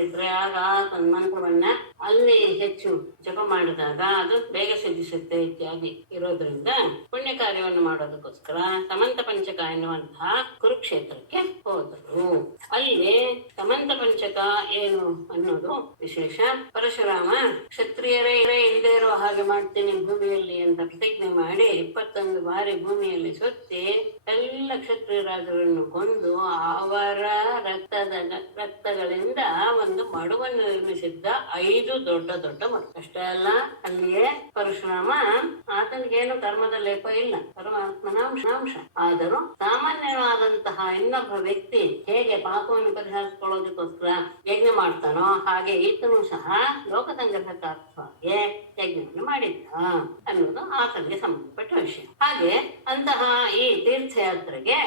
ಕೊಟ್ಟಿದ್ರೆ ಆಗ ಮಂತ್ರವನ್ನ ಅಲ್ಲಿ ಹೆಚ್ಚು ಜಪ ಮಾಡಿದಾಗ ಅದು ಬೇಗ ಸಿದ್ಧಿಸುತ್ತೆ ಇತ್ಯಾದಿ ಇರೋದ್ರಿಂದ ಪುಣ್ಯ ಕಾರ್ಯವನ್ನು ಮಾಡೋದಕ್ಕೋಸ್ಕರ ಸಮಂತ ಪಂಚಕ ಎನ್ನುವಂತಹ ಕುರುಕ್ಷೇತ್ರಕ್ಕೆ ಹೋದರು. ಅಲ್ಲಿ ಸಮಂತ ಪಂಚಕ ಏನು ಅನ್ನೋದು ವಿಶೇಷ. ಪರಶುರಾಮ ಕ್ಷತ್ರಿಯರೇ ಇಲ್ಲದೆ ಇರೋ ಹಾಗೆ ಮಾಡ್ತೀನಿ ಭೂಮಿಯಲ್ಲಿ ಅಂತ ಪ್ರತಿಜ್ಞೆ ಮಾಡಿ 21 ಬಾರಿ ಭೂಮಿಯಲ್ಲಿ ಸುತ್ತಿ ಎಲ್ಲ ಕ್ಷತ್ರಿಯ ರಾಜರನ್ನು ಕೊಂದು ಅವರ ರಕ್ತಗಳಿಂದ ಒಂದು ಮಡುವನ್ನು ನಿರ್ಮಿಸಿದ್ದ 5 ದೊಡ್ಡ ದೊಡ್ಡ ಮಡು. ಅಷ್ಟೇ ಅಲ್ಲ, ಅಲ್ಲಿಯೇ ಪರಶುರಾಮ ಆತನಿಗೇನು ಕರ್ಮದ ಲೇಪ ಇಲ್ಲ, ಪರಮಾತ್ಮನ ಅಂಶ. ಆದರೂ ಸಾಮಾನ್ಯವಾದಂತಹ ಇನ್ನೊಬ್ಬ ವ್ಯಕ್ತಿ ಹೇಗೆ ಪಾಪವನ್ನು ಪರಿಹರಿಸಿಕೊಳ್ಳೋದಕ್ಕೋಸ್ಕರ ಯಜ್ಞ ಮಾಡ್ತಾನೋ ಹಾಗೆ ಈತನು ಸಹ ಲೋಕ ಸಂಗ್ರಹಕ್ಕಾಗಿ ಯಜ್ಞವನ್ನು ಮಾಡಿದ್ದ ಅನ್ನೋದು ಆತನಿಗೆ ಸಂಬಂಧಪಟ್ಟ ವಿಷಯ. ಹಾಗೆ ಅಂತಹ ಈ ತೀರ್ಥಯಾತ್ರೆಗೆ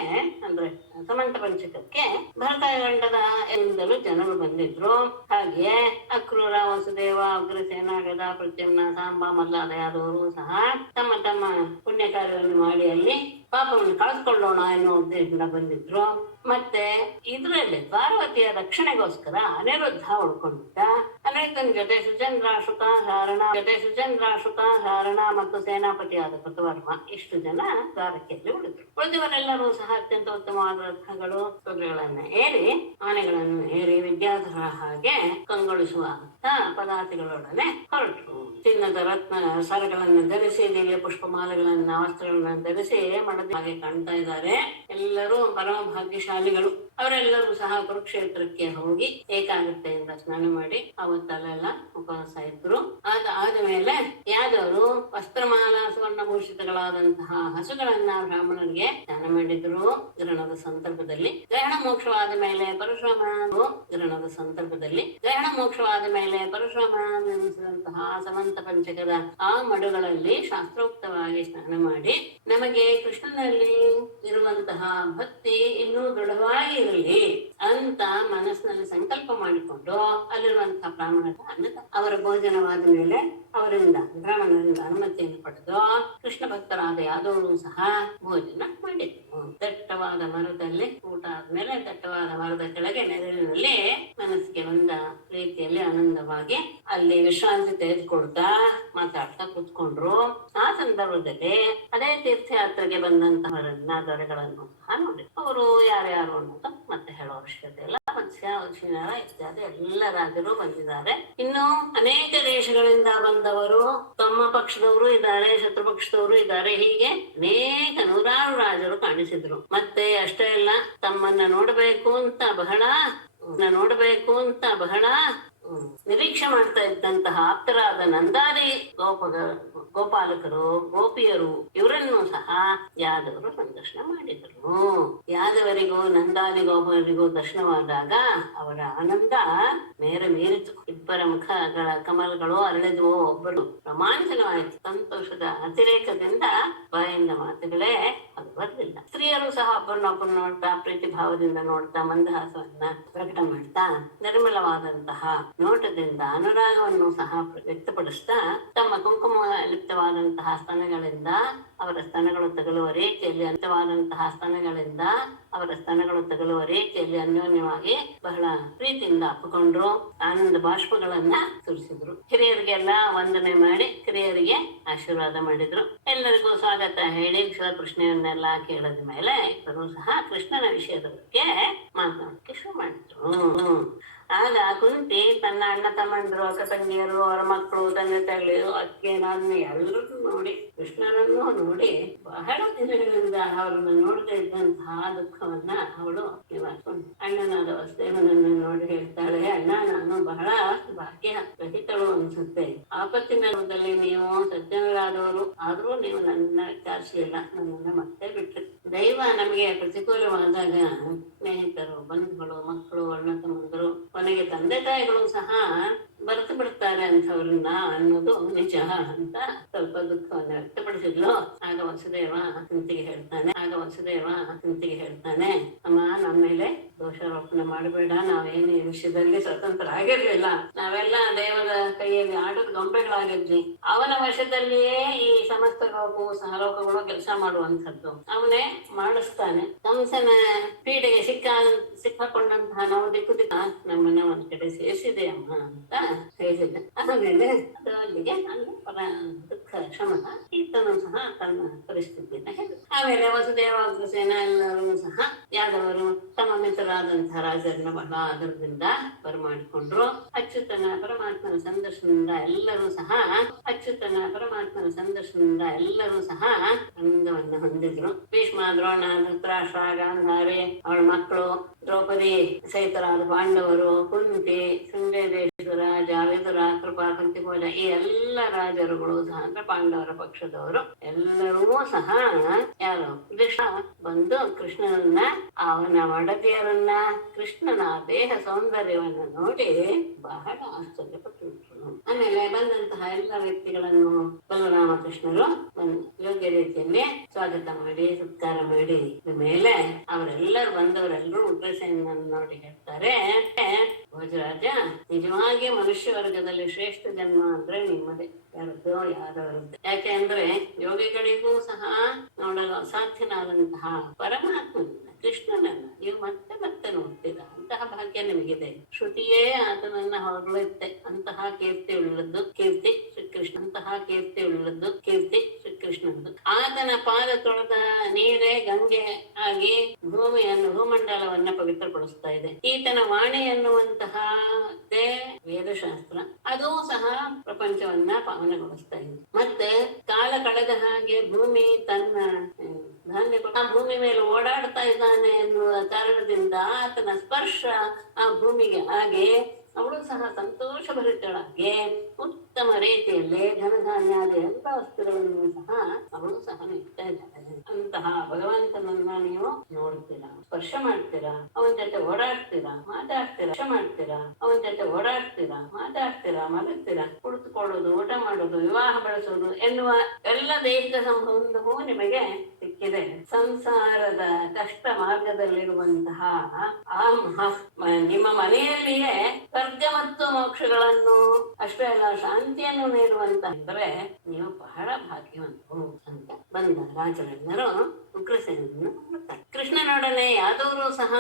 ಅಂದ್ರೆ ಸಮಂತ ಪಂಚಕಕ್ಕೆ ಭರತಖಂಡದ ಎಂದಲೂ ಜನರು ಬಂದಿದ್ರು. ಹಾಗೆಯೇ ಅಕ್ರೂರ, ವಸುದೇವ, ಅಗ್ರಸೇನ, ಗದಾ, ಪ್ರದ್ಯುಮ್ನ, ಸಾಂಬ ಮೊದಲಾದವರು ಸಹ ತಮ್ಮ ತಮ್ಮ ಪುಣ್ಯ ಕಾರ್ಯವನ್ನು ಮಾಡಿ ಅಲ್ಲಿ ಪಾಪವನ್ನು ಕಳೆದುಕೊಳ್ಳೋಣ ಎನ್ನುವ ಉದ್ದೇಶದಿಂದ ಬಂದಿದ್ರು. ಮತ್ತೆ ಇದರಲ್ಲಿ ಪಾರ್ವತಿಯ ರಕ್ಷಣೆಗೋಸ್ಕರ ಅನಿರುದ್ಧ ಉಳ್ಕೊಂಡಿದ್ದ. ಅನಿರುದ್ಧನ ಜೊತೆ ಸುಚಂದ್ರಾಶುಕ ಧಾರಣ ಮತ್ತು ಸೇನಾಪತಿಯಾದ ಕೃತವರ್ಮ ಇಷ್ಟು ಜನ ದ್ವಾರಕೆಯಲ್ಲಿ ಉಳಿದ್ರು. ಉಳಿದವರೆಲ್ಲರೂ ಸಹ ಅತ್ಯಂತ ಉತ್ತಮವಾದ ರಥಗಳು, ಕುದುರೆಗಳನ್ನ ಏರಿ, ಆನೆಗಳನ್ನು ಏರಿ ವಿದ್ಯಾಧರ ಹಾಗೆ ಕಂಗೊಳಿಸುವ ಪದಾರ್ಥಗಳೊಡನೆ ಹೊರಟರು. ಚಿನ್ನದ ರತ್ನ ಸರಗಳನ್ನು ಧರಿಸಿ, ದಿವ್ಯ ಪುಷ್ಪಮಾಲೆಗಳನ್ನ, ವಸ್ತ್ರಗಳನ್ನ ಧರಿಸಿ ಹಾಗೆ ಕಾಣ್ತಾ ಇದ್ದಾರೆ. ಎಲ್ಲರೂ ಪರಮ ಭಾಗ್ಯಶಾಲಿಗಳು. ಅವರೆಲ್ಲರೂ ಸಹ ಕುರುಕ್ಷೇತ್ರಕ್ಕೆ ಹೋಗಿ ಏಕಾಗ್ರತೆಯಿಂದ ಸ್ನಾನ ಮಾಡಿ ಅವತ್ತಲ್ಲೆಲ್ಲ ಉಪವಾಸ ಇದ್ರು. ಆದ ಮೇಲೆ ಯಾದವರು ವಸ್ತ್ರಮಾಲ ಸುವರ್ಣಭೂಷಿತಗಳಾದಂತಹ ಹಸುಗಳನ್ನ ಬ್ರಾಹ್ಮಣರಿಗೆ ದಾನ ಮಾಡಿದ್ರು. ಗ್ರಹಣದ ಸಂದರ್ಭದಲ್ಲಿ ಗ್ರಹಣ ಮೋಕ್ಷವಾದ ಮೇಲೆ ಪರಶುರಾಮ ನಿರ್ಮಿಸಿದಂತಹ ಸಮಂತ ಪಂಚಕದ ಆ ಮಡುಗಳಲ್ಲಿ ಶಾಸ್ತ್ರೋಕ್ತವಾಗಿ ಸ್ನಾನ ಮಾಡಿ ನಮಗೆ ಕೃಷ್ಣನಲ್ಲಿ ಇರುವಂತಹ ಭಕ್ತಿ ಇನ್ನೂ ದೃಢವಾಗಿ ಇರಲಿ ಅಂತ ಮನಸ್ಸಿನಲ್ಲಿ ಸಂಕಲ್ಪ ಮಾಡಿಕೊಂಡು ಅಲ್ಲಿರುವಂತಹ ಬ್ರಾಹ್ಮಣರ ಅವರ ಭೋಜನವಾದ ಮೇಲೆ ಅವರಿಂದ ಬ್ರಾಹ್ಮಣರಿಂದ ಅನುಮತಿಯನ್ನು ಪಡೆದು ಕೃಷ್ಣ ಭಕ್ತರಾದ ಯಾದವರು ಸಹ ಭೋಜನ ಮಾಡಿದ್ರು. ದಟ್ಟವಾದ ಮರದಲ್ಲಿ ಊಟ ಆದ್ಮೇಲೆ ದಟ್ಟವಾದ ಮರದ ಕೆಳಗೆ ನೆರಳಿನಲ್ಲಿ ಮನಸ್ಸಿಗೆ ಬಂದ ರೀತಿಯಲ್ಲಿ ಆನಂದವಾಗಿ ಅಲ್ಲಿ ವಿಶ್ರಾಂತಿ ತೆಗೆದುಕೊಳ್ತಾ ಮಾತಾಡ್ತಾ ಕೂತ್ಕೊಂಡ್ರು. ಆ ಸಂದರ್ಭದಲ್ಲಿ ಅದೇ ತೀರ್ಥಯಾತ್ರೆಗೆ ಬಂದಂತಹವರನ್ನ ದೊರೆಗಳನ್ನು ಸಹ ನೋಡಿ. ಅವರು ಯಾರ್ಯಾರು ಅನ್ನೋದು ಮತ್ತೆ ಹೇಳೋ ಅವಶ್ಯಕತೆ ಇಲ್ಲ. ಮತ್ಸ್ಯ, ಉಶಿನರ ಇತ್ಯಾದಿ ಎಲ್ಲ ರಾಜರು ಬಂದಿದ್ದಾರೆ. ಇನ್ನು ಅನೇಕ ದೇಶಗಳಿಂದ ಬಂದವರು, ತಮ್ಮ ಪಕ್ಷದವರು ಇದ್ದಾರೆ, ಶತ್ರು ಪಕ್ಷದವರು ಇದ್ದಾರೆ. ಹೀಗೆ ಅನೇಕ ನೂರಾರು ರಾಜರು ಕಾಣಿಸಿದ್ರು. ಮತ್ತೆ ಅಷ್ಟೇ ಅಲ್ಲ, ತಮ್ಮನ್ನ ನೋಡಬೇಕು ಅಂತ ಬಹಳ ನಿರೀಕ್ಷೆ ಮಾಡ್ತಾ ಇದ್ದಂತಹ ಆಪ್ತರಾದ ನಂದಾದಿ ಗೋಪಾಲಕರು, ಗೋಪಿಯರು ಇವರನ್ನು ಸಹ ಯಾದವರು ಸಂದರ್ಶನ ಮಾಡಿದರು. ಯಾದವರಿಗೂ ನಂದಾದಿ ಗೋಪರಿಗೂ ದರ್ಶನವಾದಾಗ ಅವರ ಆನಂದ ಮೀರಿತು. ಇಬ್ಬರ ಮುಖಗಳ ಕಮಲಗಳು ಅರಳಿದುವು. ಒಬ್ಬರು ರೋಮಾಂಚನವಾಯಿತು. ಸಂತೋಷದ ಅತಿರೇಕದಿಂದ ಬಾಯಿಂದ ಮಾತುಗಳೇ ಅದು ಬರಲಿಲ್ಲ. ಸ್ತ್ರೀಯರು ಸಹ ಒಬ್ಬರನ್ನೊಬ್ಬರು ನೋಡ್ತಾ, ಪ್ರೀತಿ ಭಾವದಿಂದ ನೋಡ್ತಾ, ಮಂದಹಾಸವನ್ನ ಪ್ರಕಟ ಮಾಡ್ತಾ, ನಿರ್ಮಲವಾದಂತಹ ನೋಟದಿಂದ ಅನುರಾಗವನ್ನು ಸಹ ವ್ಯಕ್ತಪಡಿಸ್ತಾ, ತಮ್ಮ ಕುಂಕುಮ ಲಿಪ್ತವಾದಂತಹ ಸ್ತನಗಳಿಂದ ಅವರ ಸ್ತನಗಳು ತಗುಲುವ ರೀತಿಯಲ್ಲಿ ಅನ್ಯೋನ್ಯವಾಗಿ ಬಹಳ ಪ್ರೀತಿಯಿಂದ ಅಪ್ಪಿಕೊಂಡ್ರು. ಆನಂದ ಬಾಷ್ಪಗಳನ್ನ ಸುರಿಸಿದ್ರು. ಹಿರಿಯರಿಗೆಲ್ಲ ವಂದನೆ ಮಾಡಿ ಕಿರಿಯರಿಗೆ ಆಶೀರ್ವಾದ ಮಾಡಿದ್ರು. ಎಲ್ಲರಿಗೂ ಸ್ವಾಗತ ಹೇಳಿ ಪ್ರಶ್ನೆಯನ್ನೆಲ್ಲ ಕೇಳಿದ ಮೇಲೆ ಇಬ್ಬರು ಸಹ ಕೃಷ್ಣನ ವಿಷಯದ ಬಗ್ಗೆ ಮಾತನಾಡಕ್ಕೆ ಶುರು ಮಾಡಿದ್ರು. ಆಗ ಕುಂತಿ ತನ್ನ ಅಣ್ಣ ತಮ್ಮಂದ್ರು, ಅಕ್ಕ ತಂಗಿಯರು, ಅವರ ಮಕ್ಕಳು, ತಂದೆ ತಾಯಿಗಳು, ಅಕ್ಕೇನಾದ್ನ ಎಲ್ಲರನ್ನು ನೋಡಿ, ಕೃಷ್ಣನನ್ನು ನೋಡಿ ಬಹಳ ದಿನಗಳಿಂದ ಅವರನ್ನು ನೋಡದೇ ಇದ್ದಂತಹ ದುಃಖವನ್ನ ಅವಳು ನಿವಾರಿಸಿಕೊಂಡ್ಳು. ಅಣ್ಣನಾದ ವಸುದೇವನನ್ನು ನೋಡಿ ಹೇಳ್ತಾಳೆ, ಅಣ್ಣ, ನಾನು ಬಹಳ ಭಾಗ್ಯ ರಹಿತಳು ಅನ್ಸುತ್ತೆ. ಆಪತ್ತಿನಲ್ಲಿ ನೀವು ಸಜ್ಜನರಾದವರು, ಆದ್ರೂ ನೀವು ನನ್ನ ವಿಚಾರಿಸಲಿಲ್ಲ, ನನ್ನನ್ನ ಮತ್ತೆ ಬಿಟ್ರಿ. ದೈವ ನಮಗೆ ಪ್ರತಿಕೂಲವಾದಾಗ ಸ್ನೇಹಿತರು, ಬಂಧುಗಳು, ಮಕ್ಕಳು, ಅಣ್ಣ ತಮ್ಮಂದರು, ಕೊನೆಗೆ ತಂದೆ ತಾಯಿಗಳು ಸಹ ಬರೆತು ಬಿಡ್ತಾರೆ ಅಂಥವ್ರನ್ನ ಅನ್ನೋದು ನಿಜ ಅಂತ ಸ್ವಲ್ಪ ದುಃಖವನ್ನು ವ್ಯಕ್ತಪಡಿಸಿದ್ಲು. ಆಗ ವಸುದೇವ ಕುಂತಿಗೆ ಹೇಳ್ತಾನೆ, ಅಮ್ಮ ನಮ್ಮ ಮೇಲೆ ದೋಷಾರೋಪಣೆ ಮಾಡಬೇಡ, ನಾವೇನು ಈ ವಿಷಯದಲ್ಲಿ ಸ್ವತಂತ್ರ ಆಗಿರ್ಲಿಲ್ಲ, ನಾವೆಲ್ಲ ದೇವರ ಕೈಯಲ್ಲಿ ಆಟದ ಗೊಂಬೆಗಳಾಗಿದ್ವಿ. ಅವನ ವಶದಲ್ಲಿಯೇ ಈ ಸಮಸ್ತ ಲೋಕವು ಸಹಲೋಕಗಳು ಕೆಲಸ ಮಾಡುವಂಥದ್ದು, ಅವನೇ ಮಾಡಿಸ್ತಾನೆ. ಕಂಸನ ಪೀಡೆಗೆ ಸಿಕ್ಕಾಕೊಂಡಂತಹ ನಾವು ದಿಕ್ಕು ನಮ್ಮನ್ನ ಒಂದ್ ಕಡೆ ಸೇರಿಸಿದೆ ಅಮ್ಮ ಅಂತ ಹೇಳಿದೆ. ಆಮೇಲೆ ಅದು ಅಲ್ಲಿಗೆ ದುಃಖ ಶಮನ ಈತನು ಸಹ ತನ್ನ ಪರಿಸ್ಥಿತಿಯನ್ನ ಹೇಳಿದ. ಆಮೇಲೆ ವಸುದೇವ ಅಗ್ರಸೇನ ಎಲ್ಲರೂ ಸಹ ಯಾದವರು ತಮ್ಮ ಮಿತ್ರರಾದಂತಹ ರಾಜರನ್ನ ಬಹಳ ಆದರದಿಂದ ಬರಮಾಡಿಕೊಂಡ್ರು. ಅಚ್ಯುತನ ಪರಮಾತ್ಮನ ಸಂದರ್ಶನದಿಂದ ಎಲ್ಲರೂ ಸಹ ಆನಂದವನ್ನು ಹೊಂದಿದ್ರು. ಭೀಷ್ಮ, ದ್ರೋಣ, ಧೃತರಾಷ್ಟ್ರ, ಗಾಂಧಾರಿ, ಅವಳ ಮಕ್ಕಳು, ದ್ರೌಪದಿ ಸಹಿತರಾದ ಪಾಂಡವರು, ಕುಂತಿ, ಶೃಂಗೇರೇಶ್ವರ, ವಿದುರ, ಕೃಪಾ, ಕುಂತಿಭೋಜ, ಈ ಎಲ್ಲ ರಾಜರುಗಳು ಸಹ ಅಂದ್ರೆ ಪಾಂಡವರ ಪಕ್ಷದವರು ಎಲ್ಲರೂ ಸಹ ಯಾರು ಕೃಷ್ಣ ಬಂದು ಕೃಷ್ಣನನ್ನ, ಅವನ ಒಡತಿಯರನ್ನ, ಕೃಷ್ಣನ ದೇಹ ಸೌಂದರ್ಯವನ್ನು ನೋಡಿ ಬಹಳ ಆಶ್ಚರ್ಯಪಟ್ಟರು. ಆಮೇಲೆ ಬಂದಂತಹ ಎಲ್ಲ ವ್ಯಕ್ತಿಗಳನ್ನು ಬಲರಾಮಕೃಷ್ಣರು ಯೋಗ್ಯ ರೀತಿಯಲ್ಲಿ ಸ್ವಾಗತ ಮಾಡಿ ಸತ್ಕಾರ ಮಾಡಿ ಮೇಲೆ ಅವರೆಲ್ಲರೂ ಬಂದವರೆಲ್ಲರೂ ಉಗ್ರಸೇನನ್ನು ನೋಡಿ ಹೇಳ್ತಾರೆ, ಭೋಜರಾಜ, ನಿಜವಾಗಿ ಮನುಷ್ಯ ವರ್ಗದಲ್ಲಿ ಶ್ರೇಷ್ಠ ಜನ್ಮ ಅಂದ್ರೆ ನಿಮ್ಮದೇ, ಯಾರವರದ್ದು. ಯಾಕೆ ಅಂದ್ರೆ ಯೋಗಿಗಳಿಗೂ ಸಹ ನೋಡಲು ಅಸಾಧ್ಯನಾದಂತಹ ಪರಮಾತ್ಮನನ್ನ, ಕೃಷ್ಣನನ್ನ ನೀವು ಮತ್ತೆ ಮತ್ತೆ ನೋಡ್ತೀರಾ, ಅಂತಹ ಭಾಗ್ಯ ನಿಮಗಿದೆ. ಶ್ರುತಿಯೇ ಆತನನ್ನ ಹೊರಳುತ್ತೆ, ಅಂತಹ ಕೀರ್ತಿ ಉಳ್ಳದ್ದು ಕೀರ್ತಿ ಶ್ರೀಕೃಷ್ಣನದು. ಆತನ ಪಾದ ತೊಳೆದ ನೀರೇ ಗಂಗೆ ಆಗಿ ಭೂಮಂಡಲವನ್ನ ಪವಿತ್ರಪಡಿಸ್ತಾ ಇದೆ. ಈತನ ವಾಣಿ ಎನ್ನುವಂತಹ ವೇದಶಾಸ್ತ್ರ, ಅದೂ ಸಹ ಪ್ರಪಂಚವನ್ನ ಪಾವನಗೊಳಿಸ್ತಾ ಇದೆ. ಮತ್ತೆ ಕಾಲ ಕಳೆದ ಹಾಗೆ ಭೂಮಿ ತನ್ನ ಧಾನ್ಯ ಭೂಮಿ ಮೇಲೆ ಓಡಾಡ್ತಾ ಇದ್ದಾನೆ ಎನ್ನುವ ಕಾರಣದಿಂದ ಆತನ ಸ್ಪರ್ಶ ಆ ಭೂಮಿಗೆ ಹಾಗೆ ಅವಳು ಸಹ ಸಂತೋಷ ಭರಿತಳಾಗಿ ಉತ್ತಮ ರೀತಿಯಲ್ಲಿ ಧನಧಾನ್ಯಾದ ಎಲ್ಲ ವಸ್ತುಗಳನ್ನು ಸಹ ಅವಳು ಸಹ ನೀಡ್ತಾ ಇದ್ದಾಳೆ. ಅಂತಹ ಭಗವಂತನನ್ನ ನೀವು ನೋಡ್ತೀರಾ, ಸ್ಪರ್ಶ ಮಾಡ್ತೀರಾ, ಅವನ ಜೊತೆ ಓಡಾಡ್ತೀರಾ, ಮಾತಾಡ್ತೀರಾ, ಮಲಗ್ತೀರಾ, ಕುಳಿತುಕೊಳ್ಳೋದು, ಊಟ ಮಾಡೋದು, ವಿವಾಹ ಬೆಳೆಸೋದು ಎನ್ನುವ ಎಲ್ಲ ದೈಹಿಕ ಸಂಬಂಧವೂ ನಿಮಗೆ ಸಿಕ್ಕಿದೆ. ಸಂಸಾರದ ಕಷ್ಟ ಮಾರ್ಗದಲ್ಲಿರುವಂತಹ ನಿಮ್ಮ ಮನೆಯಲ್ಲಿಯೇ ಸ್ವರ್ಗ ಮತ್ತು ಮೋಕ್ಷಗಳನ್ನು ಅಷ್ಟೇ ಅಲ್ಲ ಶಾಂತಿಯನ್ನು ನೀಡುವಂತ ಅಂದ್ರೆ ನೀವು ಬಹಳ ಭಾಗ್ಯವಂತರು ಅಂತ ಬಂದ ರಾಜರೆಲ್ಲರೂ ಉಗ್ರಸೇನನ್ನು ನೋಡ್ತಾರೆ. ಕೃಷ್ಣನೊಡನೆ ಯಾದವರು ಸಹ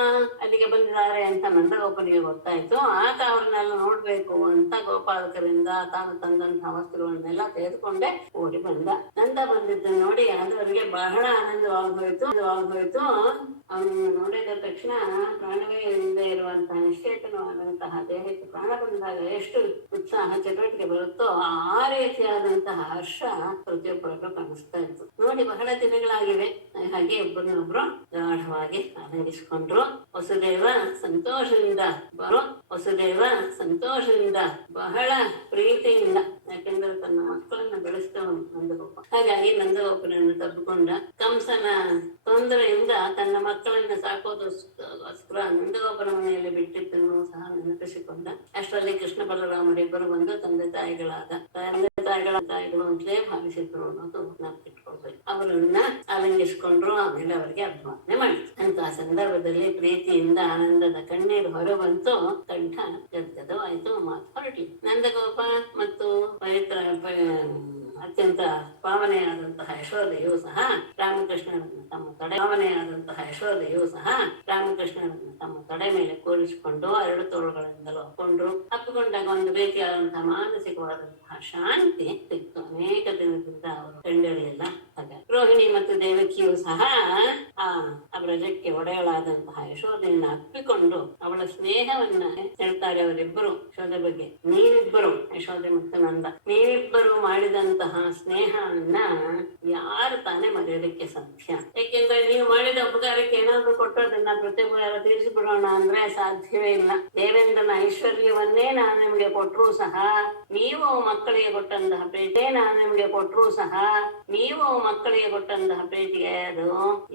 ಅಲ್ಲಿಗೆ ಬಂದಿದ್ದಾರೆ ಅಂತ ನಂದಗೋಪನಿಗೆ ಗೊತ್ತಾಯ್ತು. ಆತ ಅವ್ರನ್ನೆಲ್ಲ ನೋಡ್ಬೇಕು ಅಂತ ಗೋಪಾಲಕರಿಂದ ತಾನು ತಂದಂತಹ ವಸ್ತುಗಳನ್ನೆಲ್ಲ ತೆಗೆದುಕೊಂಡೇ ಓಡಿ ಬಂದ. ನಂದ ಬಂದಿದ್ದನ್ನು ನೋಡಿ ಯಾದವರಿಗೆ ಬಹಳ ಆನಂದವಾಗೋಯ್ತು. ಅವನು ನೋಡಿದ ತಕ್ಷಣ ಪ್ರಾಣವೇ ಇಲ್ಲದೆ ಇರುವಂತಹ ನಿಶ್ಚೇತನವಾದಂತಹ ದೇಹಕ್ಕೆ ಪ್ರಾಣ ಬಂದಾಗ ಎಷ್ಟು ಉತ್ಸಾಹ ಚಟುವಟಿಕೆ ಬರುತ್ತೋ ಆ ರೀತಿಯಾದಂತಹ ಹರ್ಷ ಪ್ರತಿಯೊಬ್ಬರಲ್ಲೂ ಕಾಣಿಸ್ತಾ ಇತ್ತು. ನೋಡಿ ಬಹಳ ದಿನಗಳಾಗಿವೆ. ಹಾಗೆ ಒಬ್ಬರನ್ನೊಬ್ರು ಗಾಢವಾಗಿ ಆನಂದಿಸಿಕೊಂಡ್ರು. ವಸುದೇವ ಸಂತೋಷದಿಂದ ಬಹಳ ಪ್ರೀತಿಯಿಂದ, ಯಾಕೆಂದ್ರೆ ತನ್ನ ಮಕ್ಕಳನ್ನ ಬೆಳೆಸ್ತವನು ನಂದಗೋಪ. ಹಾಗಾಗಿ ನಂದಗೋಪನನ್ನು ತಬ್ಬಿಕೊಂಡ. ಕಂಸನ ತೊಂದರೆಯಿಂದ ತನ್ನ ಮಕ್ಕಳನ್ನ ಸಾಕೋದೋಸ್ಕರ ನಂದಗೋಪನ ಮನೆಯಲ್ಲಿ ಬಿಟ್ಟಿದ್ದನ್ನು ಸಹ ನೆನಪಿಸಿಕೊಂಡ. ಅಷ್ಟರಲ್ಲಿ ಕೃಷ್ಣ ಬಲರಾಮರಿಬ್ಬರು ಬಂದು ತಂದೆ ತಾಯಿಗಳು ಅಂತಲೇ ಭಾವಿಸಿದ್ರು ಅನ್ನೋದು ನೆನಪಿಟ್ಕೊಳ್ಬೇಕು. ಅವರನ್ನ ಆಲಿಂಗಿಸ್ಕೊಂಡ್ರು. ಆಮೇಲೆ ಅವರಿಗೆ ಅಭಿಮಾನ ಮಾಡಿ ಅಂತ ಸಂದರ್ಭದಲ್ಲಿ ಪ್ರೀತಿಯಿಂದ ಆನಂದದ ಕಣ್ಣೀರು ಹೊರಬಂತು. ಕಂಠ ಗದ್ಗದವಾಯ್ತು, ಮಾತು ಹೊರಟಿ. ನಂದಗೋಪ ಮತ್ತು ಪವಿತ್ರ ಅತ್ಯಂತ ಪಾವನೆಯಾದಂತಹ ಯಶೋದೆಯು ಸಹ ರಾಮಕೃಷ್ಣನನ್ನು ತಮ್ಮ ತೊಡೆ ಮೇಲೆ ಕೂರಿಸಿಕೊಂಡು ಎರಡು ತೋಳುಗಳಿಂದಲೂ ಅಪ್ಪಿಕೊಂಡಾಗ ಒಂದು ರೀತಿಯಾದಂತಹ ಮಾನಸಿಕವಾದಂತಹ ಶಾಂತಿ ಸಿಕ್ತು. ಅನೇಕ ದಿನದಿಂದ ಅವರು ಕಂಡರಿಯಲ್ಲ. ಹಾಗಾಗಿ ರೋಹಿಣಿ ಮತ್ತು ದೇವಕಿಯು ಸಹ ಆ ವ್ರಜಕ್ಕೆ ಒಡೆಯಳಾದಂತಹ ಯಶೋದೆಯನ್ನು ಅಪ್ಪಿಕೊಂಡು ಅವಳ ಸ್ನೇಹವನ್ನ ಹೇಳ್ತಾರೆ ಅವರಿಬ್ಬರು. ಯಶೋದೆ ಬಗ್ಗೆ ಯಶೋದೆ ಮತ್ತು ನಂದ ನೀವಿಬ್ಬರು ಮಾಡಿದಂತಹ ಸ್ನೇಹವನ್ನ ಯಾರು ತಾನೇ ಮರೆಯೋದಕ್ಕೆ ಸಾಧ್ಯ? ಯಾಕೆಂದ್ರೆ ನೀವು ಮಾಡಿದ ಉಪಕಾರಕ್ಕೆ ಏನೋ ಏನಾದ್ರು ಕೊಟ್ಟೋದನ್ನ ಪ್ರತಿಯೊಬ್ಬರು ತೀರಿಸಿಬಿಡೋಣ ಅಂದ್ರೆ ಸಾಧ್ಯವೇ ಇಲ್ಲ. ದೇವೇಂದ್ರನ ಐಶ್ವರ್ಯವನ್ನೇ ನಾನು ನಿಮಗೆ ಕೊಟ್ಟರೂ ಸಹ ನೀವು ಮಕ್ಕಳಿಗೆ ಕೊಟ್ಟಂತಹ ಪ್ರೀತಿಯೇ ನಾನು ನಿಮಗೆ ಕೊಟ್ಟರೂ ಸಹ ನೀವು ಮಕ್ಕಳಿಗೆ ಕೊಟ್ಟಂತಹ ಪ್ರೀತಿಗೆ ಅದು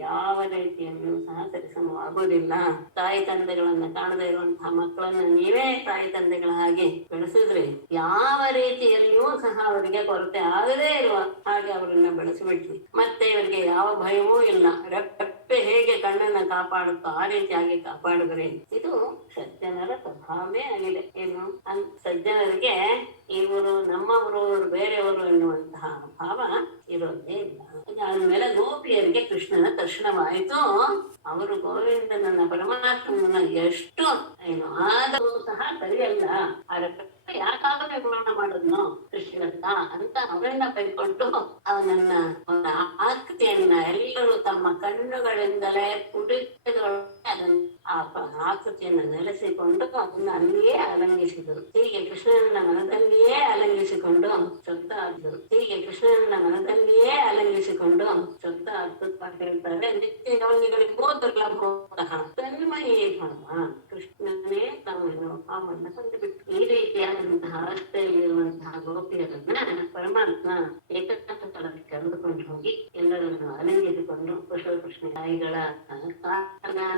ಯಾವ ರೀತಿಯಲ್ಲಿಯೂ ಸಹ ಸರಿಸಮವಾಗುವುದಿಲ್ಲ. ತಾಯಿ ತಂದೆಗಳನ್ನ ಕಾಣದೇ ಇರುವಂತಹ ಮಕ್ಕಳನ್ನ ನೀವೇ ತಾಯಿ ತಂದೆಗಳ ಹಾಗೆ ಬೆಳೆಸಿದ್ರಿ, ಯಾವ ರೀತಿಯಲ್ಲಿಯೂ ಸಹ ಅವರಿಗೆ ಕೊರತೆ ಆಗದೇ ಇರುವ ಹಾಗೆ ಅವರನ್ನ ಬೆಳೆಸಿಬಿಟ್ರಿ. ಮತ್ತೆ ಇವರಿಗೆ ಯಾವ ಭಯವೂ ಇಲ್ಲ. ರೆಪ್ಪೆ ಹೇಗೆ ಕಣ್ಣನ್ನ ಕಾಪಾಡುತ್ತೋ ಆ ರೀತಿಯಾಗಿ ಕಾಪಾಡಿದ್ರಿ. ಇದು ಸಜ್ಜನರ ಸ್ವಭಾವವೇ ಆಗಿದೆ. ಏನು ಸಜ್ಜನರಿಗೆ ಇವರು ನಮ್ಮವರು ಇವರು ಬೇರೆಯವರು ಎನ್ನುವಂತಹ ಭಾವ ಇರೋದೇ ಇಲ್ಲ. ಅದಾದ್ಮೇಲೆ ಗೋಪಿಯರಿಗೆ ಕೃಷ್ಣನ ದರ್ಶನವಾಯಿತು. ಅವರು ಗೋವಿಂದನನ್ನ ಪರಮಾತ್ಮನ ಎಷ್ಟು ಆದರೂ ಸಹ ಸರಿಯಲ್ಲ, ಯಾಕಾಗಲೇ ಪೂರ್ಣ ಮಾಡಿದ್ನು ಕೃಷ್ಣಂತ ಅಂತ ಅವರನ್ನ ಕೈಕೊಂಡು ಅವನನ್ನ ಆಕೃತಿಯನ್ನ ಎಲ್ಲರೂ ತಮ್ಮ ಕಣ್ಣುಗಳಿಂದಲೇ ಅದನ್ನ ಆಕೃತಿಯನ್ನ ನೆಲೆಸಿಕೊಂಡು ಅದನ್ನ ಅಲ್ಲಿಯೇ ಅಲಂಘಿಸಿದರು. ಹೀಗೆ ಕೃಷ್ಣನ ಮನದಲ್ಲಿಯೇ ಅಲಂಘಿಸಿಕೊಂಡು ಶಬ್ದ ಆದರು. ಹೀಗೆ ಕೃಷ್ಣನ ಮನದಲ್ಲಿಯೇ ಅಲಂಘಿಸಿಕೊಂಡು ಶಬ್ದ ಅದ್ಭುತವಾಗಿ ಹೇಳ್ತಾರೆ. ನಿತ್ಯ ಯೋನಿಗಳಿಗೂ ದುರ್ಲಭ ತನ್ಮಯೇ ಭಾವ ಕೃಷ್ಣನೇ ತಾವನ್ನು ಭಾವವನ್ನು ಹೊಂದಿಬಿಟ್ಟು ಈ ರೀತಿಯಾದಂತಹ ಅವಸ್ಥೆಯಲ್ಲಿರುವಂತಹ ಗೋಪಿಯರನ್ನ ಪರಮಾತ್ಮ ಏಕಾಂತ ಸ್ಥಳಕ್ಕೆ ಕರೆದುಕೊಂಡು ಹೋಗಿ ಎಲ್ಲರನ್ನು ಅಲಂಘಿಸಿಕೊಂಡು ಕೃಷ್ಣ ತಾಯಿಗಳ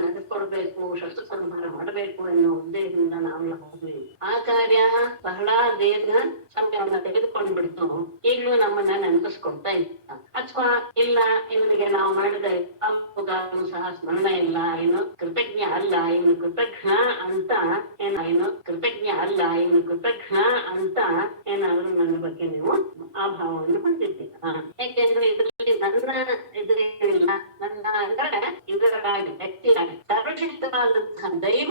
ನಡೆಸಿಕೊಡ್ಬೇಕು, ಶಸ್ತ್ರ ಸಂಹಾರ ಮಾಡಬೇಕು ಎನ್ನುವ ಉದ್ದೇಶದಿಂದ ನಾವು ಹೋದ್ವಿ. ಆ ಕಾರ್ಯ ಬಹಳ ದೀರ್ಘ ಸಮಯವನ್ನ ತೆಗೆದುಕೊಂಡು ಬಿಡ್ತು. ಈಗಲೂ ನಮ್ಮನ್ನ ನೆನಪಿಸ್ಕೊಡ್ತಾ ಇತ್ತ. ಅಥವಾ ಇಲ್ಲ ಇವನಿಗೆ ನಾವು ಮಾಡಿದ ಸಹ ಸ್ಮರಣ ಇಲ್ಲ, ಏನು ಕೃತಜ್ಞ ಅಲ್ಲ, ಇವನು ಕೃತಜ್ಞ ಅಂತ ಏನಾದ್ರು ನನ್ನ ಬಗ್ಗೆ ನೀವು ಆ ಭಾವವನ್ನು ಹೊಂದಿದ್ದೀರಾ? ಯಾಕೆಂದ್ರೆ ಇದರಲ್ಲಿ ನನ್ನ ಎದುರೇನಿಲ್ಲ, ನನ್ನ ಅಂದ್ರೆ ಇದರಾಗಿ ವ್ಯಕ್ತಿಯಾಗಿ ಸರ್ವಶಕ್ತವಾದಂತಹ ದೈವ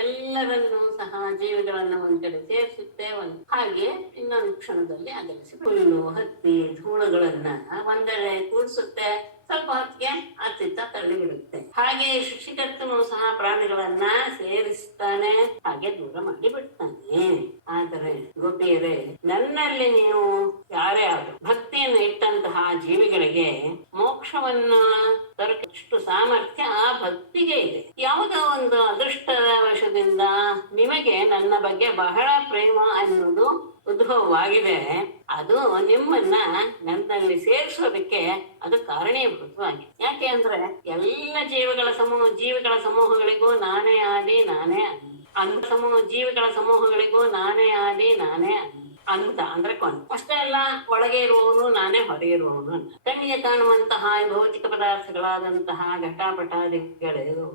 ಎಲ್ಲರನ್ನೂ ಸಹ ಜೀವಿಗಳನ್ನು ಒಂದ್ ಕಡೆ ಸೇರಿಸುತ್ತೆ. ಹಾಗೆ ಇನ್ನೊಂದು ಕ್ಷಣದಲ್ಲಿ ಅಗಲಿಸಿ ಹುಲ್ಲು ಹತ್ತಿ ಧೂಳುಗಳನ್ನ ಒಂದೆಡೆ ಕೂಡಿಸುತ್ತೆ, ಸ್ವಲ್ಪ ಹೊತ್ತಿಗೆ ಅತ್ತಿತ್ತ ತಳ್ಳಿಬಿಡುತ್ತೆ. ಹಾಗೆ ಸೃಷ್ಟಿಕರ್ತನು ಸಹ ಪ್ರಾಣಿಗಳನ್ನ ಸೇರಿಸ್ತಾನೆ, ಹಾಗೆ ದೂರ ಮಾಡಿ ಬಿಡ್ತಾನೆ. ಆದರೆ ಗೋಪಿಯರೇ, ನನ್ನಲ್ಲಿ ನೀವು ಯಾರೇ ಆದ್ರು ಭಕ್ತಿಯನ್ನು ಇಟ್ಟಂತಹ ಜೀವಿಗಳಿಗೆ ಮೋಕ್ಷವನ್ನ ತರಕಷ್ಟು ಸಾಮರ್ಥ್ಯ ಆ ಭಕ್ತಿಗೆ ಇದೆ. ಯಾವುದೋ ಒಂದು ಅದೃಷ್ಟದ ವಶದಿಂದ ನಿಮಗೆ ನನ್ನ ಬಗ್ಗೆ ಬಹಳ ಪ್ರೇಮ ಅನ್ನೋದು ಉದ್ಭವವಾಗಿದೆ. ಅದು ನಿಮ್ಮನ್ನ ನನ್ನಲ್ಲಿ ಸೇರಿಸೋದಕ್ಕೆ ಅದು ಕಾರಣೀಭೂತವಾಗಿದೆ. ಯಾಕೆ ಅಂದ್ರೆ ಎಲ್ಲ ಜೀವಿಗಳ ಸಮೂಹಗಳಿಗೂ ನಾನೇ ಆದಿ ನಾನೇ ಜೀವಿಗಳ ಸಮೂಹಗಳಿಗೂ ನಾನೇ ಆದಿ ನಾನೇ ಅಂತ ಅಂದ್ರೆ ಅಷ್ಟೇ ಅಲ್ಲ, ಒಳಗೆ ಇರುವವನು ನಾನೇ, ಹೊರಗೆ ಇರುವವನು ಅಂತ. ಕಣ್ಣಿಗೆ ಕಾಣುವಂತಹ ಭೌತಿಕ ಪದಾರ್ಥಗಳಾದಂತಹ ಘಟಾಪಟಾದಿಗಳು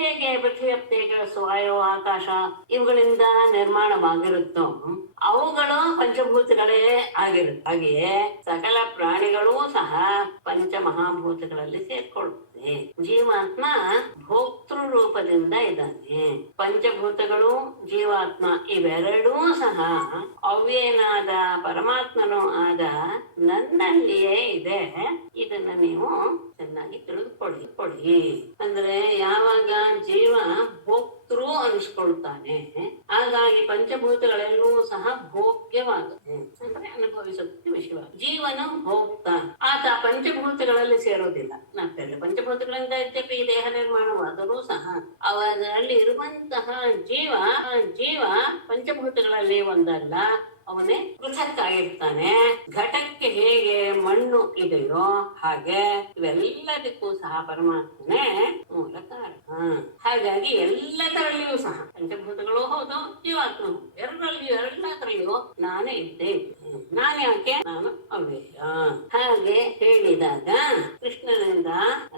ಹೇಗೆ ಪೃಥ್ವಿ ತೇಜಸ್ಸು ವಾಯು ಆಕಾಶ ಇವುಗಳಿಂದ ನಿರ್ಮಾಣವಾಗಿರುತ್ತೋ ಅವುಗಳು ಪಂಚಭೂತಗಳೇ ಆಗಿರುತ್ತೆ. ಹಾಗೆಯೇ ಸಕಲ ಪ್ರಾಣಿಗಳೂ ಸಹ ಪಂಚಮಹಾಭೂತಗಳಲ್ಲಿ ಸೇರ್ಕೊಳ್ಳುತ್ತೆ. ಜೀವಾತ್ಮ ಭೋಕ್ತೃ ರೂಪದಿಂದ ಇದ್ದಾನೆ. ಪಂಚಭೂತಗಳು ಜೀವಾತ್ಮ ಇವೆರಡೂ ಸಹ ಅವ್ಯನಾದ ಪರಮಾತ್ಮನೂ ಆದ ನನ್ನಲ್ಲಿಯೇ ಇದೆ. ಇದನ್ನ ನೀವು ಚೆನ್ನಾಗಿ ತಿಳಿದುಕೊಳ್ಳಿ. ಅಂದ್ರೆ ಯಾವಾಗ ಜೀವ ಭೋಕ್ತೃ ಅನಿಸ್ಕೊಳ್ತಾನೆ, ಹಾಗಾಗಿ ಪಂಚಭೂತಗಳೆಲ್ಲವೂ ಸಹ ಭೋಗ್ಯವಾಗುತ್ತೆ, ಅಂದ್ರೆ ಅನುಭವಿಸುತ್ತೆ ವಿಷಯವಾಗಿ. ಜೀವನ ಭೋಕ್ತ, ಆತ ಪಂಚಭೂತಗಳಲ್ಲಿ ಸೇರೋದಿಲ್ಲ. ನಾಲ್ಕರಲ್ಲಿ ಪಂಚಭೂತಗಳಿಂದ ಇದ್ದಕ್ಕೆ ಈ ದೇಹ ನಿರ್ಮಾಣವಾದರೂ ಸಹ ಅವರಲ್ಲಿ ಇರುವಂತಹ ಜೀವ ಪಂಚಭೂತಗಳಲ್ಲಿ ಒಂದಲ್ಲ, ಅವನೇ ಪೃಥಕ್ ಆಗಿರ್ತಾನೆ. ಘಟಕ್ಕೆ ಹೇಗೆ ಮಣ್ಣು ಇದೆಯೋ ಹಾಗೆ ಇವೆಲ್ಲದಕ್ಕೂ ಸಹ ಪರಮಾತ್ಮನೇ ಮೂಲ ಕಾರಣ. ಹಾಗಾಗಿ ಎಲ್ಲದರಲ್ಲಿಯೂ ಸಹ ಪಂಚಭೂತಗಳು ಹೌದು, ಜೀವಾತ್ಮ ಎಲ್ಲದರಲ್ಲಿಯೂ ನಾನೇ ಇದ್ದೇನೆ. ನಾನ್ಯಾಕೆ? ನಾನು ಅವ್ಯಯ. ಹಾಗೆ ಹೇಳಿದಾಗ ಕೃಷ್ಣನಿಂದ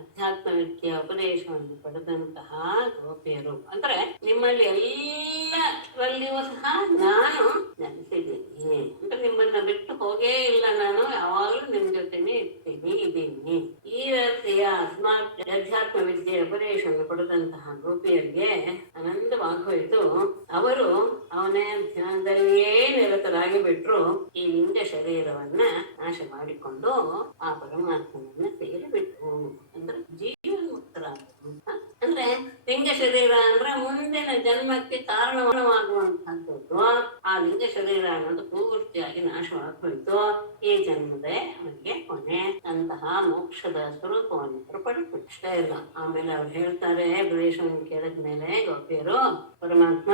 ಅಧ್ಯಾತ್ಮ ವಿದ್ಯೆಯ ಉಪದೇಶವನ್ನು ಪಡೆದಂತಹ ಗೋಪಿಯರು ಅಂದ್ರೆ ನಿಮ್ಮಲ್ಲಿ ಎಲ್ಲರಲ್ಲಿಯೂ ಸಹ ನಾನು ನೆಲೆಸಿದ್ದೀನಿ ಅಂದ್ರೆ ನಿಮ್ಮನ್ನ ಬಿಟ್ಟು ಹೋಗೇ ಇಲ್ಲ, ನಾನು ಯಾವಾಗಲೂ ನಿಮ್ ಜೊತೆನೆ ಇದ್ದೀನಿ. ಈ ರೀತಿಯ ಅಧ್ಯಾತ್ಮ ವಿದ್ಯೆಯ ಉಪದೇಶವನ್ನು ಪಡೆದಂತಹ ಗೋಪಿಯರಿಗೆ ಆನಂದವಾಗೋಯಿತು. ಅವರು ಅವನೇ ಧ್ಯಾನದಲ್ಲಿಯೇ ನಿರತರಾಗಿ ಬಿಟ್ರು. ಈ ಲಿಂಗ ಶರೀರವನ್ನ ನಾಶ ಮಾಡಿಕೊಂಡು ಆ ಪರಮಾತ್ಮನನ್ನ ಸೇರಿಬಿಟ್ರು. ಅಂದ್ರೆ ಜೀವನ್ಮುಕ್ತರಾದರು. ಅಂದ್ರೆ ಲಿಂಗ ಶರೀರ ಅಂದ್ರೆ ಮುಂದಿನ ಜನ್ಮಕ್ಕೆ ಕಾರಣವಾಗುವಂತಹದ್ದು. ಆ ಲಿಂಗ ಶರೀರ ಅನ್ನೋದು ಪೂರ್ತಿ ಪೂರ್ತಿಯಾಗಿ ನಾಶವಾಗಿ ಹೋಯಿತು. ಈ ಜನ್ಮದೇ ಅವನಿಗೆ ಕೊನೆ ಅಂತಹ ಮೋಕ್ಷದ ಸ್ವರೂಪವನ್ನು ಪಡೆದು ಅಷ್ಟೇ ಇಲ್ಲ. ಆಮೇಲೆ ಅವ್ರು ಹೇಳ್ತಾರೆ, ಬ್ರಹ್ಮೇಶ್ವರನ್ ಕೇಳಿದ್ಮೇಲೆ ಗೋಪಿಯರು, ಪರಮಾತ್ಮ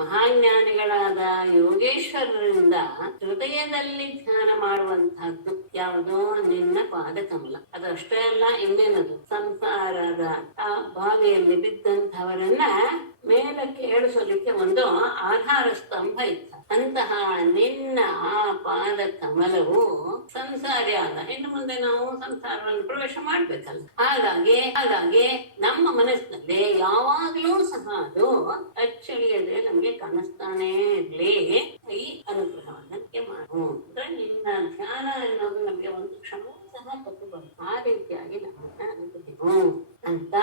ಮಹಾಜ್ಞಾನಿಗಳಾದ ಯೋಗೇಶ್ವರರಿಂದ ಹೃದಯದಲ್ಲಿ ಧ್ಯಾನ ಮಾಡುವಂತಹದ್ದು ಯಾವುದು? ನಿನ್ನ ಪಾದ ಕಮಲ. ಅದಷ್ಟೇ ಅಲ್ಲ, ಇನ್ನೇನದು? ಸಂಸಾರದ ಆ ಬಾವಿಯಲ್ಲಿ ಬಿದ್ದಂಥವರನ್ನ ಮೇಲಕ್ಕೆ ಏಳಿಸೋದಕ್ಕೆ ಒಂದು ಆಧಾರ ಸ್ತಂಭ ಇತ್ತು. ಅಂತಹ ನಿನ್ನ ಆ ಪಾದ ಕಮಲವು ಸಂಸಾರಿ ಆದ ಇನ್ನು ಮುಂದೆ ನಾವು ಸಂಸಾರವನ್ನು ಪ್ರವೇಶ ಮಾಡ್ಬೇಕಲ್ಲ. ಹಾಗಾಗಿ ನಮ್ಮ ಮನಸ್ಸಿನಲ್ಲಿ ಯಾವಾಗ್ಲೂ ಸಹ ಅದು ಅಚ್ಚಳಿಯದೆ ನಮ್ಗೆ ಕಾಣಿಸ್ತಾನೆ ಇರ್ಲಿ. ಈ ಅನುಗ್ರಹವನ್ನ ಮಾಡು ಅಂದ್ರೆ ನಿನ್ನ ಧ್ಯಾನ ಅನ್ನೋದು ನಮ್ಗೆ ಒಂದು ಕ್ಷಣ ಸಹ ತಪ್ಪಬಾರದು. ಆ ರೀತಿಯಾಗಿ ನಮ್ಮನ್ನ ಅನುಗ್ರಹಿಸು ಅಂತ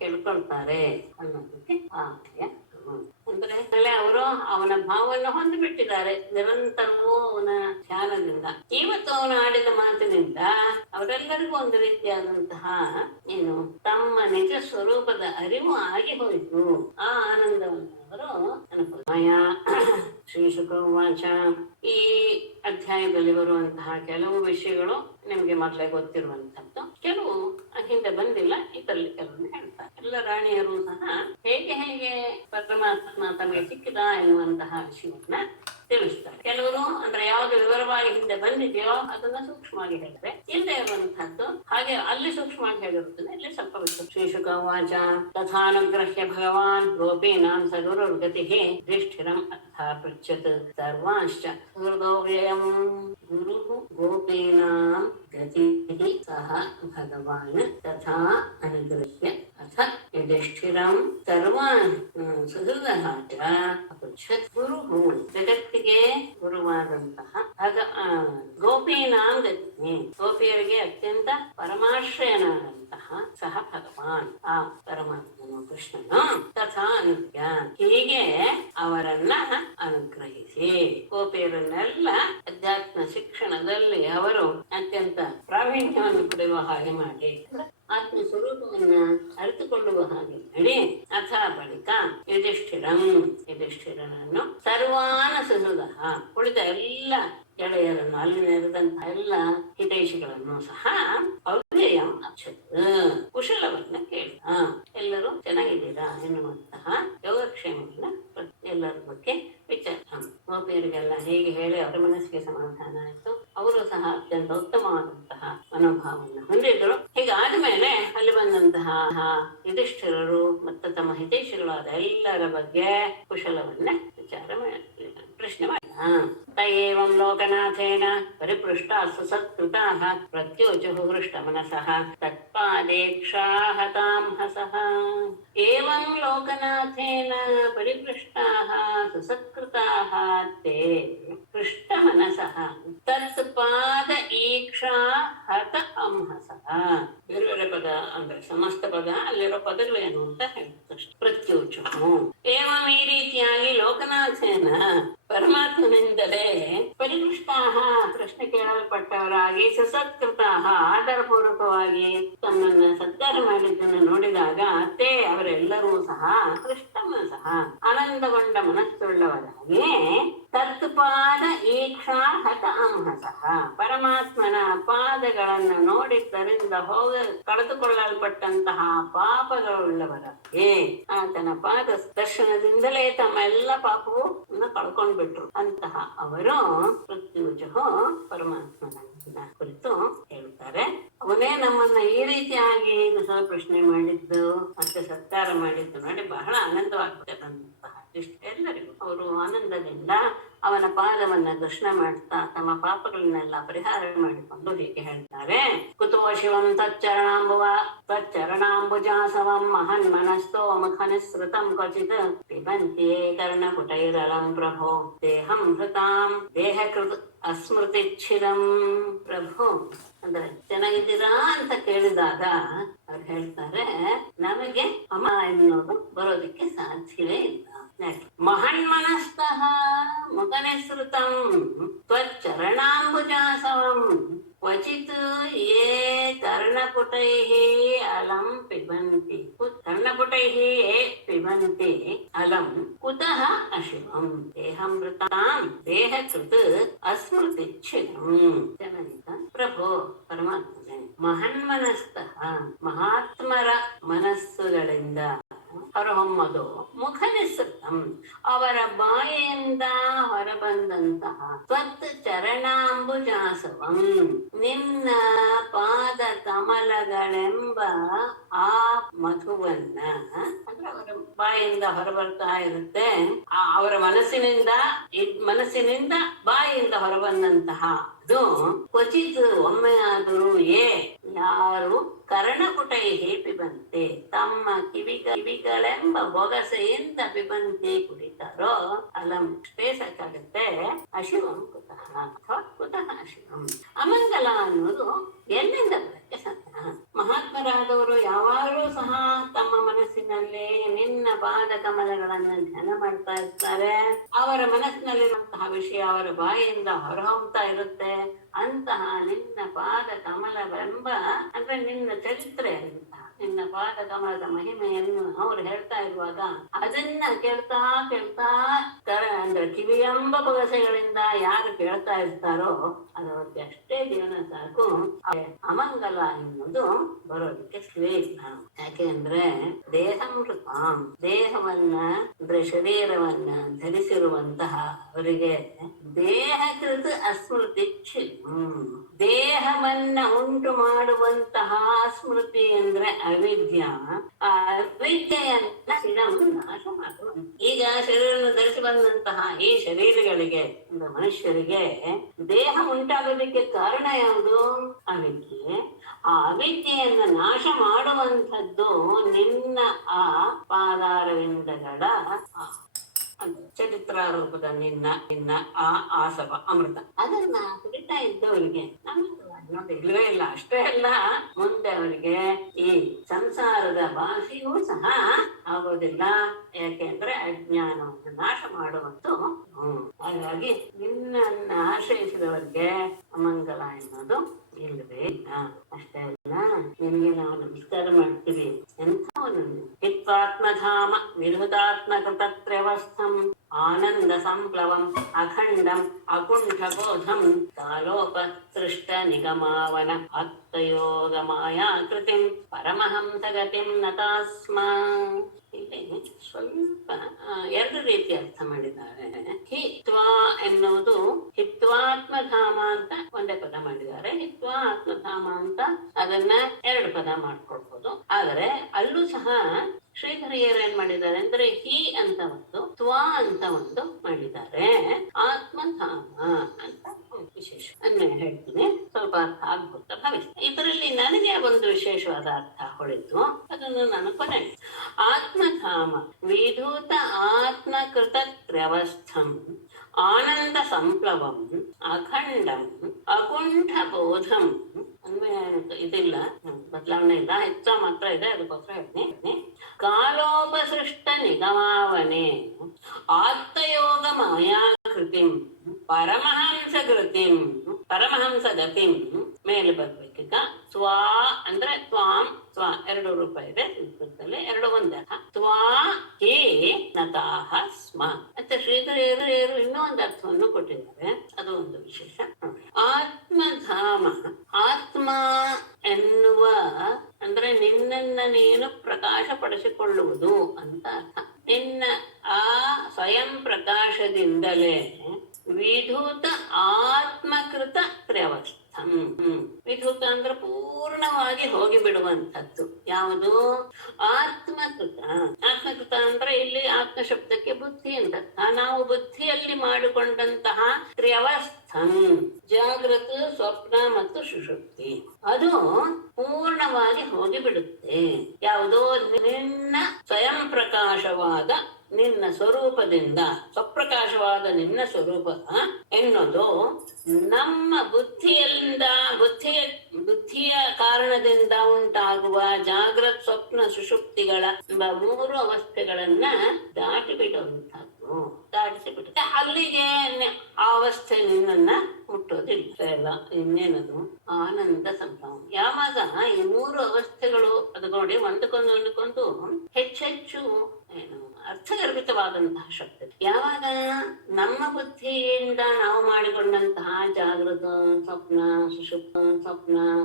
ಕೇಳ್ಕೊಳ್ತಾರೆ ಅನ್ನೋದಕ್ಕೆ ಆಶಯ. ಅಂದ್ರೆ ಅವರು ಅವನ ಭಾವವನ್ನು ಹೊಂದಿಬಿಟ್ಟಿದ್ದಾರೆ ನಿರಂತರವೂ ಅವನ ಧ್ಯಾನದಿಂದ. ಇವತ್ತು ಅವನು ಆಡಿದ ಮಾತಿನಿಂದ ಅವರೆಲ್ಲರಿಗೂ ಒಂದು ರೀತಿಯಾದಂತಹ ಏನು ತಮ್ಮ ನಿಜ ಸ್ವರೂಪದ ಅರಿವು ಆಗಿ ಹೋಯಿತು. ಆ ಆನಂದವನ್ನು ಅವರು ಅನುಭವ. ಶ್ರೀ ಶುಕವಾಚ. ಈ ಅಧ್ಯಾಯದಲ್ಲಿ ಬರುವಂತಹ ಕೆಲವು ವಿಷಯಗಳು ನಿಮ್ಗೆ ಮೊದಲೇ ಗೊತ್ತಿರುವಂತದ್ದು, ಕೆಲವು ಹಿಂದೆ ಬಂದಿಲ್ಲ. ಇದರಲ್ಲಿ ಕೆಲವನ್ನ ಹೇಳ್ತಾರೆ. ಎಲ್ಲ ರಾಣಿಯರು ಸಹ ಹೇಗೆ ಪರಮಾತ್ಮ ತಮಗೆ ಸಿಕ್ಕಿದ ಎನ್ನುವಂತಹ ವಿಷಯವನ್ನ ತಿಳಿಸ್ತಾರೆ. ಕೆಲವರು ಅಂದ್ರೆ ಯಾವ್ದು ವಿವರವಾಗಿ ಹಿಂದೆ ಬಂದಿದೆಯೋ ಅದನ್ನ ಸೂಕ್ಷ್ಮವಾಗಿ ಹೇಳಿದ್ರೆ, ಇಲ್ಲದೆ ಇರುವಂತಹದ್ದು ಹಾಗೆ ಅಲ್ಲಿ ಸೂಕ್ಷ್ಮವಾಗಿ ಹೇಳಿರುತ್ತದೆ, ಇಲ್ಲಿ ಸ್ವಲ್ಪ ವಿಷಯ. ಶ್ರೀ ಶುಕವಾಚ. ತಥಾನುಗ್ರಹ್ಯ ಭಗವಾನ್ ಗೋಪೀನಾಂ ಸಗುರುರ್ಗತಿ ಯುಧಿಷ್ಠಿರಂ ಅರ್ಥ ಪೃಚ್ಛತ್ ಸರ್ವಾಂಶ್ಚ ಹೃದೋವ್ಯಯಂ. ಗುರು ಗೋಪೀನಾಂ ಗತಿ ಸಹ ಭಗವಾನ್ ತಥಾ ಅನುಗೃಹ್ಯ ಅಥ ಯುಧಿಷ್ಠಿರಂ ಸರ್ವಾನ್ ಸುಹೃದಃ ಚ ಅಪೃಚ್ಛತ್. ಗುರುಹು ಜಗತ್ತಿಗೆ ಗುರುವಾದಂತಹ ಗೋಪೀನಾಂ ಗತಿ, ಗೋಪಿಯರಿಗೆ ಅತ್ಯಂತ ಪರಮಾಶ್ರಯನಾದಂತಹ ಸಹ ಭಗವಾನ್ ಆ ಪರಮಾತ್ಮನು ಕೃಷ್ಣನು ತಥಾ ಅನುಗ್ರಹ ಹೀಗೆ ಅವರನ್ನ ಅನುಗ್ರಹಿಸಿ ಗೋಪಿಯರನ್ನೆಲ್ಲ ಅಧ್ಯಾತ್ಮ ಶಿಕ್ಷಣದಲ್ಲಿ ಅವರು ಅತ್ಯಂತ ಪ್ರಾವೀಣ್ಯವನ್ನು ಪಡೆಯುವ ಹಾಗೆ ಮಾಡಿ ಆತ್ಮ ಸ್ವರೂಪವನ್ನ ಅರಿತುಕೊಳ್ಳುವ ಹಾಗೆ ಮಾಡಿ ಅಥ ಬಳಿಕ ಯುಧಿಷ್ಠಿರನನ್ನು ಸರ್ವಾನ ಸುಹೃದ ಉಳಿದ ಎಲ್ಲ ಗೆಳೆಯರನ್ನು ಅಲ್ಲಿ ನೆರೆದಂತಹ ಎಲ್ಲ ಹಿತೈಷಿಗಳನ್ನು ಸಹ ಅವ್ಯಯ ಅಕ್ಷತ್ ಕುಶಲವನ್ನ ಕೇಳ. ಎಲ್ಲರೂ ಚೆನ್ನಾಗಿದ್ದೀರಾ ಎನ್ನುವಂತಹ ಯೋಗಕ್ಷೇಮವನ್ನ ಎಲ್ಲರ ಬಗ್ಗೆ ವಿಚಾರ. ಗೋಪಿಯರಿಗೆಲ್ಲ ಹೇಗೆ ಹೇಳಿ ಅವರ ಮನಸ್ಸಿಗೆ ಸಮಾಧಾನ ಆಯ್ತು. ಅವರು ಸಹ ಅತ್ಯಂತ ಉತ್ತಮವಾದಂತಹ ಮನೋಭಾವವನ್ನು ಹೊಂದಿದ್ರು. ಹೀಗಾದ್ಮೇಲೆ ಅಲ್ಲಿ ಬಂದಂತಹ ಯುಧಿಷ್ಠಿರರು ಮತ್ತು ತಮ್ಮ ಹಿತೈಷಿಗಳಾದ ಎಲ್ಲರ ಬಗ್ಗೆ ಕುಶಲವನ್ನ ವಿಚಾರ ಪ್ರಶ್ನೆ ಮಾಡಿ. ತಯೇವಂ ಲೋಕನಾಥೇನ ಪರಿಪೃಷ್ಟಾ ಸುಸತ್ಕೃತಾಃ ಪ್ರತ್ಯೋಚುಃ ಹೃಷ್ಟಮನಸಃ ತತ್ಪಾದೇಕ್ಷಾಃ ತಾಂಹಸಃ. ಏವಂ ಲೋಕನಾಥೇನ ಪರಿಪೃಷ್ಟಾಃ ಸುಸತ್ಕೃತಾಃ ತೇ ಹೃಷ್ಟಮನಸಃ ತತ್ಪಾದ ಈಕ್ಷಾ ಹತ ಅಂಹಸಃ. ಬೇರೆ ಬೇರೆ ಪದ ಅಂದ್ರೆ ಸಮಸ್ತ ಪದ, ಅಲ್ಲಿರೋ ಪದಗಳೇನು ಅಂತ ಹೇಳ್ತಾರೆ. ಪ್ರತ್ಯೋಚುಃ ಏವಂ ಈ ರೀತಿಯಾಗಿ ಲೋಕನಾಥೇನ ಪರಮಾತ್ಮನಿಂದಲೇ ಪರಿಪೃಷ್ಟಾಹ ಪ್ರಶ್ನೆ ಕೇಳಲ್ಪಟ್ಟವರಾಗಿ ಸುಸತ್ಕೃತಾಹ ಆಧಾರಪೂರ್ವಕವಾಗಿ ತಮ್ಮನ್ನ ಸತ್ಕಾರ ಮಾಡಿದ್ದನ್ನು ನೋಡಿದಾಗ ತೇ ಅವರೆಲ್ಲರೂ ಸಹ ಕೃಷ್ಣನ ಸಹ ಆನಂದಗೊಂಡ ಮನಸ್ಸುಳ್ಳವರಾಗಿ ತತ್ಪಾದ ಈಕ್ಷಾ ಹತ ಅಂಹಸಃ ಪರಮಾತ್ಮನ ಪಾದಗಳನ್ನು ನೋಡಿದ್ದರಿಂದ ಕಳೆದುಕೊಳ್ಳಲ್ಪಟ್ಟಂತಹ ಪಾಪಗಳುಳ್ಳವರಾಗಿ ಆತನ ಪಾದ ದರ್ಶನದಿಂದಲೇ ತಮ್ಮ ಎಲ್ಲ ಪಾಪವು ಕಳ್ಕೊಂಡ್ಬಿಟ್ರು. ಅಂತಹ ಅವರು ಪ್ರತ್ಯುಜು ಪರಮಾತ್ಮನ ಕುರಿತು ಹೇಳ್ತಾರೆ. ಅವನೇ ನಮ್ಮನ್ನ ಈ ರೀತಿಯಾಗಿ ಪ್ರಶ್ನೆ ಮಾಡಿದ್ದು ಮತ್ತೆ ಸತ್ಕಾರ ಮಾಡಿದ್ದು ನೋಡಿ ಬಹಳ ಆನಂದವಾಗ್ತದಂತಹ ಎಲ್ಲರಿಗೂ ಅವರು ಆನಂದದಿಂದ ಅವನ ಪಾದವನ್ನ ದರ್ಶನ ಮಾಡ್ತಾ ತಮ್ಮ ಪಾಪಗಳನ್ನೆಲ್ಲ ಪರಿಹಾರ ಮಾಡಿಕೊಂಡು ಹೀಗೆ ಹೇಳ್ತಾರೆ. ಕುತೋ ಶಿವಂ ತಚ್ಚರಣಾಂಬುಜಾಸವಂ ಮಹನ್ ಮನಸ್ಥೋ ಮುಖನಿಸೃತಂ ಕ್ವಚಿತ್ ಪಿಬಂತ್ಯೇ ಕರ್ಣಪುಟೈರಲಂ ಪ್ರಭೋ ದೇಹಂ ಹೃತಾಂ ದೇಹಕೃತ ಅಸ್ಮೃತಿಚ್ಛಿದಂ. ಪ್ರಭು ಅಂದ್ರೆ ಚೆನ್ನಾಗಿದ್ದೀರಾ ಅಂತ ಕೇಳಿದಾಗ ಅವ್ರು ಹೇಳ್ತಾರೆ, ನಮಗೆ ಅಮ ಎನ್ನುವುದು ಬರೋದಕ್ಕೆ ಸಾಧ್ಯವೇ ಇಲ್ಲ. ಮಹನ್ಮನಸ್ತಃ ಮುಖನಿಸೃತಂ ತ್ವಚ್ಚರಣಾಂಬುಜಾಸವಂ ಕ್ವಚಿತ್ ಯೇ ಕರ್ಣಪುಟೈಃ ಅಲಂ ಪಿಬಂತಿ. ಕರ್ಣ ಕರ್ಣಪುಟೈಃ ಪಿಬಂತಿ ಅಲಂ ಕುತಃ ಅಶಿವಂ ದೇಹಾಮೃತಾಂ ದೇಹಕೃತ್ ಅಸ್ಮೃತಿಚ್ಛಿದಂ. ಜನನಿತ ಪ್ರಭೋ ಪರಮಾತ್ಮನೇ, ಮಹನ್ಮನಸ್ತಃ ಮಹಾತ್ಮರ ಮನಸ್ಸುಗಳಿಂದ ಹೊರಹೊಮ್ಮದು ಮುಖ ನಿಸೃತಂ ಅವರ ಬಾಯಿಯಿಂದ ಹೊರಬಂದಂತಹ ತ್ವತ್ ಚರಣಾಂಬುಜಾಸವಂ ನಿನ್ನ ಪಾದ ಕಮಲಗಳೆಂಬ ಆ ಮಧುವನ್ನ, ಅಂದ್ರೆ ಅವರ ಬಾಯಿಯಿಂದ ಹೊರಬರ್ತಾ ಇರುತ್ತೆ, ಅವರ ಮನಸ್ಸಿನಿಂದ ಬಾಯಿಯಿಂದ ಹೊರಬಂದಂತಹ ಅದು ಕ್ವಚಿತ್ ಒಮ್ಮೆ ಆದರೂ ಯಾರು ಕರ್ಣಪುಟೈಃ ಪಿಬಂತೆ ತಮ್ಮ ಕಿವಿಗಳೆಂಬ ಬೊಗಸೆಯಿಂದ ಪಿಬಂತೆ ಕುಡಿತಾರೋ ಅಲಂ ಅಷ್ಟೇ ಸಾಕಾಗುತ್ತೆ. ಅಶಿವಂ ಕುತಃ ಅಥವಾ ಕುತಃ ಅಶಿವಂ. ಅಮಂಗಲ ಅನ್ನೋದು ಎಲ್ಲಿಂದ ಬರಕ್ಕೆ ಸಾಧ್ಯ? ಮಹಾತ್ಮರಾದವರು ಯಾವಾಗಲೂ ಸಹ ತಮ್ಮ ಮನಸ್ಸಿನಲ್ಲಿ ನಿನ್ನ ಪಾದ ಕಮಲಗಳನ್ನು ಧ್ಯಾನ ಮಾಡ್ತಾ ಇರ್ತಾರೆ. ಅವರ ಮನಸ್ಸಿನಲ್ಲಿರುವಂತಹ ವಿಷಯ ಅವರ ಬಾಯಿಯಿಂದ ಹೊರಹೊಮ್ತಾ ಇರುತ್ತೆ. ಅಂತಹ ನಿನ್ನ ಪಾದ ಕಮಲವೆಂಬ ಅಂದ್ರೆ ನಿನ್ನ ಚರಿತ್ರೆ, ನಿನ್ನ ಪಾದ ಕಮಲದ ಮಹಿಮೆಯನ್ನು ಅವರು ಹೇಳ್ತಾ ಇರುವಾಗ ಅದನ್ನ ಕೇಳ್ತಾ ಅಂದ್ರೆ ಕಿವಿಯೆಂಬ ಬೊಗಸೆಗಳಿಂದ ಯಾರು ಕೇಳ್ತಾ ಇರ್ತಾರೋ ಅದಕ್ಕೆ ಅಷ್ಟೇ ಜೀವನ ಸಾಕು. ಅಮಂಗಲ ಎನ್ನುವುದು ಬರೋದಕ್ಕೆ ಶ್ರೇಷ್ಠ. ಯಾಕೆ ಅಂದ್ರೆ ದೇಹಾಮೃತಾಂ ದೇಹವನ್ನ ಅಂದ್ರೆ ಶರೀರವನ್ನ ಧರಿಸಿರುವಂತಹ ಅವರಿಗೆ ದೇಹಕೃತ ಅಸ್ಮೃತಿ ದೇಹವನ್ನ ಉಂಟು ಮಾಡುವಂತಹ ಸ್ಮೃತಿ ಅಂದ್ರೆ ಅವಿದ್ಯ. ಆ ಅವಿದ್ಯೆಯನ್ನ ನಾಶ ಮಾಡುವ. ಈಗ ಶರೀರವನ್ನು ಧರಿಸಿ ಬಂದಂತಹ ಈ ಶರೀರಗಳಿಗೆ ಮನುಷ್ಯರಿಗೆ ದೇಹ ಉಂಟಾಗೋದಕ್ಕೆ ಕಾರಣ ಯಾವುದು? ಅವಿದ್ಯೆ. ಆ ಅವಿದ್ಯೆಯನ್ನ ನಾಶ ಮಾಡುವಂಥದ್ದು ನಿನ್ನ ಆ ಪಾದಾರವಿಂದಗಳ ಚರಿತ್ರಾರೂಪದ ನಿನ್ನ ಆ ಆಸವ ಅಮೃತ. ಅದನ್ನ ಕುಡಿತಾ ಇದ್ದವರಿಗೆ ನಮಗೆ ಇಲ್ಲವೇ ಇಲ್ಲ. ಅಷ್ಟೇ ಅಲ್ಲ, ಮುಂದೆ ಅವರಿಗೆ ಈ ಸಂಸಾರದ ಭಾಷೆಯೂ ಸಹ ಆಗೋದಿಲ್ಲ. ಯಾಕೆಂದ್ರೆ ಅಜ್ಞಾನವನ್ನು ನಾಶ ಮಾಡುವಂತೂ. ಹಾಗಾಗಿ ನಿನ್ನನ್ನು ಆಶ್ರಯಿಸಿದವರಿಗೆ ಅಮಂಗಲ ಎನ್ನುವುದು ಇಲ್ಲವೇ ಇಲ್ಲ. ಅಷ್ಟೇ ಅಲ್ಲ, ನಿನಗೆ ನಾವು ನಮಸ್ಕಾರ ಮಾಡ್ತೀವಿ. ಎಂಥವನು ಹಿತ್ವಾತ್ಮಧಾಮ ವಿರುತಾತ್ಮಕೃತತ್ರವಸ್ಥಂ ಆನಂದ ಸಂಪ್ಲವಂ ಅಖಂಡಂ ಅಕುಂಠಬೋಧಂ ಕಾಲೋಪಸೃಷ್ಟ ನಿಗಮಾವನ ಆತ್ಮಯೋಗ ಮಾಯಾಕೃತಿಂ ಪರಮಹಂಸಗತಿಂ ನತಾಸ್ಮ. ಇಲ್ಲಿ ಸ್ವಲ್ಪ ಎರಡು ರೀತಿ ಅರ್ಥ ಮಾಡಿದ್ದಾರೆ. ಹಿತ್ವಾ ಎನ್ನುವುದು ಹಿತ್ವಾತ್ಮಧಾಮ ಅಂತ ಒಂದೇ ಪದ ಮಾಡಿದ್ದಾರೆ. ಹಿತ್ವಾ ಆತ್ಮಧಾಮ ಅಂತ ಅದನ್ನ ಎರಡು ಪದ ಮಾಡ್ಕೊಳ್ಬಹುದು. ಆದರೆ ಅಲ್ಲೂ ಸಹ ಶ್ರೀಧರಿಯರು ಏನ್ ಮಾಡಿದ್ದಾರೆ ಅಂದ್ರೆ ಹಿ ಅಂತ ಒಂದು, ತ್ವಾ ಅಂತ ಒಂದು ಮಾಡಿದ್ದಾರೆ. ಆತ್ಮಧಾಮ ಅಂತ ವಿಶೇಷ ಅನ್ವಯ ಹೇಳ್ತೀನಿ, ಸ್ವಲ್ಪ ಅರ್ಥ ಆಗ್ಬೋದು ಭಾವಿಸ್ತೀನಿ. ಇದರಲ್ಲಿ ನನಗೆ ಒಂದು ವಿಶೇಷವಾದ ಅರ್ಥ ಹೊಳಿತು, ಅದನ್ನು ನಾನು ಕೊನೆ. ಆತ್ಮಧಾಮ ವಿಧೂತ ಆತ್ಮಕೃತ ತ್ರವಸ್ಥಂ ಆನಂದ ಸಂಪ್ಲವಂ ಅಖಂಡಂ ಅಕುಂಠ ಬೋಧಂ. ಅನ್ವಯ ಇದಿಲ್ಲ, ಬದಲಾವಣೆ ಇಲ್ಲ, ಹೆಚ್ಚ ಮಾತ್ರ ಇದೆ, ಅದಕ್ಕೋಸ್ಕರ ಹೇಳ್ತೀನಿ. ಕಾಲೋಪಸೃಷ್ಟ ನಿಗಮಾವನೆ ಆತ್ಮಯೋಗ ಮಾಯಾಕೃತಿಂ ಪರಮಹಂಸಗತಿಂ ಗತಿಂ ಮೇಲೆ ಬರ್ಬೇಕೀಗ. ಸ್ವಾ ಅಂದ್ರೆ ತ್ವಾಂ, ಸ್ವ ಎರಡು ರೂಪ ಇದೆ ಸಂಸ್ಕೃತದಲ್ಲಿ, ಎರಡು ಒಂದೇ. ತ್ವಾ ಹೇ ನತಾಹ ಸ್ಮ ಮತ್ತೆ ಶ್ರೀಧರಿಯರು ಇನ್ನೂ ಒಂದು ಅರ್ಥವನ್ನು ಕೊಟ್ಟಿದ್ದಾರೆ, ಅದು ಒಂದು ವಿಶೇಷ. ಆತ್ಮಧಾಮ, ಆತ್ಮ ಎನ್ನುವ ಅಂದ್ರೆ ನಿನ್ನನ್ನ ನೀನು ಪ್ರಕಾಶಪಡಿಸಿಕೊಳ್ಳುವುದು ಅಂತ ಅರ್ಥ. ನಿನ್ನ ಆ ಸ್ವಯಂ ಪ್ರಕಾಶದಿಂದಲೇ ವಿಧೂತ ಆತ್ಮಕೃತ ತ್ರವಸ್ಥಂ. ವಿಧೂತ ಅಂದ್ರೆ ಪೂರ್ಣವಾಗಿ ಹೋಗಿ ಬಿಡುವಂಥದ್ದು ಯಾವುದು? ಆತ್ಮಕೃತ. ಆತ್ಮಕೃತ ಅಂದ್ರೆ ಇಲ್ಲಿ ಆತ್ಮ ಶಬ್ದಕ್ಕೆ ಬುದ್ಧಿ ಅಂತ. ನಾವು ಬುದ್ಧಿಯಲ್ಲಿ ಮಾಡಿಕೊಂಡಂತಹ ತ್ರ್ಯವಸ್ಥಂ, ಜಾಗೃತ, ಸ್ವಪ್ನ ಮತ್ತು ಸುಷುಪ್ತಿ, ಅದು ಪೂರ್ಣವಾಗಿ ಹೋಗಿ ಬಿಡುತ್ತೆ. ಯಾವುದೋ ನಿನ್ನ ಸ್ವಯಂ ಪ್ರಕಾಶವಾದ ನಿನ್ನ ಸ್ವರೂಪದಿಂದ, ಸ್ವಪ್ರಕಾಶವಾದ ನಿನ್ನ ಸ್ವರೂಪ ಎನ್ನುವುದು ನಮ್ಮ ಬುದ್ಧಿಯ ಕಾರಣದಿಂದ ಉಂಟಾಗುವ ಜಾಗೃತ್, ಸ್ವಪ್ನ, ಸುಷುಪ್ತಿಗಳ ಎಂಬ ಮೂರು ಅವಸ್ಥೆಗಳನ್ನ ದಾಟಿ ಬಿಡುವಂತಹದ್ದು, ದಾಟಿಸಿ ಬಿಡುತ್ತೆ. ಅಲ್ಲಿಗೆ ಆ ಅವಸ್ಥೆ ನಿನ್ನನ್ನ ಮುಟ್ಟೋದಿಲ್ಲ. ಇನ್ನೇನದು? ಆನಂದ ಸಂಭ್ರಮ. ಯಾವಾಗ ಈ ಮೂರು ಅವಸ್ಥೆಗಳು ಅದು ನೋಡಿ ಒಂದಕ್ಕೊಂದು ಹೆಚ್ಚೆಚ್ಚು ಏನು ಅರ್ಥಗರ್ಭಿತವಾದಂತಹ ಶಬ್ದ. ಯಾವಾಗ ನಮ್ಮ ಬುದ್ಧಿಯಿಂದ ನಾವು ಮಾಡಿಕೊಂಡಂತಹ ಜಾಗೃತ ಸ್ವಪ್ನ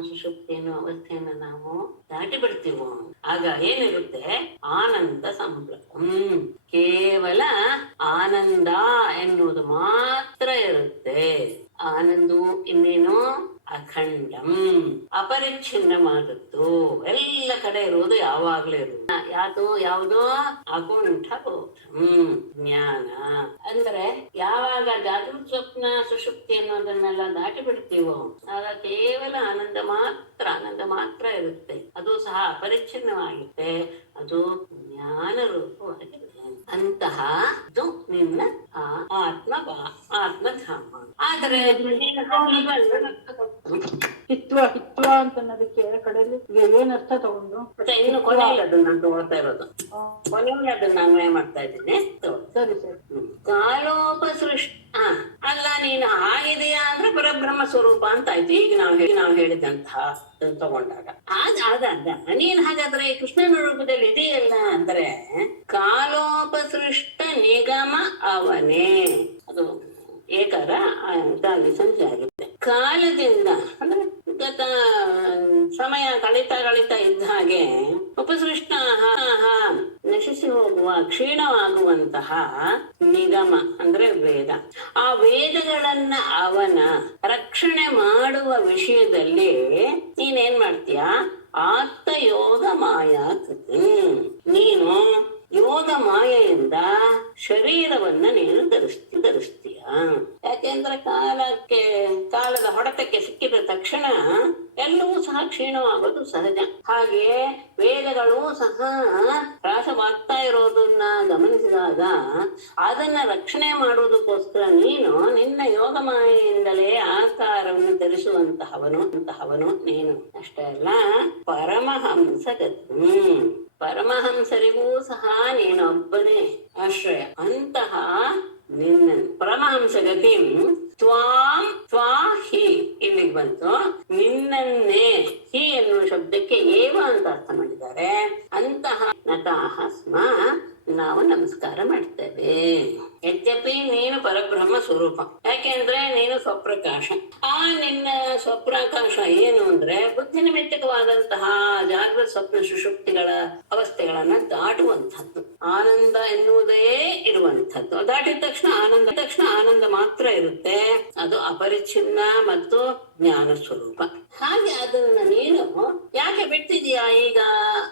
ಸುಷುಪ್ತಿ ಎನ್ನುವ ಅವಸ್ಥೆಯನ್ನ ನಾವು ದಾಟಿ ಬಿಡ್ತೀವೋ ಆಗ ಏನಿರುತ್ತೆ? ಆನಂದ ಸಂಪ್ಲಕಂ. ಕೇವಲ ಆನಂದ ಎನ್ನುವುದು ಮಾತ್ರ ಇರುತ್ತೆ. ಆನಂದವು ಇನ್ನೇನು? ಅಖಂಡಂ, ಅಪರಿಚ್ಛಿನ್ನವಾದದ್ದು, ಎಲ್ಲ ಕಡೆ ಇರುವುದು, ಯಾವಾಗ್ಲೂ ಇರುವುದು. ಯಾವುದು? ಅಕುಂಠ ಬೋಧಂ, ಜ್ಞಾನ. ಅಂದ್ರೆ ಯಾವಾಗ ಜಾಗೃತ ಸ್ವಪ್ನ ಸುಷುಪ್ತಿ ಅನ್ನೋದನ್ನೆಲ್ಲ ದಾಟಿ ಬಿಡ್ತೀವೋ ಆಗ ಕೇವಲ ಆನಂದ ಮಾತ್ರ ಇರುತ್ತೆ. ಅದು ಸಹ ಅಪರಿಚ್ಛಿನ್ನವಾಗುತ್ತೆ. ಅದು ಜ್ಞಾನ ರೂಪವಾಗಿದೆ. ಅಂತಹ ಇದು ನಿನ್ನ ಆತ್ಮಧಾಮ. ಆದರೆ ಹಿತ್ವ ಅಂತ ಅನ್ನೋದಕ್ಕೆ ಕಡೆಯಲ್ಲಿ ಏನ್ ಅರ್ಥ ತಗೊಂಡು ಇನ್ನು ಕೊನೆಯಲ್ಲಿ ಅದನ್ನ ನಾನು ತಗೊಳ್ತಾ ಇರೋದು. ಕೊನೆಯಲ್ಲಿ ಅದನ್ನ ಅನ್ವಯ ಮಾಡ್ತಾ ಇದ್ದೀನಿ. ಸರಿ ಸರಿ. ಕಾಲೋಪಸೃಷ್ಟ ಅಲ್ಲ, ನೀನು ಆಗಿದೆಯಾ ಅಂದ್ರೆ ಪರಬ್ರಹ್ಮ ಸ್ವರೂಪ ಅಂತ ಆಯ್ತು. ಈಗ ನಾವು ಹೇಳಿದಂತಹ ತಗೊಂಡಾಗ ನೀನ್ ಹಾಗಾದ್ರೆ ಕೃಷ್ಣನ ರೂಪದಲ್ಲಿ ಇದೆಯಲ್ಲ ಅಂದ್ರೆ ಕಾಲೋಪಸೃಷ್ಟ ನಿಗಮ ಅವನೇ. ಅದು ಏಕಾರ ಇದಾಗಿ ಸಂಜೆ ಆಗುತ್ತೆ. ಕಾಲದಿಂದ ಅಂದ್ರೆ ಗತ ಸಮಯ ಕಳೀತಾ ಇದ್ದ ಹಾಗೆ ಉಪಸೃಷ್ಟ ನಶಿಸಿ ಹೋಗುವ ಕ್ಷೀಣವಾಗುವಂತಹ ನಿಗಮ ಅಂದ್ರೆ ವೇದ. ಆ ವೇದಗಳನ್ನ ಅವನ ರಕ್ಷಣೆ ಮಾಡುವ ವಿಷಯದಲ್ಲಿ ನೀನೇನ್ ಮಾಡ್ತೀಯ? ಆತ್ತ ಯೋಗ ಮಾಯಾ ಕೃತಿ. ನೀನು ಯೋಗ ಮಾಯೆಯಿಂದ ಶರೀರವನ್ನ ನೀನು ಧರಿಸ್ತೀಯ. ಯಾಕೆಂದ್ರೆ ಕಾಲದ ಹೊಡೆತಕ್ಕೆ ಸಿಕ್ಕಿದ ತಕ್ಷಣ ಎಲ್ಲವೂ ಸಹ ಕ್ಷೀಣವಾಗೋದು ಸಹಜ. ಹಾಗೆ ವೇದಗಳು ಸಹ ಹ್ರಾಸವಾಗ್ತಾ ಇರೋದನ್ನ ಗಮನಿಸಿದಾಗ ಅದನ್ನ ರಕ್ಷಣೆ ಮಾಡುವುದಕ್ಕೋಸ್ಕರ ನೀನು ನಿನ್ನ ಯೋಗ ಮಾಯೆಯಿಂದಲೇ ಆಕಾರವನ್ನು ಧರಿಸುವಂತಹವನು ನೀನು. ಅಷ್ಟೇ ಅಲ್ಲ, ಪರಮಹಂಸರಿಗೂ ಸಹ ನೀನೊಬ್ಬನೇ ಆಶ್ರಯ. ಅಂತಹ ನಿನ್ನ ಪರಮಹಂಸ ಗತಿ ಹಿ ಇಲ್ಲಿಗೆ ಬಂತು. ನಿನ್ನನ್ನೇ ಹಿ ಎನ್ನುವ ಶಬ್ದಕ್ಕೆ ಏವ ಅಂತ ಅರ್ಥ ಮಾಡಿದ್ದಾರೆ. ಅಂತಹ ನತಾಹ ಸ್ಮ, ನಾವು ನಮಸ್ಕಾರ ಮಾಡ್ತೇವೆ. ಯದ್ಯಪಿ ನೀನು ಪರಬ್ರಹ್ಮ ಸ್ವರೂಪ, ಯಾಕೆಂದ್ರೆ ನೀನು ಸ್ವಪ್ರಕಾಶ. ನಿನ್ನ ಸ್ವಪ್ರಕಾಶ ಏನು ಅಂದ್ರೆ ಬುದ್ಧಿ ನಿಮಿತ್ತಕವಾದಂತಹ ಜಾಗೃತ ಸ್ವಪ್ನ ಸುಷುಪ್ತಿಗಳ ಅವಸ್ಥೆಗಳನ್ನ ದಾಟುವಂಥದ್ದು. ಆನಂದ ಎನ್ನುವುದೇ ಇರುವಂಥದ್ದು. ದಾಟಿದ ತಕ್ಷಣ ಆನಂದ ಮಾತ್ರ ಇರುತ್ತೆ. ಅದು ಅಪರಿಚ್ಛಿನ್ನ ಮತ್ತು ಜ್ಞಾನ ಸ್ವರೂಪ. ಹಾಗೆ ಅದನ್ನ ನೀನು ಯಾಕೆ ಬಿಟ್ಟಿದೀಯಾ? ಈಗ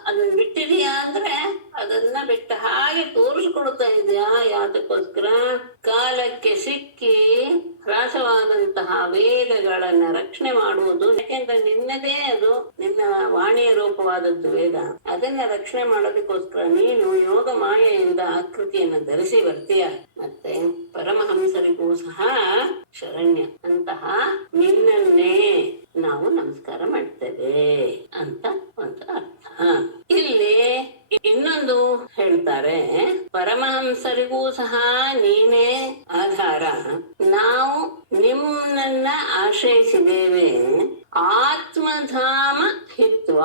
ಅದನ್ನ ಬಿಟ್ಟಿದೀಯಾ ಅಂದ್ರೆ ಅದನ್ನ ಬಿಟ್ಟ ಹಾಗೆ ತೋರಿಸ್ಕೊಡ್ತಾ ಇದೆಯಾ. ಯಾತಕ್ಕೋಸ್ಕರ? ಕಾಲಕ್ಕೆ ಸಿಕ್ಕಿ ಹ್ರಾಸವಾದಂತಹ ವೇದಗಳನ್ನ ರಕ್ಷಣೆ ಮಾಡುವುದು. ಯಾಕೆಂದ್ರೆ ನಿನ್ನದೇ ಅದು, ನಿನ್ನ ವಾಣಿಯ ರೂಪವಾದದ್ದು ವೇದ. ಅದನ್ನ ರಕ್ಷಣೆ ಮಾಡೋದಕ್ಕೋಸ್ಕರ ನೀನು ಯೋಗ ಮಾಯೆಯಿಂದ ಆಕೃತಿಯನ್ನು ಧರಿಸಿ ಬರ್ತೀಯ. ಮತ್ತೆ ಪರಮಹಂಸರಿಗೂ ಸಹ ಶರಣ್ಯ. ಅಂತಹ ನಿನ್ನನ್ನೇ ನಾವು ನಮಸ್ಕಾರ ಮಾಡ್ತೇವೆ ಅಂತ ಒಂದು ಅರ್ಥ. ಇಲ್ಲಿ ಇನ್ನೊಂದು ಹೇಳ್ತಾರೆ, ಪರಮಹಂಸರಿಗೂ ಸಹ ನೀನೇ ಆಧಾರ. ನಾವು ನಿಮ್ಮನ್ನ ಆಶ್ರಯಿಸಿದ್ದೇವೆ. ಆತ್ಮಧಾಮ ಹಿತ್ವ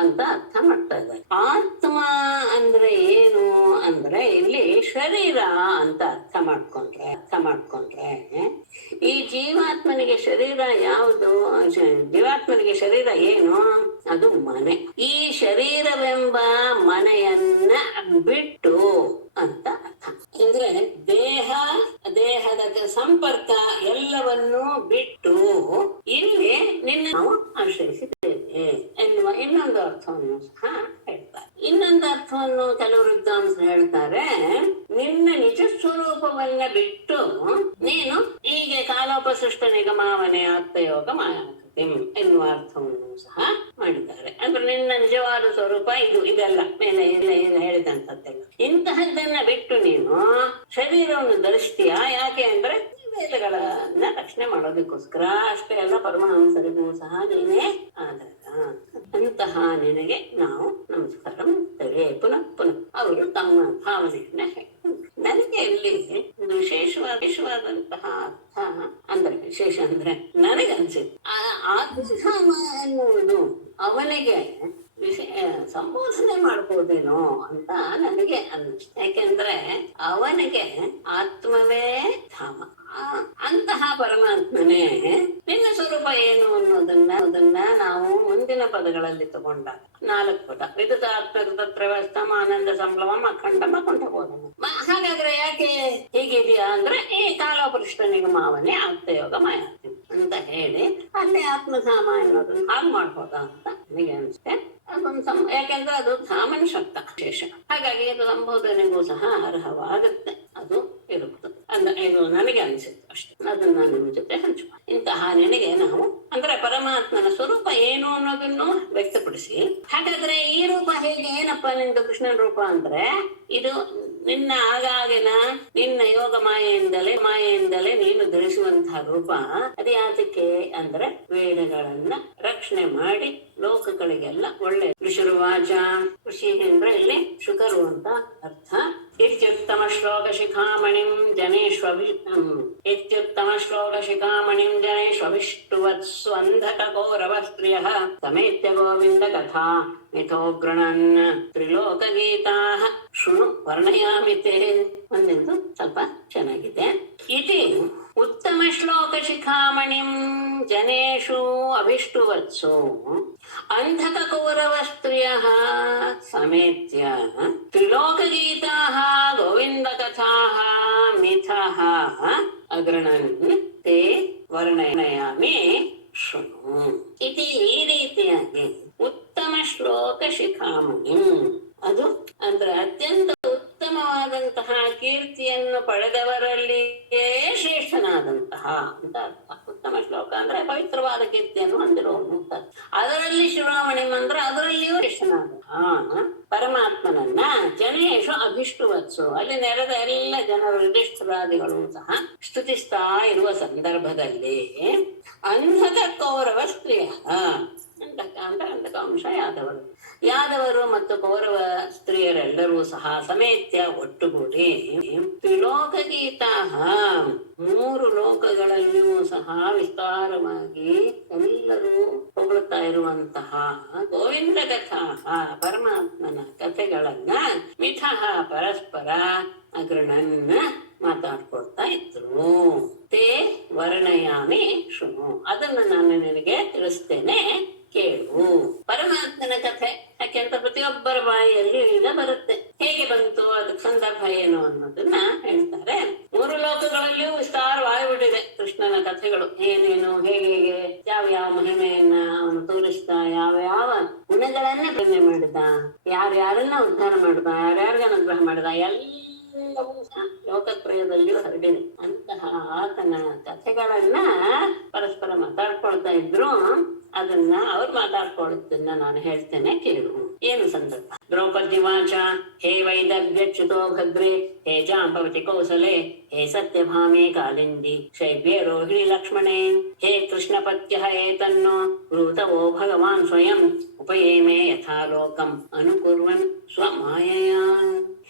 ಅಂತ ಅರ್ಥ ಮಾಡ್ತಾ ಇದ್ದಾರೆ. ಆತ್ಮ ಅಂದ್ರೆ ಏನು ಅಂದ್ರೆ ಇಲ್ಲಿ ಶರೀರ ಅಂತ ಅರ್ಥ ಮಾಡ್ಕೊಂಡ್ರೆ ಈ ಜೀವಾತ್ಮನಿಗೆ ಶರೀರ ಯಾವುದು? ಜೀವಾತ್ಮನಿಗೆ ಶರೀರ ಏನು? ಅದು ಮನೆ. ಈ ಶರೀರವೆಂಬ ಮನೆಯನ್ನ ಬಿಟ್ಟು ಅಂತ ಅರ್ಥ. ಅಂದ್ರೆ ದೇಹದ ಸಂಪರ್ಕ ಎಲ್ಲವನ್ನೂ ಬಿಟ್ಟು ಇಲ್ಲಿ ನಿನ್ನ ನಾವು ಆಶ್ರಯಿಸಿದ್ದೇವೆ ಎನ್ನುವ ಇನ್ನೊಂದು ಅರ್ಥವನ್ನು ಸಹ ಹೇಳ್ತಾರೆ. ಇನ್ನೊಂದು ಅರ್ಥವನ್ನು ಕೆಲವರು ವಿದ್ವಾಂಸರು ಹೇಳ್ತಾರೆ, ನಿನ್ನ ನಿಜ ಸ್ವರೂಪವನ್ನ ಬಿಟ್ಟು ನೀನು ಹೀಗೆ ಕಾಲೋಪಸೃಷ್ಟ ನಿಗಮಾವನೆ ಆತ್ಮಯೋಗ ಮಾಯಾಕೃತಿ ಎನ್ನುವ ಅರ್ಥವನ್ನು ಸಹ ಮಾಡಿದ್ದಾರೆ. ಅಂದ್ರೆ ನಿನ್ನ ನಿಜವಾದ ಸ್ವರೂಪ ಇದೆಲ್ಲ ಮೇಲೆ ಹೇಳಿದಂಥದ್ದೆಲ್ಲ. ಇಂತಹದ್ದನ್ನ ಬಿಟ್ಟು ನೀನು ಶರೀರವನ್ನು ಧರಿಸ್ತೀಯ. ಯಾಕೆ ಅಂದ್ರೆ ವೇದಗಳನ್ನ ರಕ್ಷಣೆ ಮಾಡೋದಕ್ಕೋಸ್ಕರ. ಅಷ್ಟೇ ಅಲ್ಲ, ಪರಮಹಂಸರಿಗೂ ಸಹ ನೀನೇ ಆಧಾರ. ಅಂತಹ ನಿನಗೆ ನಾವು ನಮಸ್ಕಾರ ಮಾಡ್ತೇವೆ. ಪುನಃ ಅವರು ತಮ್ಮ ಭಾವನೆಯನ್ನ ನನಗೆ ಇಲ್ಲಿ ಒಂದು ವಿಶೇಷವಾದಂತಹ ಅರ್ಥ ಅಂದ್ರೆ, ವಿಶೇಷ ಅಂದ್ರೆ ನನಗನ್ಸಿತ್ತು, ಎನ್ನುವುದು ಅವನಿಗೆ ಸಂಬೋಧನೆ ಮಾಡ್ಬೋದೇನೋ ಅಂತ ನನಗೆ ಅನ್ನಿಸ್ತು. ಯಾಕೆಂದ್ರೆ ಅವನಿಗೆ ಆತ್ಮವೇ ಧಾಮ. ಅಂತಹ ಪರಮಾತ್ಮನೇ ನಿನ್ನ ಸ್ವರೂಪ ಏನು ಅನ್ನೋದನ್ನ ನಾವು ಮುಂದಿನ ಪದಗಳಲ್ಲಿ ತಗೊಂಡಾಗ 4 ಪದ ವಿದುತಾತ್ಮಕೃತತ್ರವಸ್ಥಂ ಆನಂದ ಸಂಭ್ರಮಂ ಅಖಂಡಂ ಅಕುಂಠಬೋಧಂ. ಹಾಗಾದ್ರೆ ಯಾಕೆ ಹೀಗಿದೆಯಾ ಅಂದ್ರೆ ಈ ಕಾಲೋಪೃಷ್ಟ ನಿಗಮಾವನೆ ಆಪ್ತಯೋಗ ಮಾಯಾತಿ ಅಂತ ಹೇಳಿ ಅಲ್ಲಿ ಆತ್ಮಧಾಮ ಎನ್ನುವುದನ್ನು ಹಾಳು ಮಾಡ್ಬೋದಾ ಅಂತ ನನಗೆ ಅನಿಸುತ್ತೆ. ಅದೊಂದು ಯಾಕೆಂದ್ರೆ ಅದು ಧಾಮನ ಶಬ್ದ ವಿಶೇಷ, ಹಾಗಾಗಿ ಅದು ಸಂಬೋಧನೆಗೂ ಸಹ ಅರ್ಹವಾಗುತ್ತೆ, ಅದು ಇರುತ್ತೆ ಅಂತ ಇದು ನನಗೆ ಅನಿಸಿತ್ತು ಅಷ್ಟೇ. ಅದನ್ನ ನಾನು ನಿಮ್ಮ ಜೊತೆ ಹಂಚುವ. ಇಂತಹ ನಿನಗೆ ನಾವು ಅಂದ್ರೆ ಪರಮಾತ್ಮನ ಸ್ವರೂಪ ಏನು ಅನ್ನೋದನ್ನು ವ್ಯಕ್ತಪಡಿಸಿ, ಹಾಗಾದ್ರೆ ಈ ರೂಪ ಹೇಗೆ, ಏನಪ್ಪ ನಿಂದು ಕೃಷ್ಣನ ರೂಪ ಅಂದ್ರೆ ಇದು ನಿನ್ನ ಆಗಾಗಿನ ನಿನ್ನ ಯೋಗ ಮಾಯೆಯಿಂದಲೇ ನೀನು ಧರಿಸುವಂತಹ ರೂಪ. ಅದು ಯಾತಕ್ಕೆ ಅಂದ್ರೆ ವೇದಗಳನ್ನ ರಕ್ಷಣೆ ಮಾಡಿ ಲೋಕಗಳಿಗೆಲ್ಲ ಒಳ್ಳೆ ಋಷಿರುವಾಚ. ಋಷಿ ಅಂದ್ರೆ ಇಲ್ಲಿ ಶುಕರು ಅಂತ ಅರ್ಥ. ಇತ್ಯುತ್ತಮ ಶ್ಲೋಕ ಶಿಖಾಮಣಿಂ ಜನೇಷ್ವಭಿಷ್ಟುವತ್ಸ್ವಂಧಕ ಕೌರವ ಸ್ತ್ರಿಯ ಸಮೇತ್ಯ ಗೋವಿಂದ ಕಥಾ ಮಿಥೋ ಗೃಣನ್ ತ್ರಿಲೋಕಗೀತಾ ಶೃಣು ವರ್ಣಯಾಮಿ ತೇ. ಒಂದೆಂದು ಸ್ವಲ್ಪ ಚೆನ್ನಾಗಿದೆ. ಇತಿ ಉತ್ತಮ ಶ್ಲೋಕ ಶಿಖಾಮಣಿಂ ಜನೇಷು ಅಭಿಷ್ಟುವತ್ಸು ಅಂಧಕ ಕೌರವ ಸ್ತ್ರಿಯ ಸಮೇತ್ಯ ತ್ರಿಲೋಕಗೀತಾ ಗೋವಿಂದ ಕಥಾ ಮಿಥಃ ಅಗ್ರಣನ್ ತೇ ವರ್ಣಯಾಮಿ ಶೃಣು. ಇತಿ ಈ ರೀತಿಯಾಗಿ ಉತ್ತಮ ಶ್ಲೋಕ ಶಿಖಾಮಣಿ, ಅದು ಅಂದ್ರೆ ಅತ್ಯಂತ ಉತ್ತಮವಾದಂತಹ ಕೀರ್ತಿಯನ್ನು ಪಡೆದವರಲ್ಲಿಯೇ ಶ್ರೇಷ್ಠನಾದಂತಹ ಅಂತ ಅರ್ಥ. ಉತ್ತಮ ಶ್ಲೋಕ ಅಂದ್ರೆ ಪವಿತ್ರವಾದ ಕೀರ್ತಿಯನ್ನು ಹೊಂದಿರುವವನು ಅಂತ. ಅದರಲ್ಲಿ ಶಿರೋಮಣಿ ಅಂದ್ರೆ ಅದರಲ್ಲಿಯೂ ಶ್ರೇಷ್ಠನಾದ ಪರಮಾತ್ಮನನ್ನ ಜನೇಶು ಅಭಿಷ್ಟುವತ್ಸು, ಅಲ್ಲಿ ನೆರೆದ ಎಲ್ಲ ಜನರು ಯುಧಿಷ್ಠಿರಾದಿಗಳು ಸಹ ಸ್ತುತಿಸ್ತಾ ಇರುವ ಸಂದರ್ಭದಲ್ಲಿ ಅಂಧಕ ಕೌರವ ಸ್ತ್ರೀಯ ಅಂಧಕ ಅಂಶ ಯಾದವರು ಮತ್ತು ಕೌರವ ಸ್ತ್ರೀಯರೆಲ್ಲರೂ ಸಹ ಸಮೇತ್ಯ ಒಟ್ಟುಗೂಡಿ ತ್ರಿಲೋಕಗೀತಾ 3 ಲೋಕಗಳಲ್ಲಿಯೂ ಸಹ ವಿಸ್ತಾರವಾಗಿ ಎಲ್ಲರೂ ಹೊಗಳುತ್ತಾ ಇರುವಂತಹ ಗೋವಿಂದ ಕಥಾ ಪರಮಾತ್ಮನ ಕಥೆಗಳನ್ನ ಮಿಥಃ ಪರಸ್ಪರ ಅಗ್ರಣನ್ನ ಮಾತಾಡ್ಕೊಳ್ತಾ ಇದ್ರು. ತೇ ವರ್ಣಯಾಮಿ ಶೃಣು, ಅದನ್ನು ನಾನು ನಿನಗೆ ತಿಳಿಸ್ತೇನೆ, ಕೇಳು. ಪರಮಾತ್ಮನ ಕಥೆ ಯಾಕೆಂತ ಪ್ರತಿಯೊಬ್ಬರ ಬಾಯಿಯಲ್ಲಿ ಈಗ ಬರುತ್ತೆ. ಹೇಗೆ ಬಂತು, ಅದಕ್ಕೆ ಸಂದರ್ಭ ಏನು ಅನ್ನೋದನ್ನ ಹೇಳ್ತಾರೆ. 3 ಲೋಕಗಳಲ್ಲಿಯೂ ವಿಸ್ತಾರವಾಗಿಬಿಟ್ಟಿದೆ ಕೃಷ್ಣನ ಕಥೆಗಳು. ಏನೇನು, ಹೇಗೆ ಯಾವ ಮಹಿಮೆಯನ್ನ ಅವನು ತೋರಿಸ್ತಾ, ಯಾವ ಗುಣಗಳನ್ನ ಪ್ರಜ್ಞೆ ಮಾಡಿದ, ಯಾರ್ಯಾರನ್ನ ಉದ್ಧಾರ ಮಾಡಿದ, ಯಾರ್ಯಾರಿಗೆ ಅನುಗ್ರಹ ಮಾಡಿದ, ಎಲ್ಲವೂ ಲೋಕತ್ರಯದಲ್ಲಿಯೂ ಹರಡಿದೆ. ಅಂತಹ ಆತನ ಕಥೆಗಳನ್ನ ಪರಸ್ಪರ ಮಾತಾಡ್ಕೊಳ್ತಾ ಇದ್ರು. ಅದನ್ನ ಅವ್ರು ಮಾತಾಡ್ಕೊಳ್ಳುತ್ತನ್ನ ನಾನು ಹೇಳ್ತೇನೆ, ಕೇಳು. ಏನು ಸಂದರ್ಭ? ದ್ರೌಪದಿ ವಾಚ. ಹೇ ವೈದವ್ಯಚ್ಯುತೋ ಭದ್ರೇ, ಹೇ ಜಾಂಬವತಿ ಕೌಸಲೆ, ಹೇ ಸತ್ಯಭಾಮೆ ಕಾಲಿಂದಿ, ಶೈಬ್ಯೆ ರೋಹಿಣಿ ಲಕ್ಷ್ಮಣೇ, ಹೇ ಕೃಷ್ಣಪತ್ಯ ಏತನ್ನೋ ಬ್ರೂತವೋ ಭಗವಾನ್ ಸ್ವಯಂ ಉಪಯೇಮೆ ಯಥಾ ಲೋಕಂ ಅನುಕುರ್ವನ್ ಸ್ವಮಾಯಯಾ.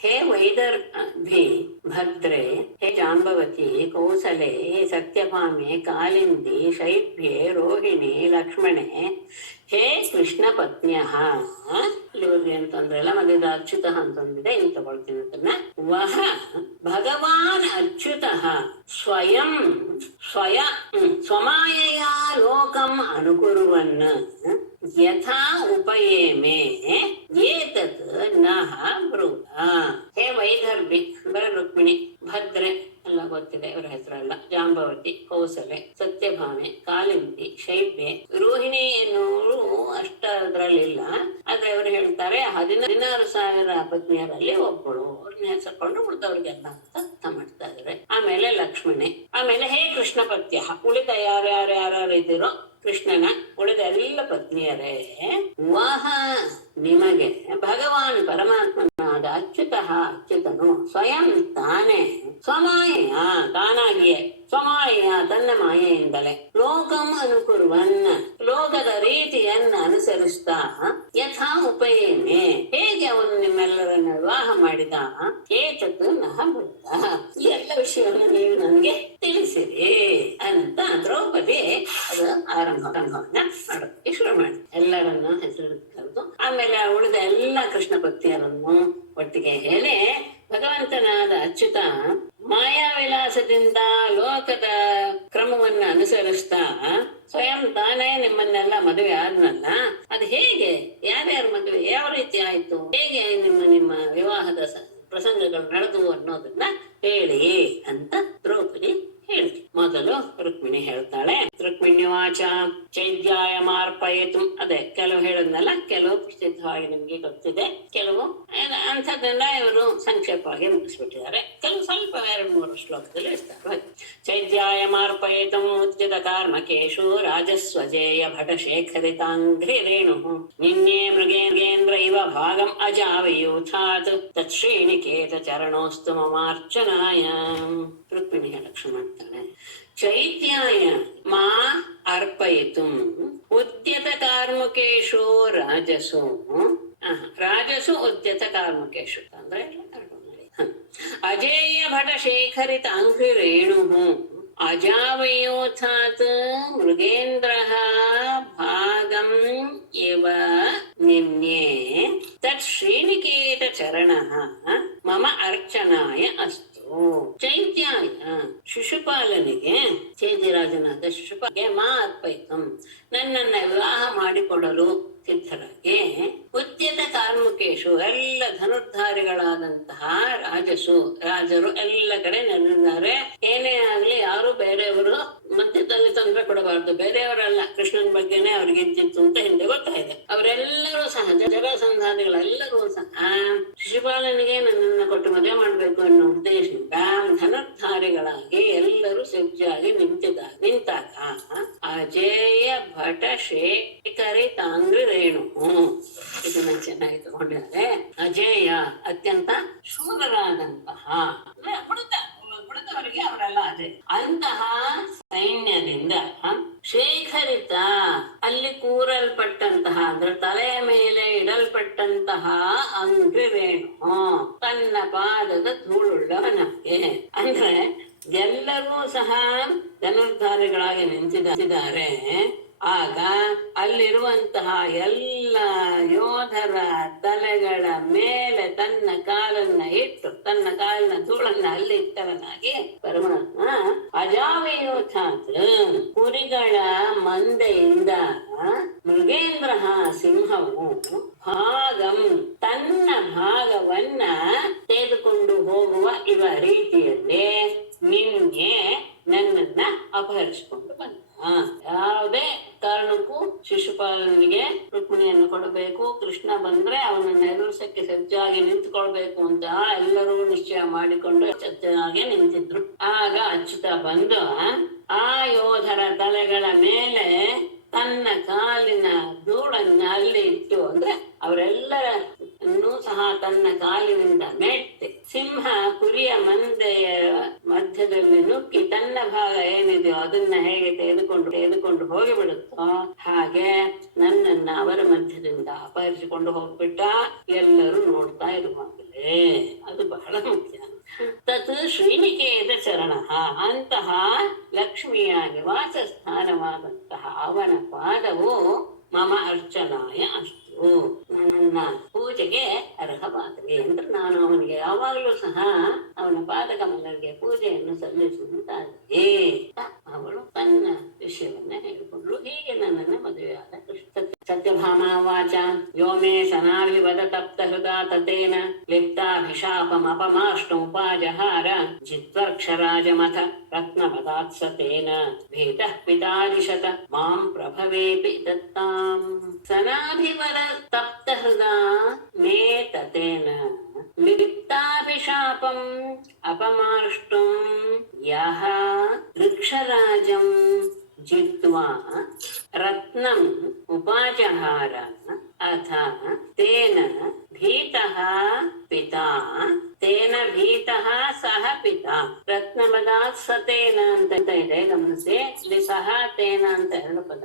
ಹೇ ವೈದರ್ಭಿ ಭದ್ರೇ, ಹೇ ಜಾಂಬವತಿ ಕೌಸಲೆ, ಹೇ ಸತ್ಯಭಾಮೆ ಕಾಲಿಂದಿ, ಶೈಬ್ಯೆ ರೋಹಿಣಿ ಲಕ್ಷ್ಮಣೆ, ಹೇ ಕೃಷ್ಣ ಪತ್ನ್ಯ. ಇಲ್ಲಿ ಅಂತಂದ್ರೆಲ್ಲ ಮಧ್ಯದ ಅಚ್ಯುತ ಅಂತಂದಿದೆ, ಇಲ್ಲಿ ತಗೊಳ್ತೀನಿ ಅದನ್ನ. ವಹ ಭಗವಾನ್ ಅಚ್ಯುತ ಸ್ವಮಾಯಯ ಲೋಕಂ ಅನುಕುರ್ವನ್ ಯಥಾ ಉಪಯೇಮೆ ಏತತ್ ನಃ ಬ್ರೂತ. ಹೇ ವೈದರ್ಭಿ ಅಂದ್ರೆ ರುಕ್ಮಿಣಿ, ಭದ್ರೆ ಎಲ್ಲ ಗೊತ್ತಿದೆ ಇವರ ಹೆಸರೆಲ್ಲ, ಜಾಂಬವತಿ, ಕೌಸಲೆ, ಸತ್ಯಭಾಮೆ, ಕಾಲಿಂದಿ, ಶೈಬ್ಯೆ, ರೋಹಿಣಿ ಎನ್ನುವರು ಅಷ್ಟದ್ರಲ್ಲಿಲ್ಲ. ಆದ್ರೆ ಇವರು ಹೇಳ್ತಾರೆ 16,000 ಪತ್ನಿಯರಲ್ಲಿ ಒಬ್ಬಳು, ಅವ್ರನ್ನ ಹೆಸರ್ಕೊಂಡು ಉಳಿದವ್ರಿಗೆಲ್ಲ ಅಂತ ಅರ್ಥ ಮಾಡ್ತಾ ಇದ್ದಾರೆ. ಆಮೇಲೆ ಲಕ್ಷ್ಮಣೆ, ಆಮೇಲೆ ಹೇ ಕೃಷ್ಣ ಪತ್ಯ, ಉಳಿದ ಯಾರ್ಯಾರು ಇದ್ದೀರೋ ಕೃಷ್ಣನ ಉಳಿದ ಎಲ್ಲ ಪತ್ನಿಯರೇ. ವಹ ನಿಮಗೆ ಭಗವಾನ್ ಪರಮಾತ್ಮನಾದ ಅಚ್ಯುತನು ಸ್ವಯಂ ತಾನೇ ಸ್ವಮಾಯೆಯ ತಾನಾಗಿಯೇ ಸ್ವಮಾಯೆಯ ತನ್ನ ಮಾಯೆಯಿಂದಲೇ ಲೋಕಂ ಅನುಕುರ್ವನ್ ಲೋಕದ ರೀತಿಯನ್ನ ಅನುಸರಿಸ್ತಾ ಯಥಾ ಉಪಯೇಮೆ ಹೇಗೆ ಅವನು ನಿಮ್ಮೆಲ್ಲರನ್ನ ವಿವಾಹ ಮಾಡಿದ ಏತತ್ ನಹ ಬುದ್ಧ. ಈ ಎಲ್ಲ ವಿಷಯವನ್ನು ನೀವು ನನಗೆ ತಿಳಿಸಿ ತಿಳಿಸಿರಿ ಅಂತ ದ್ರೌಪದಿ ಅದು ಆರಂಭವನ್ನ ಮಾಡೋದಕ್ಕೆ ಶುರು ಮಾಡಿ ಎಲ್ಲರನ್ನು ಹೆಸರು ಕರೆದು ಆಮೇಲೆ ಉಳಿದ ಎಲ್ಲ ಕೃಷ್ಣ ಭಕ್ತಿಯರನ್ನು ಒಟ್ಟಿಗೆ ಹೇಳಿ ಭಗವಂತನಾದ ಅಚ್ಯುತ ಮಾಯಾವಿಲಾಸದಿಂದ ಲೋಕದ ಕ್ರಮವನ್ನ ಅನುಸರಿಸ್ತಾ ಸ್ವಯಂ ತಾನೇ ನಿಮ್ಮನ್ನೆಲ್ಲ ಮದುವೆ ಆದ್ನಲ್ಲ ಅದು ಹೇಗೆ ಯಾರ್ಯಾರ ಮದುವೆ ಯಾವ ರೀತಿ ಆಯ್ತು ಹೇಗೆ ನಿಮ್ಮ ವಿವಾಹದ ಪ್ರಸಂಗಗಳು ನಡೆದು ಅನ್ನೋದನ್ನ ಹೇಳಿ ಅಂತ ದ್ರೌಪದಿ ಹೇಳಿ ಮೊದಲು ರುಕ್ಮಿಣಿ ಹೇಳ್ತಾಳೆ. ರುಕ್ಮಿಣ್ಯವಾಚ ಚೈದ್ಯಾಯ ಮಾರ್ಪಯಿತು ಅದೇ ಕೆಲವು ಹೇಳದ್ನಲ್ಲ, ಕೆಲವು ಪ್ರಸಿದ್ಧವಾಗಿ ನಿಮ್ಗೆ ಗೊತ್ತಿದೆ, ಕೆಲವು ಅಂಥದ್ದೆಲ್ಲ ಇವರು ಸಂಕ್ಷೇಪವಾಗಿ ಮುಗಿಸ್ಬಿಟ್ಟಿದ್ದಾರೆ, ಕೆಲವು ಸ್ವಲ್ಪ 2-3 ಶ್ಲೋಕದಲ್ಲಿ ಇರ್ತಾರೆ. ಚೈದ್ಯಾಯ ಮಾರ್ಪಯಿತು ಉದ್ಯತ ಕಾರ್ಮಕೇಶು ರಾಜಸ್ವಜೇಯ ಭಟ ಶೇಖರಿತಾಂಘ್ರಿ ರೇಣು ನಿನ್ನೆ ಮೃಗೇಂದ್ರ ಇವ ಭಾಗಂ ಅಜಾವಯೂಥಾತ್ ತತ್ಶ್ರೀನಿಕೇತ ಚರಣೋಸ್ತು ಮಮಾರ್ಚನಾಯ. ರುಕ್ಮಿಣಿ ಲಕ್ಷ್ಮಣ ಮಾಡ್ತಾಳೆ. ಚೈತ್ಯಾಯ ಮಾ ಅರ್ಪಯಿತು ಉದ್ಯತ ಕಾರ್ಮುಕೇಶು ರಾಜಸು ರಾಜಸು ಉದ್ಯತ ಕಾರ್ಮುಕೇಶು ಅಂದ್ರೆ ಅಜೇಯ ಭಟ ಶೇಖರಿತ ಅಂಘ್ರಿ ರೇಣು ಅಜಾವಯೋಥಾತ್ ಮೃಗೇಂದ್ರ ಭಾಗಂ ಇವ ನಿನ್ನೆ ತತ್ ಶ್ರೀನಿಕೇತ ಚರಣ ಮಮ ಅರ್ಚನಾಯ ಅಸ್ತು. ಚೈತ್ಯಾಯ ಶಿಶುಪಾಲನಿಗೆ ಚೇದಿರಾಜನಾದ ಶಿಶುಪಾಲನಿಗೆ ಮಾ ಅರ್ಪಯಿತಂ ನನ್ನನ್ನ ವಿವಾಹ ಮಾಡಿಕೊಡಲು ಸಿದ್ಧರಾಗಿ ಉದ್ಯತ ಕಾರ್ಮುಕೇಶು ಎಲ್ಲ ಧನುರ್ಧಾರಿಗಳಾದಂತಹ ರಾಜರು ಎಲ್ಲ ಕಡೆ ನೆನೆದಿದ್ದಾರೆ. ಏನೇ ಆಗ್ಲಿ ಯಾರು ಬೇರೆಯವರು ಮಧ್ಯದಲ್ಲಿ ತೊಂದರೆ ಕೊಡಬಾರ್ದು, ಬೇರೆಯವರಲ್ಲ, ಕೃಷ್ಣನ ಬಗ್ಗೆನೆ ಅವ್ರಿಗೆ ಇದ್ದಿತ್ತು ಅಂತ ಹಿಂದೆ ಗೊತ್ತಾಯಿದೆ. ಅವರೆಲ್ಲರೂ ಸಹ ಜರಸಂಧಾದಿಗಳೆಲ್ಲರೂ ಸಹ ಶಿಶುಪಾಲನಿಗೆ ನನ್ನನ್ನು ಕೊಟ್ಟು ಮದುವೆ ಮಾಡ್ಬೇಕು ಅನ್ನೋ ಉದ್ದೇಶದಿಂದ ಧನುರ್ಧಾರಿಗಳಾಗಿ ಎಲ್ಲರೂ ಸಜ್ಜಾಗಿ ನಿಂತಾಗ ಅಜೇಯ ಭಟ ಶೇಖರಿ ತಾಂಗ್ರಿ ರೇಣು ಇದನ್ನ ಚೆನ್ನಾಗಿ ತಗೊಂಡಿದ್ದಾರೆ. ಅಜೇಯ ಅತ್ಯಂತ ಶೂರರಾದಂತಹ ಬುಡದವರಿಗೆ ಅವರೆಲ್ಲ ಅಜೇಯ ಅಂತಹ ಸೈನ್ಯದಿಂದ ಶೇಖರಿತ ಅಲ್ಲಿ ಕೂರಲ್ಪಟ್ಟಂತಹ ಅಂದ್ರೆ ತಲೆಯ ಮೇಲೆ ಇಡಲ್ಪಟ್ಟಂತಹ ಅಂಗ್ರಿ ರೇಣು ತನ್ನ ಪಾದದ ಧೂಳುಳ್ಳವನಕ್ಕೆ ಅಂದ್ರೆ ಎಲ್ಲರೂ ಸಹ ಧನುರ್ಧಾರಿಗಳಾಗಿ ನಿಂತಿದ್ದಾರೆ. ಆಗ ಅಲ್ಲಿರುವಂತಹ ಎಲ್ಲ ಯೋಧರ ತಲೆಗಳ ಮೇಲೆ ತನ್ನ ಕಾಲನ್ನ ಇಟ್ಟು ತನ್ನ ಕಾಲಿನ ಧೂಳನ್ನ ಅಲ್ಲಿ ಇಟ್ಟವನಾಗಿ ಪರಮಾತ್ಮ ಅಜಾವಯೋಥಾತ್ ಕುರಿಗಳ ಮಂದೆಯಿಂದ ಮೃಗೇಂದ್ರ ಸಿಂಹವು ಭಾಗಂ ತನ್ನ ಭಾಗವನ್ನ ತೆಗೆದುಕೊಂಡು ಹೋಗುವ ಇವ ರೀತಿಯಲ್ಲಿ ನಿನ್ನೆ ನನ್ನನ್ನ ಅಪಹರಿಸಿಕೊಂಡು ಬಂದ. ಯಾವುದೇ ಕಾರಣಕ್ಕೂ ಶಿಶುಪಾಲನಿಗೆ ರುಕ್ಮಿಣಿಯನ್ನು ಕೊಡಬೇಕು, ಕೃಷ್ಣ ಬಂದ್ರೆ ಅವನನ್ನ ಎದುರಿಸಕ್ಕೆ ಸಜ್ಜಾಗಿ ನಿಂತ್ಕೊಳ್ಬೇಕು ಅಂತ ಎಲ್ಲರೂ ನಿಶ್ಚಯ ಮಾಡಿಕೊಂಡು ಸಜ್ಜಾಗಿ ನಿಂತಿದ್ರು. ಆಗ ಅಚ್ಯುತ ಬಂದು ಆ ಯೋಧರ ತಲೆಗಳ ಮೇಲೆ ತನ್ನ ಕಾಲಿನ ಧೂಳನ್ನ ಅಲ್ಲಿ ಇಟ್ಟು ಅಂದ್ರೆ ಅವರೆಲ್ಲರನ್ನೂ ಸಹ ತನ್ನ ಕಾಲಿನಿಂದ ಮೆಟ್ಟಿ ಸಿಂಹ ಕುರಿಯ ಮಂದೆಯ ಮಧ್ಯದಲ್ಲಿ ನುಗ್ಗಿ ತನ್ನ ಭಾಗ ಏನಿದೆಯೋ ಅದನ್ನ ಹೇಗೆ ತೆಗೆದುಕೊಂಡು ಹೋಗಿಬಿಡುತ್ತೋ ಹಾಗೆ ನನ್ನನ್ನ ಅವರ ಮಧ್ಯದಿಂದ ಅಪಹರಿಸಿಕೊಂಡು ಹೋಗ್ಬಿಟ್ಟ. ಎಲ್ಲರೂ ನೋಡ್ತಾ ಇರುವಾಗಲೇ ಅದು ಬಹಳ ಮುಖ್ಯ. ತತ್ ಶ್ರೀನಿಕೇತ ಚರಣ ಅಂತಹ ಲಕ್ಷ್ಮಿಯಾಗಿ ವಾಸಸ್ಥಾನವಾದಂತಹ ಅವನ ಪಾದವು ಮಮ ಅರ್ಚನಾಯ ಅಸ್ತು ನನ್ನ ಪೂಜೆಗೆ ಅರ್ಹವಾಗಲಿ ಅಂದ್ರೆ ನಾನು ಅವನಿಗೆ ಯಾವಾಗಲೂ ಸಹ ಅವನ ಪಾದಕಮಲರಿಗೆ ಪೂಜೆಯನ್ನು ಸಲ್ಲಿಸುವಂತಾಗಲಿ. ಅವಳು ತನ್ನ ವಿಷಯವನ್ನ ಹೇಳಿಕೊಂಡ್ರು. ಹೀಗೆ ನನ್ನನ್ನು ಮದುವೆಯಾದ ಕೃಷ್ಣ. ಸತ್ಯಭಾಮಾ ವಾಚ ಯೋ ಮೇ ಸನಾಭಿವದ ತಪ್ತ ಹೃದಾ ತತೇನ ಲಿಪ್ತಾಭಿಶಾಪಮಪಮಾಷ್ಟೌಪಾಜಹಾರ ಜಿತ್ವರ್ಕ್ಷರಾಜಮಥ ರತ್ನಮದಾತ್ಸತೇನ ಭೀತಃ ಪಿತಾದಿಶತ ಮಾಂ ಪ್ರಭವೇಪಿ ದತ್ತಾಂ. ಸನಾಭಿವದ ತಪ್ತ ಹೃದಾ ಮೇ ತತೇನ ಲಿಪ್ತಾಭಿಶಾಪಂ ಅಪಮಾಷ್ಟುಂ ಯಃ ವೃಕ್ಷರಾಜಂ ಜಿತ್ವಾ ರತ್ನಂ ಉಪಾಜಹಾರ ಅಥ ತೇನ ಭೀತಃ ಪಿತಾ ತೇನ ಭೀತಃ ಸಹ ಪಿತಾ. ರತ್ನಮದಾತ್ ಸತೇನ ಅಂತ ಇದೆ ಗಮನಿಸಿ. ಇಲ್ಲಿ ಸಹ ತೇನ ಅಂತ 2 ಪದ.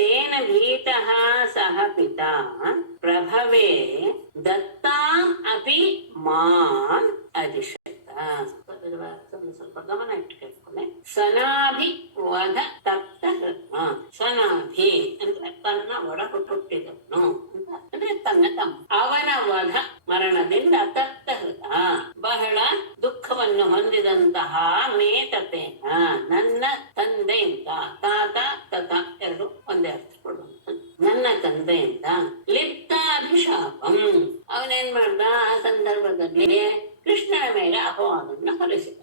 ತೇನ ಭೀತಃ ಸಹ ಪಿತಾ ಪ್ರಭವೇ ದತ್ತಾಂ ಅಪಿ ಮಾಂ ಅದಿಶತ. ಸ್ವಲ್ಪ ಗಮನ ಇಟ್ಟು ಕೇಳ್ಕೊಳ್ಳಿ. ಸನಾ ದುಃಖದ ಮರಣದಿಂದ ತಪ್ತಹೃತ ಬಹಳ ದುಃಖವನ್ನು ಹೊಂದಿದಂತಹ ಮೇತತೇನ ನನ್ನ ತಂದೆಯಿಂದ, ತಾತ ತತ ಎರಡು ಒಂದೇ ಅರ್ಥ ಕೊಡುವಂಥದ್ದು. ನನ್ನ ತಂದೆಯಿಂದ ಲಿಪ್ತಾಭಿಶಾಪಂ, ಅವನೇನ್ ಮಾಡ್ದ ಆ ಸಂದರ್ಭದಲ್ಲಿ ಕೃಷ್ಣನ ಮೇಲೆ ಅಪವಾದವನ್ನ ಹೊರಿಸಿದ.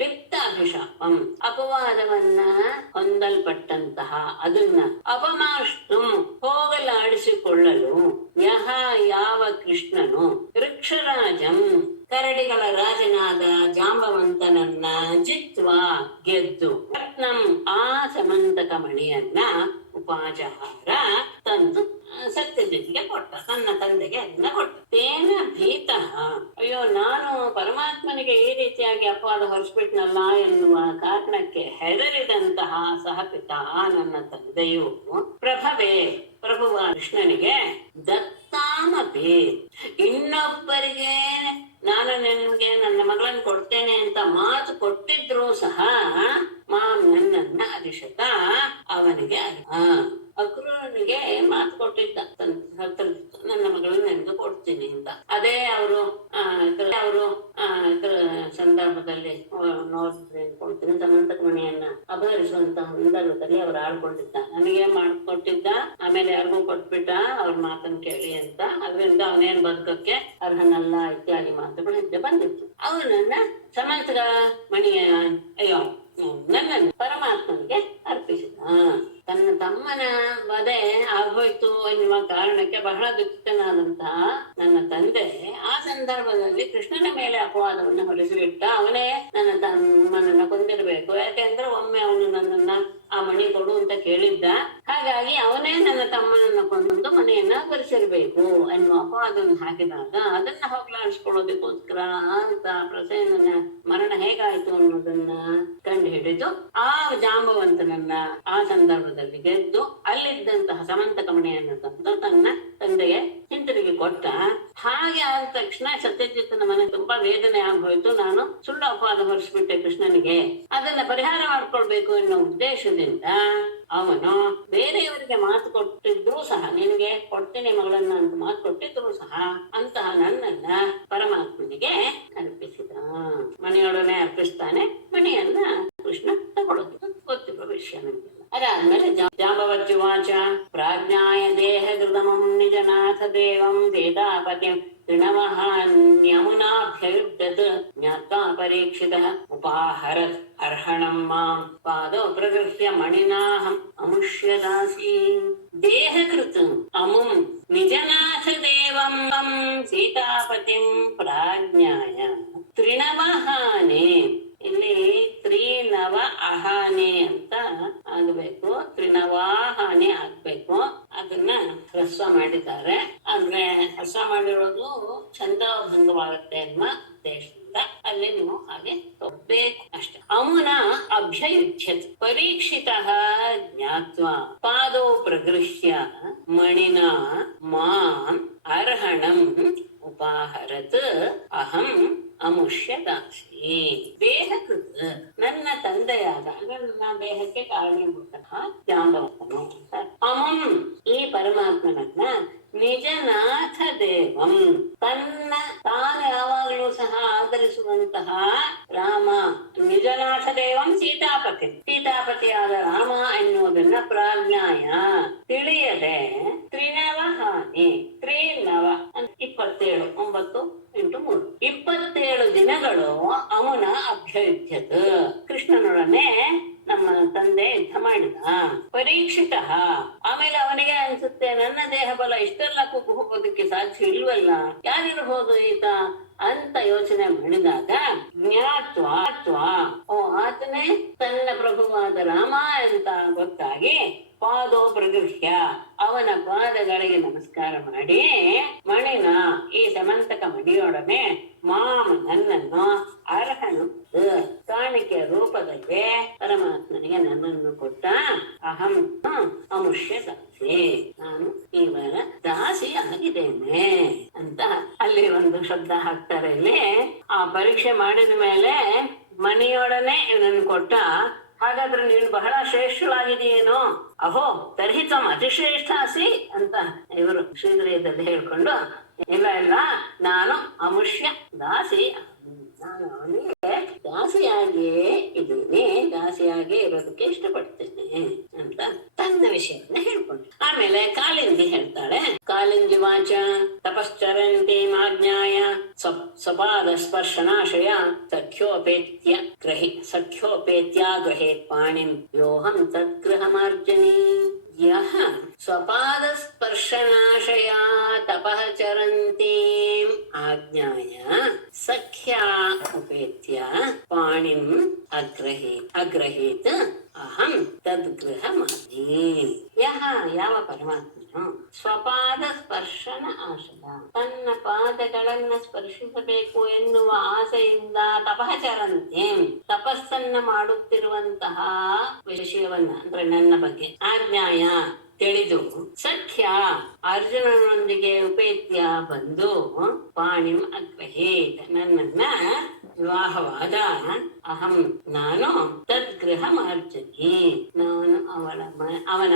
ಲಿಪ್ತಾಭಿಶಾಪಂ, ಅಪವಾದವನ್ನ ಹೊಂದಲ್ಪಟ್ಟಂತಹ ಅದನ್ನ ಅಪಮಾಷ್ಟು ಹೋಗಲಾಡಿಸಿಕೊಳ್ಳಲು ಯಹ ಯಾವ ಕೃಷ್ಣನು ವೃಕ್ಷರಾಜಂ ಕರಡಿಗಳ ರಾಜನಾದ ಜಾಂಬವಂತನನ್ನ ಜಿತ್ವ ಗೆದ್ದು ರತ್ನಂ ಆ ಸಮಂತಕ ಮಣಿಯನ್ನ ಉಪಾಜಹಾರ ತಂದು ಸತ್ಯಜಿತ್ಗೆ ಕೊಟ್ಟ, ತನ್ನ ತಂದೆಗೆ ಅದನ್ನ ಕೊಟ್ಟ. ತೇನ ಭೀತಃ, ಅಯ್ಯೋ ನಾನು ಪರಮಾತ್ಮನಿಗೆ ಈ ರೀತಿಯಾಗಿ ಅಪವಾದ ಹೊರಿಸ್ಬಿಟ್ನಲ್ಲ ಎನ್ನುವ ಕಾರಣಕ್ಕೆ ಹೆದರಿದಂತಹ ಸಹಪಿತ ನನ್ನ ತಂದೆಯು ಪ್ರಭವೇ ಪ್ರಭುವ ಕೃಷ್ಣನಿಗೆ ದತ್ತಾಮಪಿ ಇನ್ನೊಬ್ಬರಿಗೆ ನಾನು ನಿನ್ಗೆ ನನ್ನ ಮಗಳನ್ನು ಕೊಡ್ತೇನೆ ಅಂತ ಮಾತು ಕೊಟ್ಟಿದ್ರು ಸಹ ನನ್ನನ್ನ ಅರಿಷತ ಅವನಿಗೆ ಅಕ್ರೂರನಿಗೆ ಮಾತು ಕೊಟ್ಟಿದ್ದ ನನ್ನ ಮಗಳನ್ನ ನಿಮ್ಗೆ ಕೊಡ್ತೀನಿ ಅಂತ. ಅದೇ ಅವರು ಇದ್ರ ಸಂದರ್ಭದಲ್ಲಿ ನೋಡ್ತೀನಿ ಕೊಡ್ತೀನಿ ಸಮಂತಕ ಮಣಿಯನ್ನ ಅಪಹರಿಸುವಂತಹ ಸಂದರ್ಭದಲ್ಲಿ ಅವ್ರು ಆಡ್ಕೊಂಡಿದ್ದ, ನನಗೆ ಮಾಡ್ಕೊಟ್ಟಿದ್ದ, ಆಮೇಲೆ ಯಾರಿಗೂ ಕೊಟ್ಬಿಟ್ಟ ಅವ್ರ ಮಾತನ್ನ ಕೇಳಿ ಅಂತ. ಅದರಿಂದ ಅವನೇನ್ ಬದುಕಕ್ಕೆ ಅರ್ಹನಲ್ಲ ಇತ್ಯಾದಿ ಮಾತುಗಳು ಹಿಂದೆ ಬಂದಿತ್ತು. ಅವನನ್ನ ಸಮಂತಕ ಮಣಿಯ ನನ್ನನ್ನು ಪರಮಾತ್ಮನಿಗೆ ಅರ್ಪಿಸಿದ. ತನ್ನ ತಮ್ಮನ ವಧೆ ಆಗೋಯ್ತು ಎನ್ನುವ ಕಾರಣಕ್ಕೆ ಬಹಳ ದುಃಖಿತನಾದಂತಹ ನನ್ನ ತಂದೆ ಆ ಸಂದರ್ಭದಲ್ಲಿ ಕೃಷ್ಣನ ಮೇಲೆ ಅಪವಾದವನ್ನು ಹೊರಿಸಿಬಿಟ್ಟ. ಅವನೇ ನನ್ನ ತಮ್ಮನನ್ನ ಕೊಂದಿರಬೇಕು, ಯಾಕೆಂದ್ರೆ ಒಮ್ಮೆ ಅವನು ನನ್ನನ್ನ ಆ ಮಣಿ ಕೊಡು ಅಂತ ಕೇಳಿದ್ದ. ಹಾಗಾಗಿ ಅವನೇ ನನ್ನ ತಮ್ಮನನ್ನ ಕೊಂದು ಮನೆಯನ್ನ ಬರೆಸಿರ್ಬೇಕು ಎನ್ನುವ ಅಪವಾದವನ್ನು ಹಾಕಿದಾಗ ಅದನ್ನ ಹೋಗ್ಲಾಡಿಸ್ಕೊಳ್ಳೋದಕ್ಕೋಸ್ಕರ ಅಂತ ಪ್ರಸೇನನ ಮರಣ ಹೇಗಾಯ್ತು ಅನ್ನೋದನ್ನ ಕಂಡು ಹಿಡಿದು ಆ ಜಾಂಬವಂತನನ್ನ ಆ ಸಂದರ್ಭದಲ್ಲಿ ಗೆದ್ದು ಅಲ್ಲಿದ್ದಂತಹ ಸಮಂತಕ ಮಣಿಯನ್ನು ತಂದು ತನ್ನ ತಂದೆಗೆ ಹಿಂತಿರುಗಿ ಕೊಟ್ಟ. ಹಾಗೆ ಆದ ತಕ್ಷಣ ಸತ್ಯಜಿತ್ತನ ಮನೆ ತುಂಬಾ ವೇದನೆ ಆಗೋಯ್ತು. ನಾನು ಸುಳ್ಳು ಅಪವಾದ ಹೊರಿಸ್ಬಿಟ್ಟೆ ಕೃಷ್ಣನಿಗೆ, ಅದನ್ನ ಪರಿಹಾರ ಮಾಡ್ಕೊಳ್ಬೇಕು ಎನ್ನುವ ಉದ್ದೇಶದಿಂದ ಅವನು ಬೇರೆಯವರಿಗೆ ಮಾತು ಕೊಟ್ಟಿದ್ರು ಸಹ, ನಿನಗೆ ಕೊಡ್ತೇನೆ ಮಗಳನ್ನ ಅಂತ ಮಾತು ಕೊಟ್ಟಿದ್ರು ಸಹ ಅಂತಹ ನನ್ನನ್ನ ಪರಮಾತ್ಮನಿಗೆ ಅರ್ಪಿಸಿದ. ಮನೆಯೊಡನೆ ಅರ್ಪಿಸ್ತಾನೆ, ಮಣಿಯನ್ನ ಕೃಷ್ಣ ತಗೊಳ್ಳೋದು ಗೊತ್ತಿರುವ ವಿಷಯ ನಮಗೆಲ್ಲ. ಅದಾದ್ಮೇಲೆ ಜಾಂಬವತ್ಯುವಾಚ ಪ್ರಾಜ್ಞಾಯ ದೇಹ ಕೃತಮಂ ನಿಜನಾಥ ದೇವಂ ವೇದಾಪತಿಂ ಋಣವಹಾನ್ಯಮುನಾಭ್ಯಯುದ್ಧತ್ ಜ್ಞಾತ್ವಾ ಪರೀಕ್ಷಿತಃ ಉಪಾಹರತ್ ಅರ್ಹಣಂ ಮಾಂ ಪಾದೋ ಪ್ರಗೃಹ್ಯ ಮಣಿನಾಹಂ ಅಮುಷ್ಯದಾಸಿ. ದೇಹಕೃತ ಅಮುಂ ನಿಜನಾಥ ದೇವಂ ಸೀತಾಪತಿಂ ಪ್ರಾಜ್ಞಾಯ ತ್ರಿಣವಹಾನೆ, ಇಲ್ಲಿ ತ್ರಿನವ ಅಹಾನೆ ಅಂತ ಆಗ್ಬೇಕು, ತ್ರಿನವಾಹಾನೆ ಆಗ್ಬೇಕು. ಅದನ್ನ ಹ್ರಸ್ವ ಮಾಡಿದ್ದಾರೆ. ಅಂದ್ರೆ ಹ್ರಸ್ವ ಮಾಡಿರೋದು ಛಂದಭಂಗವಾಗುತ್ತೆ ಅನ್ನುವ ಉದ್ದೇಶದಿಂದ ಅಲ್ಲಿ ನೀವು ಹಾಗೆ ತಗೋಬೇಕು ಅಷ್ಟೆ. ಅಮುನ ಅಭ್ಯಯುಧ್ಯತ್ ಪರೀಕ್ಷಿತಃ ಜ್ಞಾತ್ವಾ ಪಾದೋ ಪ್ರಗೃಹ್ಯ ಮಣಿನಾ ಮಾಂ ಅರ್ಹಣಂ ಉಪಾಹರತ್ ಅಹಂ ಅಮುಷ್ಯದಾಸಿ. ದೇಹಕೃತ ನನ್ನ ತಂದೆಯಾದ ನನ್ನ ದೇಹಕ್ಕೆ ಕಾರಣೀಭೂತಃ ಜಾಂಬವಂತನು. ಅಮಂ ಈ ಪರಮಾತ್ಮನನ್ನ ನಿಜನಾಥ ದೇವಂ ತಾನು ಯಾವಾಗಲೂ ಸಹ ಆಧರಿಸುವಂತಹ ರಾಮ, ನಿಜನಾಥ ದೇವಂ ಸೀತಾಪತಿ, ಸೀತಾಪತಿಯಾದ ರಾಮ ಎನ್ನುವುದನ್ನ ಪ್ರಾಜ್ಞಾಯ ತಿಳಿಯದೆ ತ್ರಿನವ ಹಾನಿ, ತ್ರಿನವ 27 9 × 3 27 ದಿನಗಳು ಅವನ ಅಭ್ಯಯುಧ್ಯತ್ ಕೃಷ್ಣನೊಡನೆ ನಮ್ಮ ತಂದೆ ಯುದ್ಧ ಮಾಡಿದ. ಪರೀಕ್ಷಿತ ಆಮೇಲೆ ಅವನಿಗೆ ಅನ್ಸುತ್ತೆ ನನ್ನ ದೇಹ ಬಲ ಇಷ್ಟೆಲ್ಲ ಕುಗ್ಗು ಹೋಗೋದಕ್ಕೆ ಸಾಧ್ಯ ಇಲ್ವಲ್ಲ, ಯಾರಿರ್ಬೋದು ಈತ ಅಂತ ಯೋಚನೆ ಮಾಡಿದಾಗ ಜ್ಞಾತ್ವಾ ಓ ಆತನೇ ತನ್ನ ಪ್ರಭುವಾದ ರಾಮ ಅಂತ ಗೊತ್ತಾಗಿ ಪಾದೋ ಪ್ರಗೃಹ್ಯ ಅವನ ಪಾದಗಳಿಗೆ ನಮಸ್ಕಾರ ಮಾಡಿ ಮಣಿನ ಈ ಸಮಂತಕ ಮಣಿಯೊಡನೆ ಮಾಮ ನನ್ನನ್ನು ಅರ್ಹನು ಕಾಣಿಕೆ ರೂಪದಲ್ಲಿ ಪರಮಾತ್ಮನಿಗೆ ನನ್ನನ್ನು ಕೊಟ್ಟ ಅಹಂ ಅಮುಷ್ಯ ದಾಸಿ, ನಾನು ಇವರ ದಾಸಿ ಆಗಿದ್ದೇನೆ ಅಂತ ಅಲ್ಲಿ ಒಂದು ಶಬ್ದ ಹಾಕ್ತಾರೆ. ಇಲ್ಲಿ ಆ ಪರೀಕ್ಷೆ ಮಾಡಿದ ಮೇಲೆ ಮಣಿಯೊಡನೆ ಇವನನ್ನು ಕೊಟ್ಟ. ಹಾಗಾದ್ರೆ ನೀನು ಬಹಳ ಶ್ರೇಷ್ಠಳಾಗಿದೆಯೇನೋ, ಅಹೋ ತರ್ಹಿ ತಮ್ಮ ಅತಿಶ್ರೇಷ್ಠ ಅಸಿ ಅಂತ ಇವರು ಶ್ರೀಧರಿಯದಲ್ಲಿ ಹೇಳ್ಕೊಂಡು, ಇಲ್ಲ ಅಮುಷ್ಯ ದಾಸಿ, ನಾನು ಅವನಿಗೆ ದಾಸಿಯಾಗಿಯೇ ಇದ್ದೀನಿ, ದಾಸಿಯಾಗೇ ಇರೋದಕ್ಕೆ ಇಷ್ಟಪಡ್ತೇನೆ ಅಂತ ತನ್ನ ವಿಷಯವನ್ನ ಹೇಳ್ಕೊಂಡೆ. ಆಮೇಲೆ ಕಾಲಿಂದಿ ಹೇಳ್ತಾಳೆ, ಕಾಲಿಂದಿ ವಾಚ ತಪಶ್ಚರಂತಿ ಮಾಜ್ಞಾಯ ಸ್ವಪಾದ ಸ್ಪರ್ಶನಾಶಯ ಸಖ್ಯೋಪೇತ್ಯ ಗೃಹೇತ್ ಪಾಣಿಂ ಯೋಹಂ ತದ್ಗೃಹಮಾರ್ಜನಿ. ಯಃ ಸ್ವಪಾದ ಸ್ಪರ್ಶನಾಶಯ ತಪಃ ಚರಂತೀಂ ಆಜ್ಞಾಯ ಸಖ್ಯಾ ಉಪೇತ್ಯ ಪಾಣಿಂ ಅಗ್ರಹೀತ್ ಅಹಂ ತದ್ಗೃಹಮಾರ್ಜಿ. ಯಃ ಯಾವ ಪರಮಾತ್ಮನು ಸ್ವಪಾದ ಸ್ಪರ್ಶನ ಆಶಯ, ತನ್ನ ಪಾದಗಳನ್ನ ಸ್ಪರ್ಶಿಸಬೇಕು ಎನ್ನುವ ಆಸೆಯಿಂದ ತಪಃಚರಂತೆ ತಪಸ್ಸನ್ನ ಮಾಡುತ್ತಿರುವಂತಹ ವಿಷಯವನ್ನ ಅಂದ್ರೆ ನನ್ನ ಬಗ್ಗೆ ಆಜ್ಞಾಯ ತಿಳಿದು ಸಖ್ಯ ಅರ್ಜುನನೊಂದಿಗೆ ಉಪೇತ್ಯ ಬಂದು ಪಾಣಿಂ ಅಗ್ರಹೀತ್ ನನ್ನನ್ನ ವಿವಾಹವಾದ ಅಹಂ ನಾನು ತದ್ಗೃಹ ಮಾರ್ಜನಿ ನಾನು ಅವನ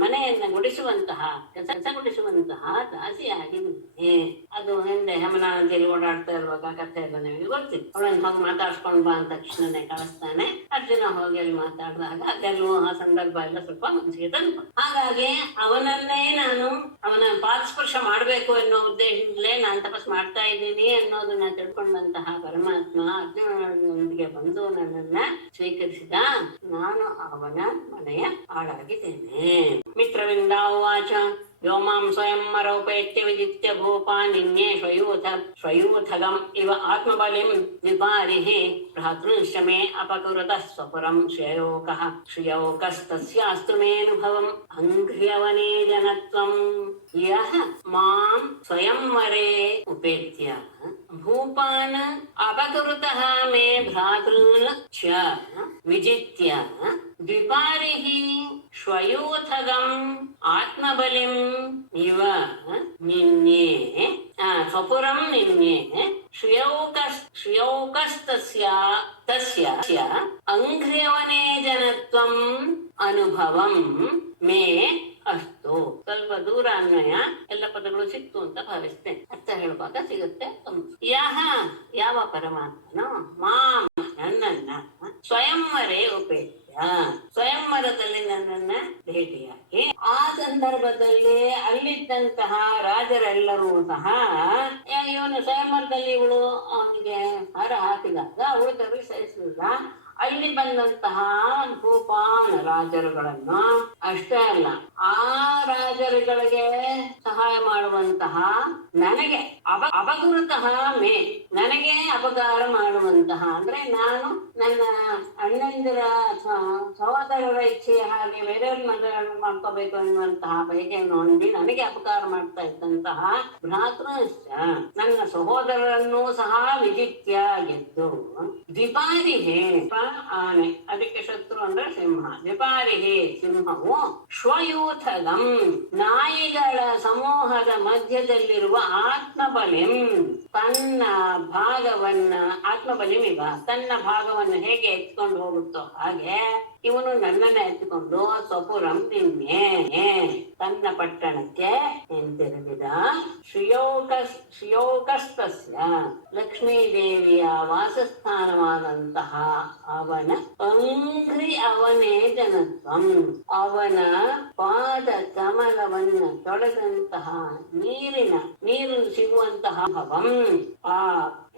ಮನೆಯನ್ನ ಗುಡಿಸುವಂತಹ ಕೆಲಸಗೊಳಿಸುವಂತಹ ದಾಸಿಯಾಗಿದ್ದೇನೆ. ಅದು ಹಿಂದೆ ಯಮುನಾ ನದಿಯಲ್ಲಿ ಓಡಾಡ್ತಾ ಇರುವಾಗ ಕಥೆ ಎಲ್ಲ ನಿಮಗೆ ಗೊತ್ತಿತ್ತು. ಅವಳನ್ನು ಹೋಗಿ ಮಾತಾಡ್ಸ್ಕೊಂಡ್ ಬಾ ಅಂತ ತಕ್ಷಣನೇ ಕಳಿಸ್ತಾನೆ. ಅರ್ಜುನ ಹೋಗಿ ಅಲ್ಲಿ ಮಾತಾಡಿದಾಗ ಅದೆಲ್ಲೂ ಆ ಸಂದರ್ಭ ಎಲ್ಲ ಸ್ವಲ್ಪ ಮನಸ್ಸಿಗೆ ತಂದು, ಹಾಗಾಗಿ ಅವನನ್ನೇ ನಾನು ಅವನ ಪಾದಸ್ಪರ್ಶ ಮಾಡ್ಬೇಕು ಅನ್ನೋ ಉದ್ದೇಶದಿಂದಲೇ ನಾನು ತಪಸ್ ಮಾಡ್ತಾ ಇದ್ದೀನಿ ಅನ್ನೋದನ್ನ ತಿಳ್ಕೊಂಡಂತಹ ಪರಮಾತ್ಮ ಅರ್ಜುನನೊಂದಿಗೆ ಬಂದು ನನ್ನನ್ನ ಸ್ವೀಕರಿಸಿದ. ನಾನು ಅವನ ಮನೆಯ ಆಳಾಗಿದ್ದೇನೆ. ಮಿತ್ರವಿಂದ ಉವಾಚ ವ್ಯೋಮಾಂ ಸ್ವಯಂ ಮರೋಪೇತ್ಯ ವಿದಿತ್ಯ ಭೂಪಾ ನಿನ್ಯೇ ಶ್ವಯೂಥಗಂ ಇವ ಆತ್ಮಬಲಿಂ ವಿಪಾರಿಃ ಭ್ರಾತೃಂಶ್ಚ ಮೇ ಅಪಕುರುತಃ ಸ್ವಪುರಂ ಶ್ರೇಯೋಕಸ್ತಸ್ಯಾಸ್ತು ಮೇನುಭವಂ ಅಂಘ್ರ್ಯವನೇ ಜನತ್ವಂ. ಯಃ ಮಾಂ ಸ್ವಯಂವರೇ ಉಪೇತ್ಯ ಭೂಪಾನ್ ಅಪಕುರುತಃ ಮೇ ಭ್ರಾತॄನ್ ಚ ವಿಜಿತ್ಯ ದ್ವಿಪಾರಿಃ ಶ್ವಯೂಥಗಂ ಆತ್ಮಬಲಿಂ ಇವ ನಿನ್ಯೇ ಸ್ವಪುರಂ ನಿನ್ಯೇ ಶ್ರೇಯೋಕಸ್ತಸ್ಯ ಅಂಘ್ರ್ಯವನೇ ಜನತ್ವಂ ಅನುಭವಂ ಮೇ ಅಷ್ಟು. ಸ್ವಲ್ಪ ದೂರ ಅನ್ವಯ ಎಲ್ಲ ಪದಗಳು ಸಿಕ್ತು ಅಂತ ಭಾವಿಸ್ತೇನೆ. ಅರ್ಥ ಹೇಳುವಾಗ ಸಿಗುತ್ತೆ. ಯಾವ ಪರಮಾತ್ಮನು ಮಾಂ ನನ್ನನ್ನ ಸ್ವಯಂವರೇ ಉಪೇತ್ಯ ಸ್ವಯಂವರದಲ್ಲಿ ನನ್ನನ್ನ ಭೇಟಿಯಾಗಿ ಆ ಸಂದರ್ಭದಲ್ಲಿ ಅಲ್ಲಿದ್ದಂತಹ ರಾಜರೆಲ್ಲರೂ ಸಹ ಇವನು ಸ್ವಯಂವರದಲ್ಲಿ ಇವಳು ಅವನಿಗೆ ಹಾರ ಹಾಕಿದಾಗ ಉಳಿದವರಿಗೆ ಸಹಿಸಲಿಲ್ಲ. ಅಲ್ಲಿ ಬಂದಂತಹ ಭೂಪಾನ್ ರಾಜರುಗಳನ್ನು ಅಷ್ಟೇ ಅಲ್ಲ, ಆ ರಾಜರುಗಳಿಗೆ ಸಹಾಯ ಮಾಡುವಂತಹ ನನಗೆ ಅಪಕೃತಃ ಮೇ ನನಗೆ ಅಪಕಾರ ಮಾಡುವಂತಹ ಅಂದ್ರೆ ನಾನು ನನ್ನ ಅಣ್ಣಂದಿರ ಸಹೋದರರ ಇಚ್ಛೆಯ ಹಾಗೆ ಬೇರೆಯವ್ರ ಮದುವೆ ಮಾಡ್ಕೋಬೇಕು ಅನ್ನುವಂತಹ ಬಯಕೆಯನ್ನು ಹೊಂದಿ ನನಗೆ ಅಪಕಾರ ಮಾಡ್ತಾ ಇದ್ದಂತಹ ಭ್ರಾತೃಶ್ಚ ನನ್ನ ಸಹೋದರರನ್ನೂ ಸಹ ವಿಜಿತ್ಯ ಗೆದ್ದು ದ್ವಿಪಾರಿಹೇ ಆನೆ, ಅದಕ್ಕೆ ಶತ್ರು ಅಂದ್ರೆ ಸಿಂಹ, ದ್ವಿಪಾರಿಹೇ ಸಿಂಹವು ಶ್ವಯೂಥಗಂ ನಾಯಿಗಳ ಸಮೂಹದ ಮಧ್ಯದಲ್ಲಿರುವ ಆತ್ಮಬಲಿಂ ತನ್ನ ಭಾಗವನ್ನ ಆತ್ಮಬಲಿಮಿಗ ತನ್ನ ಭಾಗವನ್ನು ಹೇಗೆ ಎತ್ಕೊಂಡು ಹೋಗುತ್ತೋ ಹಾಗೆ ಇವನು ನನ್ನನ್ನ ಎತ್ತಿಕೊಂಡು ಸ್ವಪುರಂ ನಿನ್ನೆ ತನ್ನ ಪಟ್ಟಣಕ್ಕೆ ಹಿಂತಿರುಗಿದ. ಶ್ರೇಯೋಕಸ್ತಸ್ಯ ಲಕ್ಷ್ಮೀದೇವಿಯ ವಾಸಸ್ಥಾನವಾದಂತಹ ಅವನ ಅಂಘ್ರಿ ಅವನೇ ಜನತ್ವಂ ಅವನ ಪಾದ ಕಮಲವನ್ನ ತೊಳೆದಂತಹ ನೀರು ಸಿಗುವಂತಹ ಭವಂ ಆ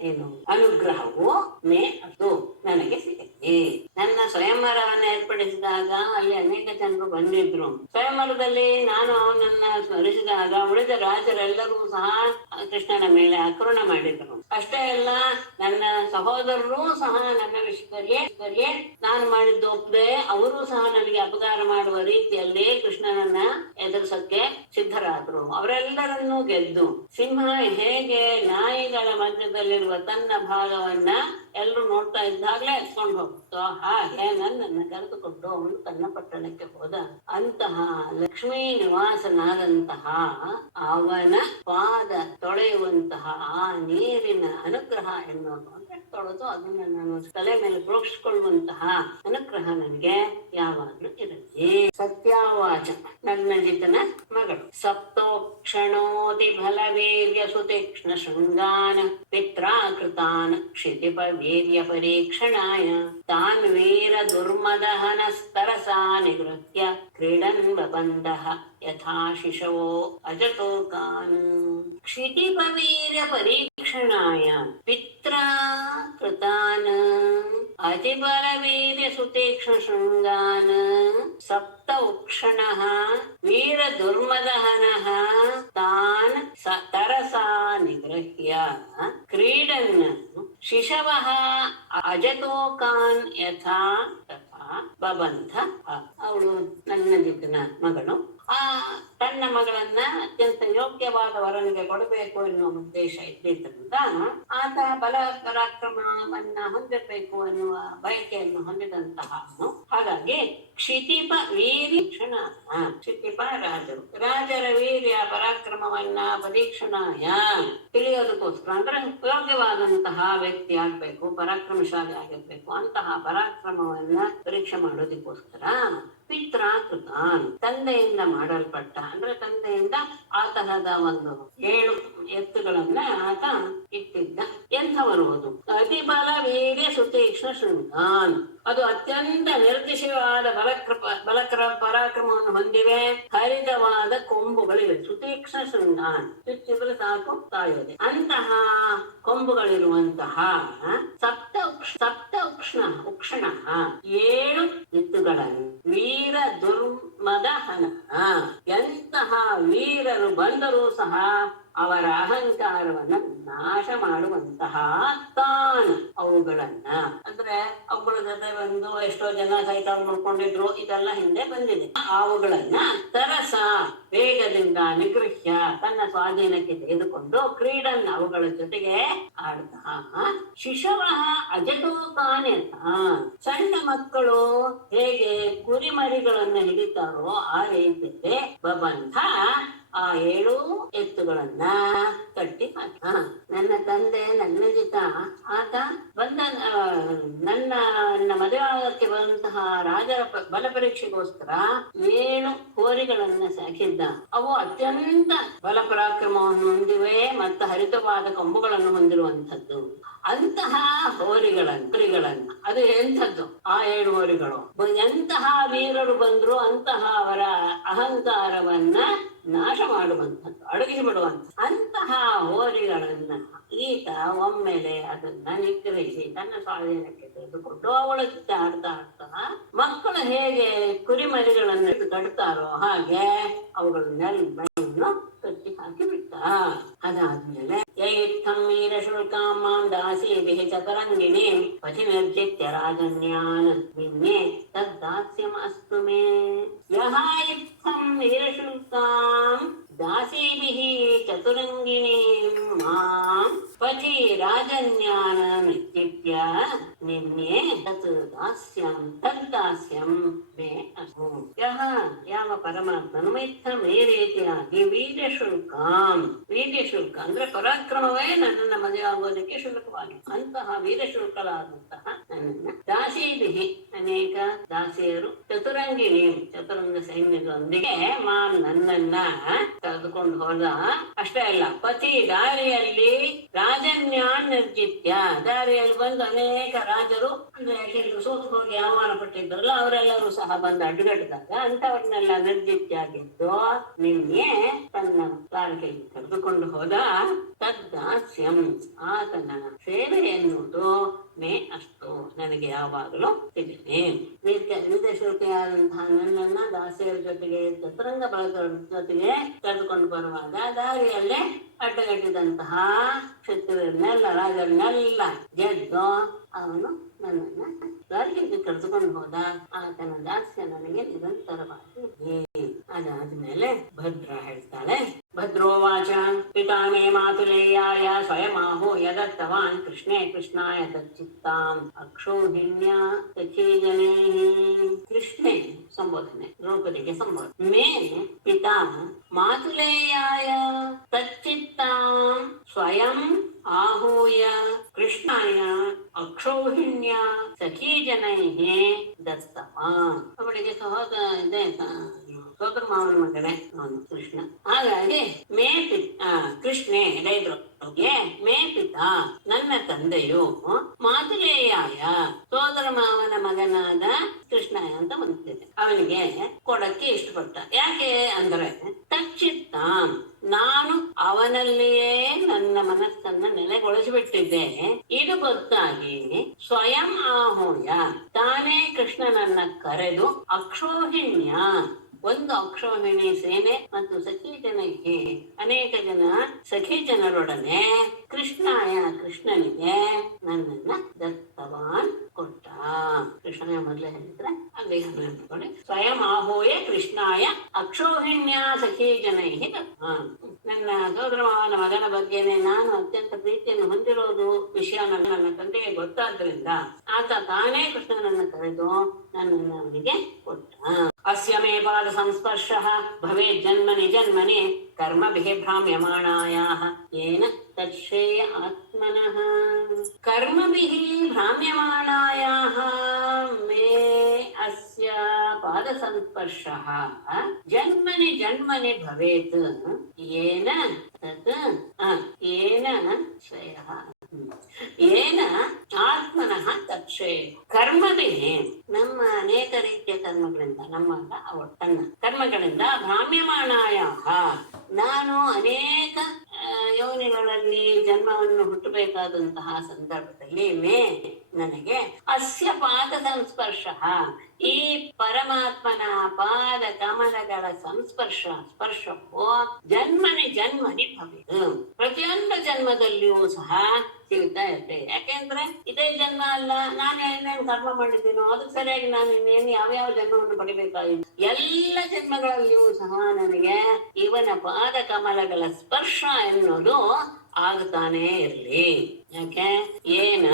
ಏನು ಅನುಗ್ರಹವು ಮೇ ಅದು ನನಗೆ ಸಿಗುತ್ತೆ. ನನ್ನ ಸ್ವಯಂವರವನ್ನು ಏರ್ಪಡಿಸಿದಾಗ ಅಲ್ಲಿ ಅನೇಕ ಜನರು ಬಂದಿದ್ರು. ಸ್ವಯಂವರದಲ್ಲಿ ನಾನು ಅವನನ್ನ ಸ್ಮರಿಸಿದಾಗ ಉಳಿದ ರಾಜರೆಲ್ಲರೂ ಸಹ ಕೃಷ್ಣನ ಮೇಲೆ ಆಕ್ರಮಣ ಮಾಡಿದ್ರು. ಅಷ್ಟೇ ಅಲ್ಲ, ನನ್ನ ಸಹೋದರರು ಸಹ ನನ್ನ ವಿಷಯದಲ್ಲಿ ನಾನು ಮಾಡಿದ್ದು ಒಪ್ಪದೆ ಅವರು ಸಹ ನನಗೆ ಅಪಕಾರ ಮಾಡುವ ರೀತಿಯಲ್ಲಿ ಕೃಷ್ಣನನ್ನ ಎದುರಿಸಕ್ಕೆ ಸಿದ್ಧರಾದ್ರು. ಅವರೆಲ್ಲರನ್ನೂ ಗೆದ್ದು ಸಿಂಹ ಹೇಗೆ ನಾಯಿಗಳ ಮಧ್ಯದಲ್ಲಿರುವ ತನ್ನ ಭಾಗವನ್ನ ಎಲ್ಲರೂ ನೋಡ್ತಾ ಇದ್ದಾಗಲೇ ಎತ್ಕೊಂಡು ಹೋಗ್ತೋ ಹಾಗೆ ನನ್ನನ್ನು ಕರೆದುಕೊಂಡು ಅವನು ತನ್ನ ಪಟ್ಟಣಕ್ಕೆ ಹೋದ. ಅಂತಹ ಲಕ್ಷ್ಮೀ ನಿವಾಸನಾದಂತಹ ಅವನ ಪಾದ ತೊಳೆಯುವ ಹರಿಯುವಂತಹ ಆ ನೀರಿನ ಅನುಗ್ರಹ ಎನ್ನುವುದು ಅಂದ್ರೆ ತೊಳೆದು ಅದನ್ನ ನಾನು ತಲೆ ಮೇಲೆ ಪ್ರೋಕ್ಷಿಸಿಕೊಳ್ಳುವಂತಹ ಅನುಗ್ರಹ ನನಗೆ ಯಾವಾಗ್ಲೂ ಇರಲಿ. ಸತ್ಯಾವಾಚ ನನ್ನ ಜಿತನ ಮಗಳು ಸಪ್ತೋಕ್ಷಣೋತಿ ಫಲವೀರ್ಯ ಸುತೀಕ್ಷ್ಣ ಶೃಂಗಾನ ಪಿತ್ರಾಕೃತಾನ್ ಕ್ಷಿತಿಪ ವೀರ್ಯ ಪರೀಕ್ಷಣಾಯ ತಾನ್ ವೀರ ದುರ್ಮದಹನ ಸ್ತರಸಾ ನಿಗೃಹ್ಯ ಕ್ರೀಡನ್ ಬಬಂಧಃ ಯಥಾ ಶಿಶವೋ ಅಜತೋಕಾನ್ ಕ್ಷಿತಿಪವೀರ ಪರೀಕ್ಷಣಾಯ ಪಿತ್ರಾಕೃತಾನ್ ಅತಿಬಲವೀರ್ಯ ಸುತೀಕ್ಷ್ಣ ಶೃಂಗಾನ್ ಸಪ್ತ ಉಕ್ಷಣಃ ವೀರ ದುರ್ಮದಹನಃ ತಾನ್ ತರಸಾ ನಿಗೃಹ್ಯ ಕ್ರೀಡನ್ ಶಿಶವಃ ಅಜತೋಕಾನ್ ಯಥಾ ತಥಾ ಬಬಂಧ. ಅವಳು ನನ್ನ ಜಿತನ ಮಗಳು. ಆ ತನ್ನ ಮಗಳನ್ನ ಅತ್ಯಂತ ಯೋಗ್ಯವಾದ ವರನಿಗೆ ಕೊಡಬೇಕು ಎನ್ನುವ ಉದ್ದೇಶ ಇದ್ದಿದ್ದರಿಂದ ಆತ ಬಲ ಪರಾಕ್ರಮವನ್ನ ಹೊಂದಬೇಕು ಎನ್ನುವ ಬಯಕೆಯನ್ನು ಹೊಂದಿದಂತಹ ಹಾಗಾಗಿ ಕ್ಷಿತಿಪ ವೀರೀಕ್ಷಣ ಕ್ಷಿತಿಪ ರಾಜರ ವೀರ್ಯ ಪರಾಕ್ರಮವನ್ನ ಪರೀಕ್ಷಣಾಯ ತಿಳಿಯೋದಕ್ಕೋಸ್ಕರ ಅಂದ್ರೆ ಯೋಗ್ಯವಾದಂತಹ ವ್ಯಕ್ತಿ ಆಗ್ಬೇಕು, ಪರಾಕ್ರಮಶಾಲಿ ಆಗಿರ್ಬೇಕು, ಅಂತಹ ಪರಾಕ್ರಮವನ್ನ ಪರೀಕ್ಷೆ ಮಾಡೋದಕ್ಕೋಸ್ಕರ ಪಿತ್ರಾಕೃತಾನ್ ತಂದೆಯಿಂದ ಮಾಡಲ್ಪಟ್ಟ ಅಂದ್ರೆ ತಂದೆಯಿಂದ ಆ ತರಹದ ಒಂದು 7 ಎತ್ತುಗಳನ್ನ ಆತ ಇಟ್ಟಿದ್ದ. ಎಂಥವರು ಅದು ಅತಿಬಲ ವೀರ್ಯ ಸುತೀಕ್ಷ್ಣ ಶೃಂಗಾನ್, ಅದು ಅತ್ಯಂತ ನಿರ್ದಿಶವಾದ ಪರಾಕ್ರಮವನ್ನು ಹೊಂದಿವೆ, ಹರಿತವಾದ ಕೊಂಬುಗಳಿವೆ. ಸುತೀಕ್ಷ್ಣ ಶೃಂಗಾನ್ ಚುಚ್ಚಿದ್ರೆ ಸಾಕು ತಾಯುವುದೇ ಅಂತಹ ಕೊಂಬುಗಳಿರುವಂತಹ ಸಪ್ತ ಉಕ್ಷಣ 7 ಎತ್ತುಗಳನ್ನು ವೀರ ದುರ್ಮದಹನ, ಎಂತಹ ವೀರರು ಬಂದರೂ ಸಹ ಅವರ ಅಹಂಕಾರವನ್ನ ನಾಶ ಮಾಡುವಂತಹ ತಾನ್ ಅವುಗಳನ್ನ ಅಂದ್ರೆ ಅವುಗಳ ಜೊತೆ ಬಂದು ಎಷ್ಟೋ ಜನ ಸೈಕಲ್ ನೋಡ್ಕೊಂಡಿದ್ರು, ಇದೆಲ್ಲ ಹಿಂದೆ ಬಂದಿದೆ. ಅವುಗಳನ್ನ ತರಸ ವೇಗದಿಂದ ನಿಗೃಹ್ಯ ತನ್ನ ಸ್ವಾಧೀನಕ್ಕೆ ತೆಗೆದುಕೊಂಡು ಕ್ರೀಡನ್ ಅವುಗಳ ಜೊತೆಗೆ ಆಡ್ತಾ ಶಿಶವ ಅಜಟೋಕಾನ್ಯತ ಸಣ್ಣ ಮಕ್ಕಳು ಹೇಗೆ ಕುರಿಮರಿಗಳನ್ನ ಹಿಡಿತಾರೋ ಆ ರೀತಿಯಲ್ಲಿ ಬಬಂಧ ಆ 7 ಎತ್ತುಗಳನ್ನ ಕಟ್ಟಿ ಹಾಕ. ನನ್ನ ತಂದೆ ನನ್ನ ಜಿತ ಆತ ನನ್ನ ಮದುವೆ ಬಂದಂತಹ ರಾಜರ ಬಲ ಪರೀಕ್ಷೆಗೋಸ್ಕರ 7 ಹೋರಿಗಳನ್ನ ಸಾಕಿದ್ದ. ಅವು ಅತ್ಯಂತ ಬಲ ಪರಾಕ್ರಮವನ್ನು ಹೊಂದಿವೆ ಮತ್ತು ಹರಿತವಾದ ಕೊಂಬುಗಳನ್ನು ಹೊಂದಿರುವಂಥದ್ದು. ಅಂತಹ ಹೋರಿಗಳನ್ನ ಅದು ಎಂಥದ್ದು ಆ 7 ಹೋರಿಗಳು ಎಂತಹ ವೀರರು ಬಂದ್ರು ಅಂತಹ ಅವರ ಅಹಂಕಾರವನ್ನ ನಾಶ ಮಾಡುವಂಥದ್ದು, ಅಡಗಿಸಿ ಬಿಡುವಂಥ ಅಂತಹ ಹೋರಿಗಳನ್ನ ಈತ ಒಮ್ಮೆಲೆ ಅದನ್ನ ನಿಗ್ರಹಿಸಿ ತನ್ನ ಸ್ವಾಧೀನಕ್ಕೆ ತೆಗೆದುಕೊಂಡು ಅವಳ ಜೊತೆ ಆಡ್ತಾ ಮಕ್ಕಳು ಹೇಗೆ ಕುರಿಮರಿಗಳನ್ನು ಕಟ್ತಾರೋ ಹಾಗೆ ಅವುಗಳನ್ನೆಲ್ಲ ಕಟ್ಟಿ ಹಾಕಿ ಬಿಟ್ಟ. ಅದಾದ್ಮೇಲೆ ಯೈತ್ತಂ ವೀರ ಶುಲ್ಕಾಮಾಂ ದಾಸೀಭಿಃ ಚತುರಂಗಿಣಿ ಪಥಿ ನಿರ್ಜಿತ್ಯ ರಾಜನ್ಯಾನ್ ನಿನ್ನೆ ತದ್ದಾಸ್ಯಂ ಅಸ್ತು ಮೇ. ಯಹ ಇತ್ತಂ ವೀರ ಶುಲ್ಕಾಂ ದಾಸೀಭಿಃ ಚತುರಂಗಿಣೀಂ ಮಾಂ ಪಥಿ ರಾಜನ್ಯಾನ್ ನಿರ್ಜಿತ್ಯ ನಿನ್ನೆ ತದ್ದಾಸ್ಯಂ ಮೇ ಅಸ್ತು. ಯಹ ಯಾವ ಪರಮಾತ್ಮನು ಇತ್ತಂ ಈ ರೀತಿಯಾಗಿ ವೀರ್ಯ ಶುಲ್ಕ ಅಂದ್ರೆ ಪರಾಕ್ರಮವೇ ನನ್ನನ್ನು ಮದುವೆ ಆಗೋದಕ್ಕೆ ಶುಲ್ಕವಾಗಿ ಅಂತಹ ವೀರಶುಲ್ಕಲಾದಂತಹ ನನ್ನನ್ನ ದಾಸೀಭಿಹಿ ಅನೇಕ ದಾಸಿಯರು ಚತುರಂಗ ಸೈನ್ಯದೊಂದಿಗೆ ನನ್ನನ್ನ ಕರೆದುಕೊಂಡು ಹೋದ. ಅಷ್ಟೇ ಅಲ್ಲ, ಪತಿ ದಾರಿಯಲ್ಲಿ ರಾಜನ್ಯಾನ್ ನಿರ್ಜಿತ್ಯ, ದಾರಿಯಲ್ಲಿ ಬಂದು ಅನೇಕ ರಾಜರು ಅಂದ್ರೆ ಕೆಲವರು ಸೋತು ಹೋಗಿ ಅವಮಾನ ಪಟ್ಟಿದ್ರಲ್ಲ ಅವರೆಲ್ಲರೂ ಸಹ ಬಂದು ಅಡ್ಡುಗಟ್ಟಿದಾಗ ಅಂತವ್ರನ್ನೆಲ್ಲ ನಿರ್ಜಿತ್ಯ ಆಗಿದ್ದು ನಿನ್ನೆ ತನ್ನ ದ್ವಾರಕೆಗೆ ಕರೆದುಕೊಂಡು ಹೋದ. ತದ್ದಾಸ್ಯಂ ಆತನ ಸೇವೆ ಎನ್ನುವುದು ಮೇ ಅಷ್ಟು ನನಗೆ ಯಾವಾಗಲೂ ತಿಳಿದೆ. ವಿದೇಶಿಯಾದಂತಹ ನನ್ನನ್ನ ದಾಸಿಯರ ಜೊತೆಗೆ ಚತುರಂಗ ಬಳಗರ ಜೊತೆಗೆ ಕರೆದುಕೊಂಡು ಬರುವಾಗ ದಾರಿಯಲ್ಲೇ ಅಡ್ಡಗಟ್ಟಿದಂತಹ ಕ್ಷತ್ರಿಯರನ್ನೆಲ್ಲ ರಾಜರನ್ನೆಲ್ಲ ಗೆದ್ದು ಅವನು ನನ್ನನ್ನ ದ್ವಾರಕೆಗೆ ಕರೆದುಕೊಂಡು ಹೋದ. ಆತನ ದಾಸ್ಯ ನನಗೆ ನಿರಂತರವಾಗಿ. ಅದಾದ್ಮೇಲೆ ಭದ್ರ ಹೇಳ್ತಾಳೆ, ಭದ್ರೋವಾಚ ಪಿತಾ ಮೇ ಮಾತುಲೇಯಾಯ ಸ್ವಯಮಾಹೂಯ ದತ್ತವಾನ್ ಕೃಷ್ಣೇ ಕೃಷ್ಣಾಯ ತಚ್ಚಿತ್ತಾಂ ಅಕ್ಷೋಹಿಣ್ಯ ಸಖೀಜನೈಃ. ಕೃಷ್ಣೇ ಸಂಬೋಧನೆ, ದ್ರೌಪದಿಗೆ ಸಂಬೋಧನೆ. ಮೇ ಪಿತಾ ಮಾತುಲೇಯಾಯ ತಚ್ಚಿತ್ತಾಂ ಸ್ವಯಂ आहूय कृष्णाय अक्षौहिण्य सखीजनैः दत्तवान्. ಅವಳಿಗೆ ಸೋದರ ಮಾವನ ಮಗನೇ ಅವನು ಕೃಷ್ಣ. ಹಾಗಾಗಿ ಮೇ ಕೃಷ್ಣೇ ರೈದ್ರೊಳಗೆ ಮೇ ಪಿತಾ ನನ್ನ ತಂದೆಯು ಮಾತುಲೇಯಾಯ ಸೋದರ ಮಾವನ ಮಗನಾದ ಕೃಷ್ಣ ಅಂತ ಬಂದಿದೆ, ಅವನಿಗೆ ಕೊಡಕ್ಕೆ ಇಷ್ಟಪಟ್ಟ. ಯಾಕೆ ಅಂದ್ರೆ ತಚ್ಚಿತ್ತಾಂ ನಾನು ಅವನಲ್ಲಿಯೇ ನನ್ನ ಮನಸ್ಸನ್ನ ನೆಲೆಗೊಳಿಸಿಬಿಟ್ಟಿದ್ದೆ. ಇದು ಗೊತ್ತಾಗಿ ಸ್ವಯಂ ಆಹೂಯ ತಾನೇ ಕೃಷ್ಣನನ್ನ ಕರೆದು ಅಕ್ಷೋಹಿಣ್ಯ ಒಂದು ಅಕ್ಷೋಹಿಣಿ ಸೇನೆ ಮತ್ತು ಸಖಿ ಜನಕ್ಕೆ ಅನೇಕ ಜನ ಸಖಿ ಜನರೊಡನೆ ಕೃಷ್ಣಾಯ ಕೃಷ್ಣನಿಗೆ ನನ್ನನ್ನ ದತ್ತವಾನ್ ಕೊಟ್ಟ. ಕೃಷ್ಣನ ಮೊದಲೇ ಹೇಳಿದ್ರೆ ಅಲ್ಲಿ ನೆನ್ಪಿಕೊಳ್ಳಿ. ಸ್ವಯಂ ಆಹೂಯ ಕೃಷ್ಣಾಯ ಅಕ್ಷೋಹಿಣ್ಯ ಸಖಿ ಜನೈ ದತ್ತವಾನ್. ನನ್ನ ಸೋದರ ಮಾವನ ಮಗನ ಬಗ್ಗೆನೆ ನಾನು ಅತ್ಯಂತ ಪ್ರೀತಿಯನ್ನು ಹೊಂದಿರೋದು ವಿಷಯ ನನ್ನ ತಂದೆಗೆ ಗೊತ್ತಾದ್ರಿಂದ ಆತ ತಾನೇ ಕೃಷ್ಣನನ್ನ ಕರೆದು ನನ್ನನ್ನು ಅವನಿಗೆ ಕೊಟ್ಟ. ಅಸ್ಯ ಮೇ ಪಾದ ಸಂಸ್ಪರ್ಶಃ ಭವೇತ್ ಜನ್ಮನಿ ಜನ್ಮನಿ ಕರ್ಮಭಿಃ ಭ್ರಾಮ್ಯಮಾಣಾಯಾಃ ಯೇನ ತಚ್ಛ್ರೇಯ ಆತ್ಮನಃ. ಕರ್ಮಭಿಃ ಭ್ರಾಮ್ಯಮಾಣಾಯಾಃ ಮೇ ಅಸ್ಯ ಪಾದ ಸಂಸ್ಪರ್ಶಃ ಜನ್ಮನಿ ಜನ್ಮನಿ ಭವೇತ್ ಯೇನ ತತ್ ಯೇನ ಶ್ರೇಯಃ ಏನ ಆತ್ಮನಃ ತಕ್ಷೇ. ಕರ್ಮಭಿಃ ನಮ್ಮ ಅನೇಕ ರೀತಿಯ ಕರ್ಮಗಳಿಂದ ನಮ್ಮಲ್ಲ ಅವಳು ತನ್ನ ಕರ್ಮಗಳಿಂದ ಭ್ರಾಮ್ಯಮಾಣಾಯಾಃ ನಾನು ಅನೇಕ ಯೋನಿಗಳಲ್ಲಿ ಜನ್ಮವನ್ನು ಹುಟ್ಟಬೇಕಾದಂತಹ ಸಂದರ್ಭದಲ್ಲಿ ಮೇ ನನಗೆ ಅಸ್ಯ ಪಾದ ಸಂಸ್ಪರ್ಶಃ ಈ ಪರಮಾತ್ಮನ ಪಾದ ಕಮಲಗಳ ಸ್ಪರ್ಶವು ಜನ್ಮನಿ ಜನ್ಮನಿ ಭವೇತ್ ಪ್ರತಿಯೊಂದು ಜನ್ಮದಲ್ಲಿಯೂ ಸಹ ಸಿಗ್ತಾ ಇರ್ತೇವೆ. ಯಾಕೆಂದ್ರೆ ಇದೇ ಜನ್ಮ ಅಲ್ಲ, ನಾನು ಏನೇನು ಕರ್ಮ ಮಾಡಿದ್ದೀನೋ ಅದಕ್ಕೆ ಸರಿಯಾಗಿ ನಾನು ಇನ್ನೇನು ಯಾವ್ಯಾವ ಜನ್ಮವನ್ನು ಪಡಿಬೇಕಾಗಿತ್ತು. ಎಲ್ಲ ಜನ್ಮಗಳಲ್ಲಿಯೂ ಸಹ ನನಗೆ ಇವನ ಪಾದ ಕಮಲಗಳ ಸ್ಪರ್ಶ ಎನ್ನುವುದು ಆಗ್ತಾನೇ ಇರ್ಲಿ. ಯಾಕೆ ಏನ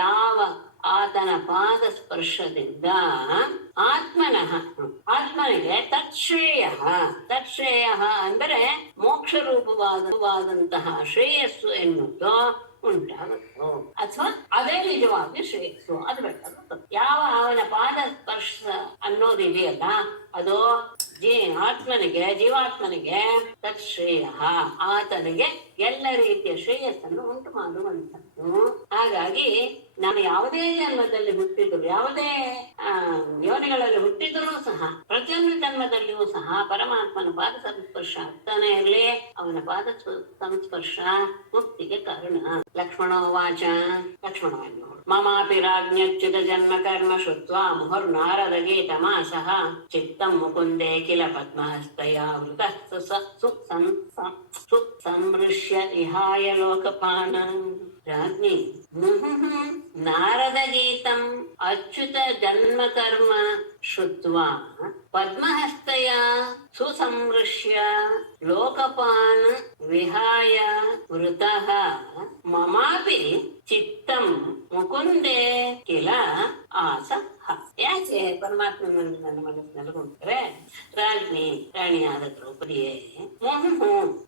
ಯಾವ ಆತನ ಪಾದ ಸ್ಪರ್ಶದಿಂದ ಆತ್ಮನಿಗೆ ತತ್ಶ್ರೇಯ ಅಂದರೆ ಮೋಕ್ಷ ರೂಪವಾದಂತಹ ಶ್ರೇಯಸ್ಸು ಎನ್ನುವುದು ಉಂಟಾಗುತ್ತೋ ಅಥವಾ ಅದೇ ನಿಜವಾಗಿ ಶ್ರೇಯಸ್ಸು ಅದು ಬೇಕಾಗುತ್ತೆ. ಯಾವ ಅವನ ಪಾದ ಸ್ಪರ್ಶ ಅನ್ನೋದಿದೆಯಲ್ಲ ಅದು ಜೀವಾತ್ಮನಿಗೆ ತತ್ಶ್ರೇಯ ಆತನಿಗೆ ಎಲ್ಲ ರೀತಿಯ ಶ್ರೇಯಸ್ಸನ್ನು ಉಂಟು ಮಾಡುವಂಥದ್ದು. ಹಾಗಾಗಿ ನಾನು ಯಾವುದೇ ಜನ್ಮದಲ್ಲಿ ಹುಟ್ಟಿದ್ರು, ಯಾವುದೇ ಯೋನಿಗಳಲ್ಲಿ ಹುಟ್ಟಿದರೂ ಸಹ ಪ್ರತಿಯೊಂದು ಜನ್ಮದಲ್ಲಿಯೂ ಸಹ ಪರಮಾತ್ಮನ ಪಾದ ಸಂಸ್ಪರ್ಶ ಆಗ್ತಾನೆ ಇರಲಿ. ಅವನ ಪಾದ ಸಂಸ್ಪರ್ಶ ಮುಕ್ತಿಗೆ ಕಾರಣ. ಲಕ್ಷ್ಮಣೋವಾಚ ಲಕ್ಷ್ಮಣವನ್ನು ಮಮಾಪಿ ರಾಜ್ಞಚ್ಯುತ ಜನ್ಮ ಕರ್ಮ ಶ್ರುತ್ವಾ ಮುಹುರ್ನಾರದ ಗೀತಮಾಸಃ ಚಿತ್ತಂ ಮುಕುಂದೇ ಕಿಲ ಪದ್ಮಹಸ್ತಯಾವೃತಃ ಸಂಮೃಶ್ಯ ಇಹಾಯ ಲೋಕಪಾನ. ರಾಜ್ಞಿ ನಾರದ ಗೀತಂ ಅಚ್ಯುತ ಜನ್ಮ ಕರ್ಮ ಶ್ರುತ್ವಾ ಪದ್ಮಹಸ್ತಯ ಸುಸಂಮೃಶ್ಯ ಲೋಕಪಾನ್ ವಿಹಾಯ ವೃತಃ ಮಮಾಪಿ ಚಿತ್ತಂ ಮುಕುಂದೇ ಕಿಲ ಆಸಃ. ಯಾಕೆ ಪರಮಾತ್ಮನಲ್ಲಿ ನನ್ನ ಮನಸ್ಸು ನೆಲೆಗೊಂಡ್ರೆ ರಾಣಿಯಾದ ದ್ರೌಪದಿಯೇ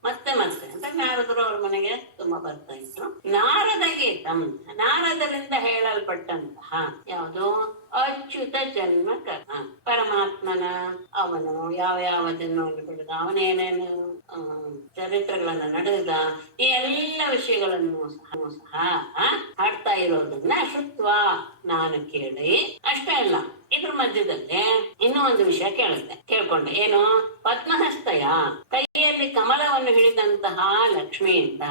ಮತ್ತೆ ಅಂತ ನಾರದರು ಅವ್ರ ಮನೆಗೆ ತುಂಬಾ ಬರ್ತಾ ಇದ್ರು. ನಾರದ ಗೀತಂ ನಾರದರಿಂದ ಹೇಳಲ್ಪಟ್ಟಂತಹ ಯಾವುದು ಅಚ್ಯುತ ಜನ್ಮ ಕರ್ಮ ಪರಮಾತ್ಮನ ಅವನು ಯಾವ ಜನ್ಮವನ್ನು ಪಡೆದ ಅವನೇನೇನು ಚರಿತ್ರೆಗಳನ್ನ ನಡೆದ ಈ ಎಲ್ಲ ವಿಷಯಗಳನ್ನು ಸಹ ಹಾಡ್ತಾ ಇರೋದನ್ನ ಶ್ರುತ್ವಾ ನಾನು ಕೇಳಿ ಅಷ್ಟೇ ಅಲ್ಲ ಇದ್ರ ಮಧ್ಯದಲ್ಲೇ ಇನ್ನೂ ಒಂದು ವಿಷಯ ಕೇಳ್ಕೊಂಡೆ. ಏನು? ಪದ್ಮಹಸ್ತಯ ಕೈಯಲ್ಲಿ ಕಮಲವನ್ನು ಹಿಡಿದಂತಹ ಲಕ್ಷ್ಮಿಯಿಂದ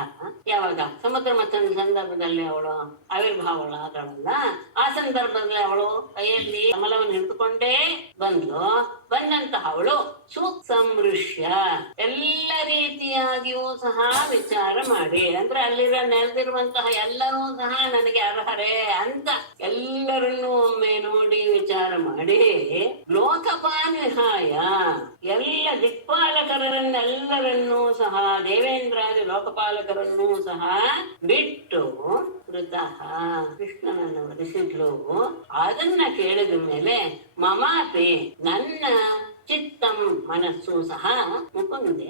ಯಾವಾಗ ಸಮುದ್ರ ಮಥನ ಸಂದರ್ಭದಲ್ಲಿ ಅವಳು ಆವಿರ್ಭಾವಳಾದಳಲ್ಲ, ಆ ಸಂದರ್ಭದಲ್ಲಿ ಅವಳು ಕೈಯಲ್ಲಿ ಕಮಲವನ್ನು ಹಿಡಿದುಕೊಂಡೇ ಬಂದಂತಹ ಅವಳು ಸುಸಮೃಶ್ಯ ಎಲ್ಲ ರೀತಿಯಾಗಿಯೂ ಸಹ ವಿಚಾರ ಮಾಡಿ, ಅಂದ್ರೆ ಅಲ್ಲಿರ ನೆರೆದಿರುವಂತಹ ಎಲ್ಲರೂ ಸಹ ನನಗೆ ಅರ್ಹರೇ ಅಂತ ಎಲ್ಲರನ್ನೂ ಒಮ್ಮೆ ನೋಡಿ ವಿಚಾರ ಮಾಡಿ, ಲೋಕಪಾಲ ವಿಹಾಯ ಎಲ್ಲ ದಿಕ್ಪಾಲಕರನ್ನೆಲ್ಲರನ್ನೂ ಸಹ ದೇವೇಂದ್ರಾದಿ ಲೋಕಪಾಲಕರನ್ನೂ ಸಹ ಬಿಟ್ಟು ಕೃತಃ ಕೃಷ್ಣನನ್ನು ವರಿಸಿದ್ಲು. ಅದನ್ನ ಕೇಳಿದ ಮೇಲೆ ಮಮಾಪಿ ನನ್ನ ಚಿತ್ತಂ ಮನಸ್ಸು ಸಹ ಮುಕುಂದೆ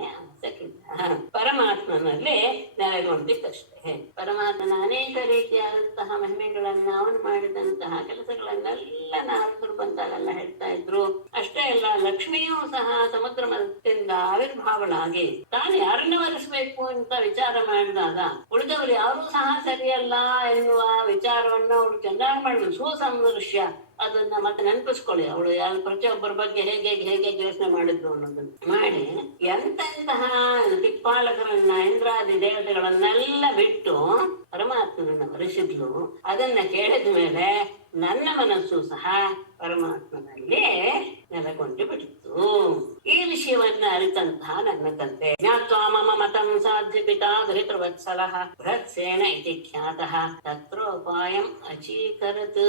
ಪರಮಾತ್ಮನಲ್ಲಿ ನೆಲೆಗೊಂಡಿದ್ದಷ್ಟೇ. ಪರಮಾತ್ಮನ ಅನೇಕ ರೀತಿಯಾದಂತಹ ಮಹಿಮೆಗಳನ್ನ ಅವನು ಮಾಡಿದಂತಹ ಕೆಲಸಗಳನ್ನೆಲ್ಲ ನಾರದರು ಬಂದಾಗೆಲ್ಲ ಹೇಳ್ತಾ ಇದ್ರು. ಅಷ್ಟೇ ಅಲ್ಲ, ಲಕ್ಷ್ಮಿಯೂ ಸಹ ಸಮುದ್ರ ಮಧ್ಯದಿಂದ ಆವಿರ್ಭಾವಳಾಗಿ ತಾನು ಯಾರನ್ನ ವರಿಸಬೇಕು ಅಂತ ವಿಚಾರ ಮಾಡಿದಾಗ ಉಳಿದವರು ಯಾರೂ ಸಹ ಸರಿಯಲ್ಲ ಎನ್ನುವ ವಿಚಾರವನ್ನ ಅವಳು ಚೆನ್ನಾಗಿ ಮಾಡಿದ್ರು. ಸುಸಮೃಶ್ಯ ಅದನ್ನ ಮತ್ತೆ ನೆನಪಿಸ್ಕೊಳ್ಳಿ, ಅವಳು ಯಾರು ಪ್ರತಿಯೊಬ್ಬರ ಬಗ್ಗೆ ಹೇಗೆ ಯೋಚನೆ ಮಾಡಿದ್ರು ಅನ್ನೋದನ್ನ ಮಾಡಿ ಎಂತೆಂತಹ ದಿಕ್ಪಾಲಕರನ್ನ ಇಂದ್ರಾದಿ ದೇವತೆಗಳನ್ನೆಲ್ಲ ಬಿಟ್ಟು ಪರಮಾತ್ಮನನ್ನ ವರಿಸಿದ್ಲು. ಅದನ್ನ ಕೇಳಿದ ಮೇಲೆ ನನ್ನ ಮನಸ್ಸು ಸಹ ಪರಮಾತ್ಮನಲ್ಲಿ ನೆಲೆಗೊಂಡು ಬಿಟ್ಟಿತ್ತು. ಈ ವಿಷಯವನ್ನ ಅರಿತಂತಹ ನನ್ನ ತಂದೆ ಜ್ಞಾತ್ವಾ ಮಮ ಮತಂ ಸಾಧ್ಯ ಪಿತಾ ಧೃತವತ್ಸಲಃ ಬೃಹತ್ಸೇನ ಇತಿ ಖ್ಯಾತಃ ತತ್ರೋಪಾಯಂ ಅಚೀಕರತ್.